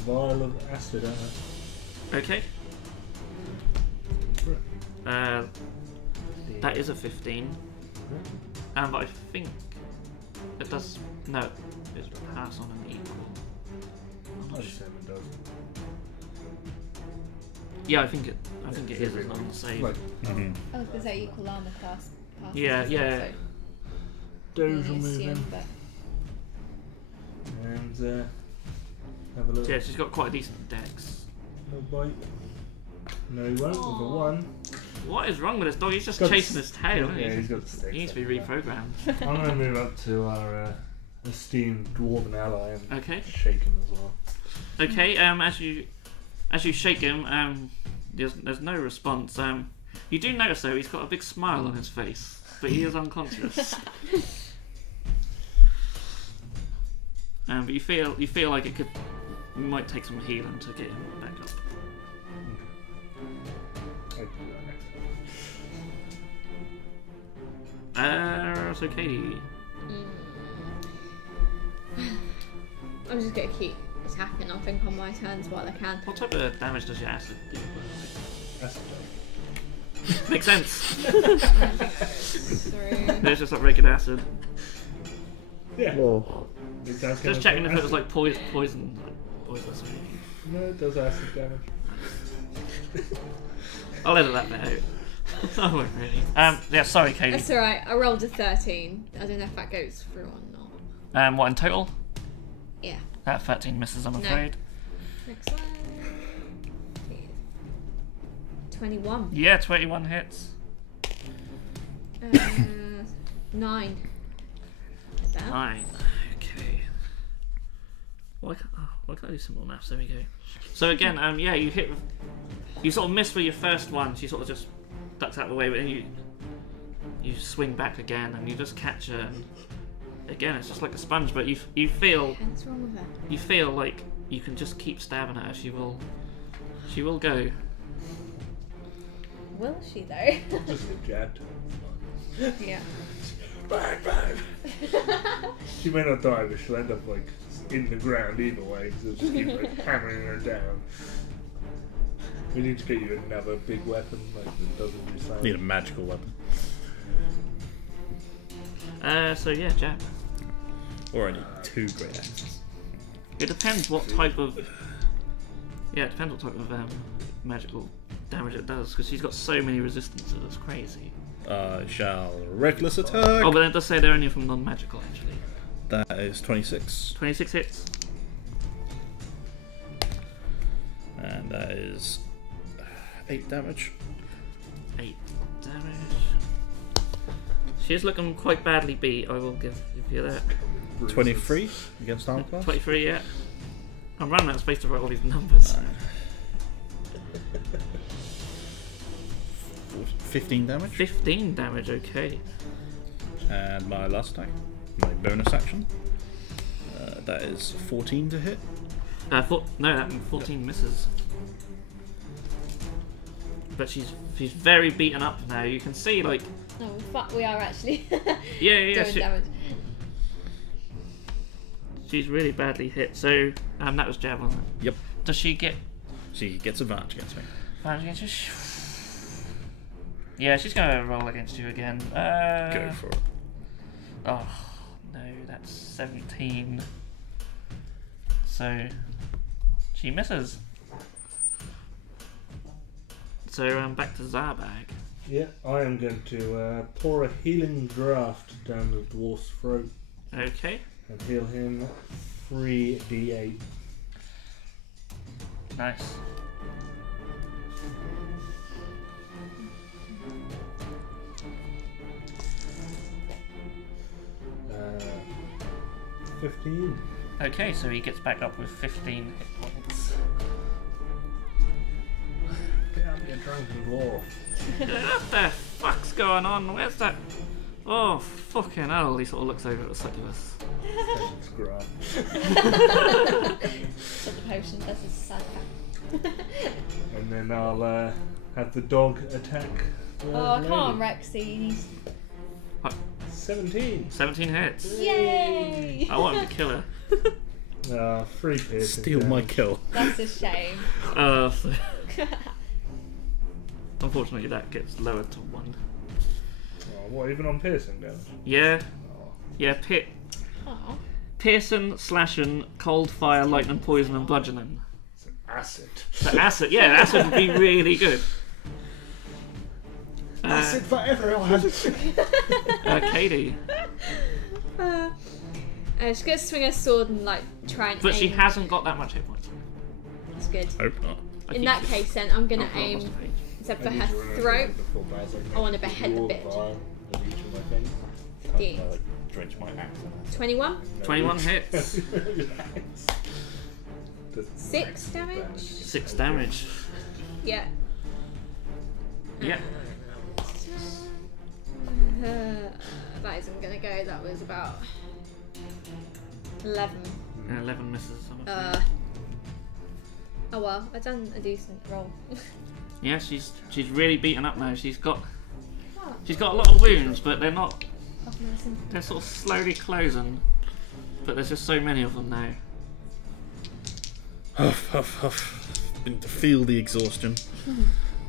vial of acid at her. Okay. Right. That is a 15. But I think it does. No, it's pass on an equal. I'm not I sure. assume it does. Yeah, I think it is as long as save. Like, I was gonna say equal armor class. Passes, Yeah, yeah. So those will only move in. assume, but And have a look. Yeah, she's got quite a decent dex. No bite. No, he won't with a Aw. 1. What is wrong with this dog? He's just Got chasing s- his tail. isn't Yeah, he? he's got the sticks. He needs to be reprogrammed. I'm going to move up to our esteemed dwarven ally and Okay. shake him as well. Okay. As you shake him, there's no response. You do notice though he's got a big smile on his face, but he is unconscious. But you feel like it might take some healing to get him back up. I can do that next time. It's okay. I'm just gonna keep attacking. I think on my turns while I can. What type of damage does your acid do? That's okay. Makes sense. Through. It's just like regular acid. Yeah. Oh. It does Just checking if it was like poison, like poisonous or anything. No, it does acid damage. I'll edit that bit out. I won't really. Yeah, sorry, Katie. That's alright. I rolled a 13. I don't know if that goes through or not. What in total? Yeah. That 13 misses, I'm No. afraid. Next one. 21. Yeah, 21 hits. 9. About. 9. Okay. Why can't I do simple maths? There we go. So again, yeah, you hit. You sort of miss for your first one. She sort of just ducks out of the way, but then you swing back again, and you just catch her. And again, it's just like a sponge, but you feel What's wrong with her? you feel like you can just keep stabbing at her. She will go. Will she though? Just get jabbed. Yeah. Bang, bang. She may not die, but she'll end up like in the ground either way. So just keep like hammering her down. We need to get you another big weapon like that doesn't do sound. Need a magical weapon. So yeah, jab. Or I need 2 great axes. It depends what type of. Yeah, it depends what type of magical damage it does, because she's got so many resistances. It's crazy. Shall reckless attack. Oh, but it does say they're only from non-magical actually. That is 26. 26 hits. And that is 8 damage. 8 damage. She is looking quite badly beat. I will give you that. 23 against armor class. 23, yeah. I'm running out of space to write all these numbers. 15 damage. 15 damage. Okay. And my last attack, my bonus action. That is 14 to hit. No, that 14 misses. But she's very beaten up now. You can see like. No, we are actually Yeah. doing damage. She's really badly hit. So that was jab, wasn't it? Yep. Does she get She gets advantage against me. advantage against you? Yeah, she's gonna roll against you again. Go for it. Oh no, that's 17. So she misses. So back to Zarbag. Yeah, I am going to pour a healing draft down the dwarf's throat Okay, and heal him 3d8. nice. Uh, 15. Okay, so he gets back up with 15 hit points. Get out of your drunken dwarf. What the fuck's going on? Where's that? Oh, fucking hell. He sort of looks over at the succubus. Peasant's grab. So the potion does is sad fact. And then I'll have the dog attack. the Oh, lady. come on, Rexy. 17. 17 hits. Yay! I want him to kill her. 3 piercing Steal my damage. kill. That's a shame. So unfortunately that gets lowered to 1. Oh, what, even on piercing damage? Yeah, Oh. yeah. Aw. Pearson, slashing, cold, fire, lightning, poison, and bludgeoning. It's acid. So acid, yeah, acid would be really good. Acid for everyone! Katie. She's gonna swing her sword and like try and But aim. she hasn't got that much hit points. That's good. Hope not. In that case, then I'm gonna aim except for her throat. I want to behead the bitch. 21. 21 hits. 6 damage. 6 damage. Yeah. Yeah. That isn't gonna go. That was about 11. 11 misses. I'm afraid. Oh well, I've done a decent roll. Yeah, she's really beaten up now. She's got a lot of wounds, but they're not. They're sort of slowly closing. But there's just so many of them now. Huff, huff, huff. Been to feel the exhaustion.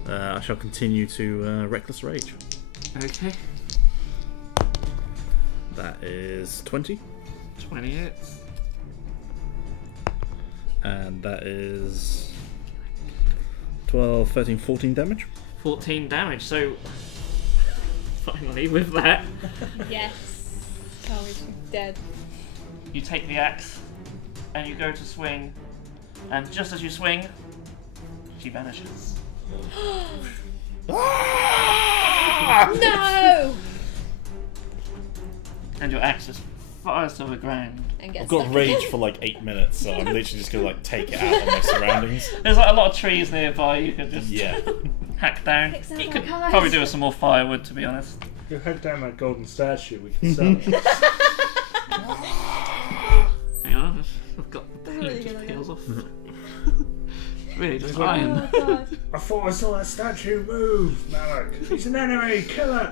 I shall continue to Reckless Rage. Okay. That is 20. 20 hits. And that is 12, 13, 14 damage. 14 damage. So finally, with that, Yes. Tell me she's dead. you take the axe and you go to swing, and just as you swing, she vanishes. No! And your axe just fires to the ground. And gets I've got stuck. rage for like 8 minutes, so I'm literally just gonna like take it out on my surroundings. There's like a lot of trees nearby you could just Yeah. hack down. Fix that You could up, guys. probably do with some more firewood, to be honest. Go head down that golden statue, we can sell it. Hang on, I've got the Really paint just good peels off. Really, just It's like- iron. Oh god. I thought I saw that statue move, Malik. It's an enemy, kill it!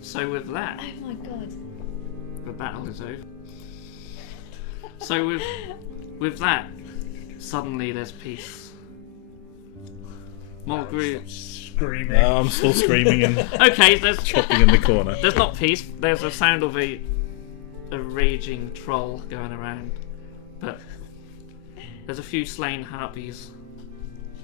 So with that, Oh my god. the battle is over. So with that, suddenly there's peace. Mulgrew. Screaming. No, I'm still screaming and Okay, there's chopping in the corner. not peace. There's a sound of a raging troll going around, but there's a few slain harpies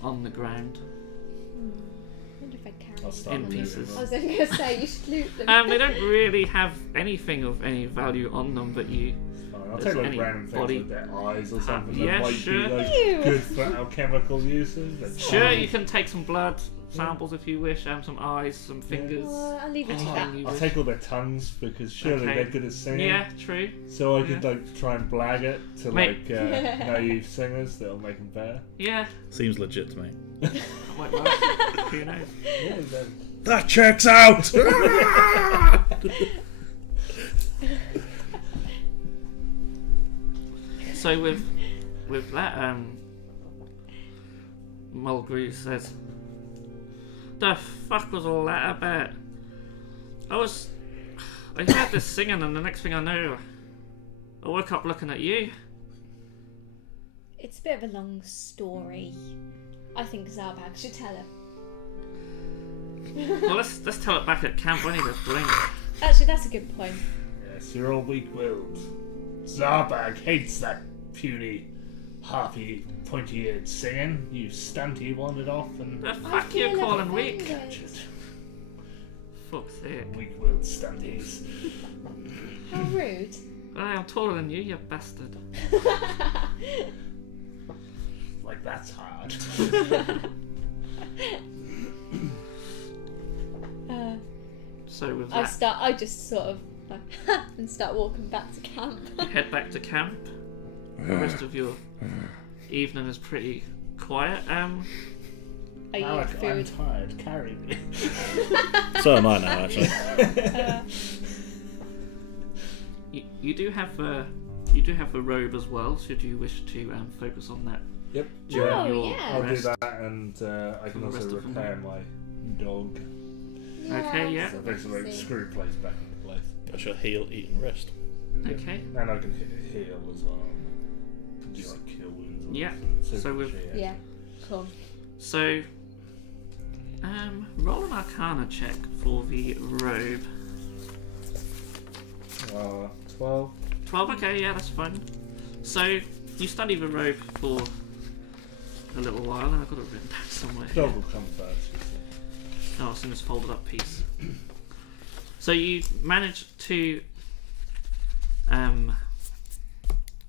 on the ground. I wonder if I'd carry I'll them. start In moving pieces. I them. was gonna say you should loot them. They don't really have anything of any value on them, but you. Fine, I'll There's take like any random things body- with their eyes or something yeah, that might sure. be like Ew. good for alchemical uses. That's Sure, fine. you can take some blood samples if you wish, some eyes, some fingers. I'll leave you to that. Anything you I'll wish. take all their tongues because surely Okay. they're good at singing. Yeah, true. So I could Yeah. like try and blag it to Mate. like naive singers that'll make them better. Yeah, Seems legit to me. that might work. Who knows? Yeah, then. That checks out! So with that, Mulgrew says, "The fuck was all that about? I heard this singing, and the next thing I know, I woke up looking at you." It's a bit of a long story. I think Zarbag should tell her. Well, let's tell it back at camp. I need a drink. Actually, that's a good point. Yes, you're all weak-willed. Zarbag hates that puny, harpy, pointy-eared singing. You stunty wandered off and The fuck you calling weak? captured. Fuck's sake. Weak-willed stunties. How rude. I'm taller than you, you bastard. Like that's hard. So with that, I just sort of like and start walking back to camp. you head back to camp. The rest of your evening is pretty quiet. I eat Alec, I'm food. tired. Carry me. So am I now, actually. You do have a robe as well. Should you wish to focus on that Yep. during Oh, your yeah. I'll do rest. that, and I For can the rest also of them. repair my dog. Okay, yeah. So basically, I see. screw place back into place. I shall heal, eat, and rest. Okay. And I can heal as well. Do like kill wounds. Or Yeah. So So we've Yeah. Cool. so roll an Arcana check for the robe. 12. 12. Okay, yeah, that's fine. So you study the robe for a little while, and I've got it written down somewhere. 12 will come first. Oh, it's in this folded up piece. So you manage to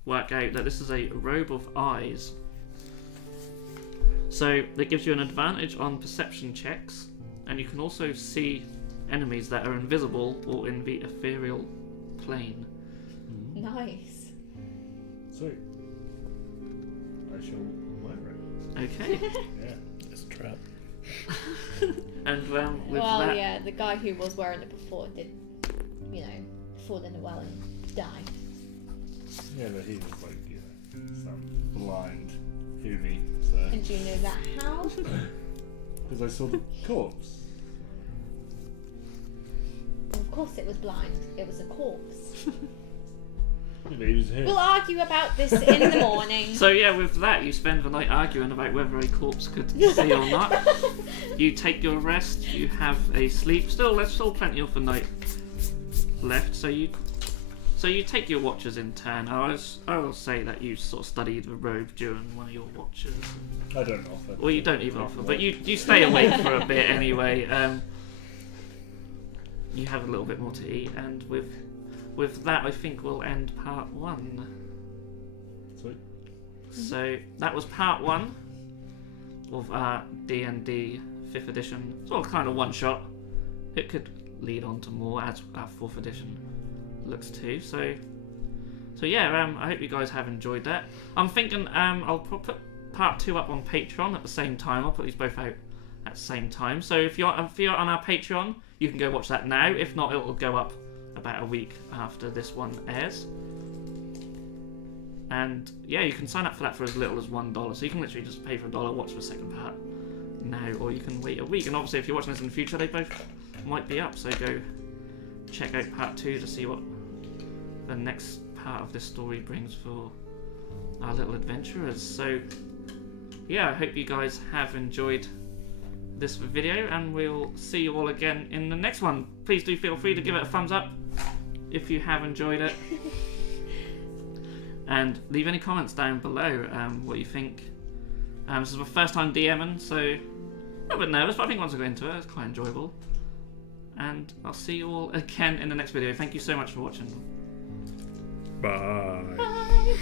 work out that this is a robe of eyes. So that gives you an advantage on perception checks, and you can also see enemies that are invisible or in the ethereal plane. Nice. Sweet. I shall wear it. Okay. Yeah. It's a trap. And with Well, that, yeah, the guy who was wearing it before did, you know, fall in a well and die. Yeah, but he was like, you know, some blind Humi, so. And do you know that how? Because I saw the corpse. Well, of course it was blind. It was a corpse. Yeah, but he was here. We'll argue about this in the morning. so yeah, with that you spend the night arguing about whether a corpse could see or not. You take your rest. You have a sleep. There's still plenty of the night left. So you take your watches in turn. I will say that you sort of studied the robe during one of your watches. I don't offer. Well, you don't even offer, but you stay awake for a bit anyway. You have a little bit more to eat, and with that, I think we'll end part 1. Sweet. So that was part 1 of our D&D 5th edition. Sort of kind of one shot. It could lead on to more as our 4th edition looks too. So yeah, I hope you guys have enjoyed that. I'm thinking I'll put part 2 up on Patreon at the same time. I'll put these both out at the same time. So if you're on our Patreon, you can go watch that now. If not, it'll go up about a week after this one airs. And yeah, you can sign up for that for as little as $1. So you can literally just pay for $1, watch the second part now, or you can wait a week. And obviously if you're watching this in the future, they both might be up, so go check out part 2 to see what the next part of this story brings for our little adventurers. So yeah, I hope you guys have enjoyed this video, and we'll see you all again in the next one. Please do feel free to give it a thumbs up if you have enjoyed it, and leave any comments down below what you think. This is my first time DMing, so a little bit nervous, but I think once I go into it, it's quite enjoyable. And I'll see you all again in the next video. Thank you so much for watching. Bye. Bye.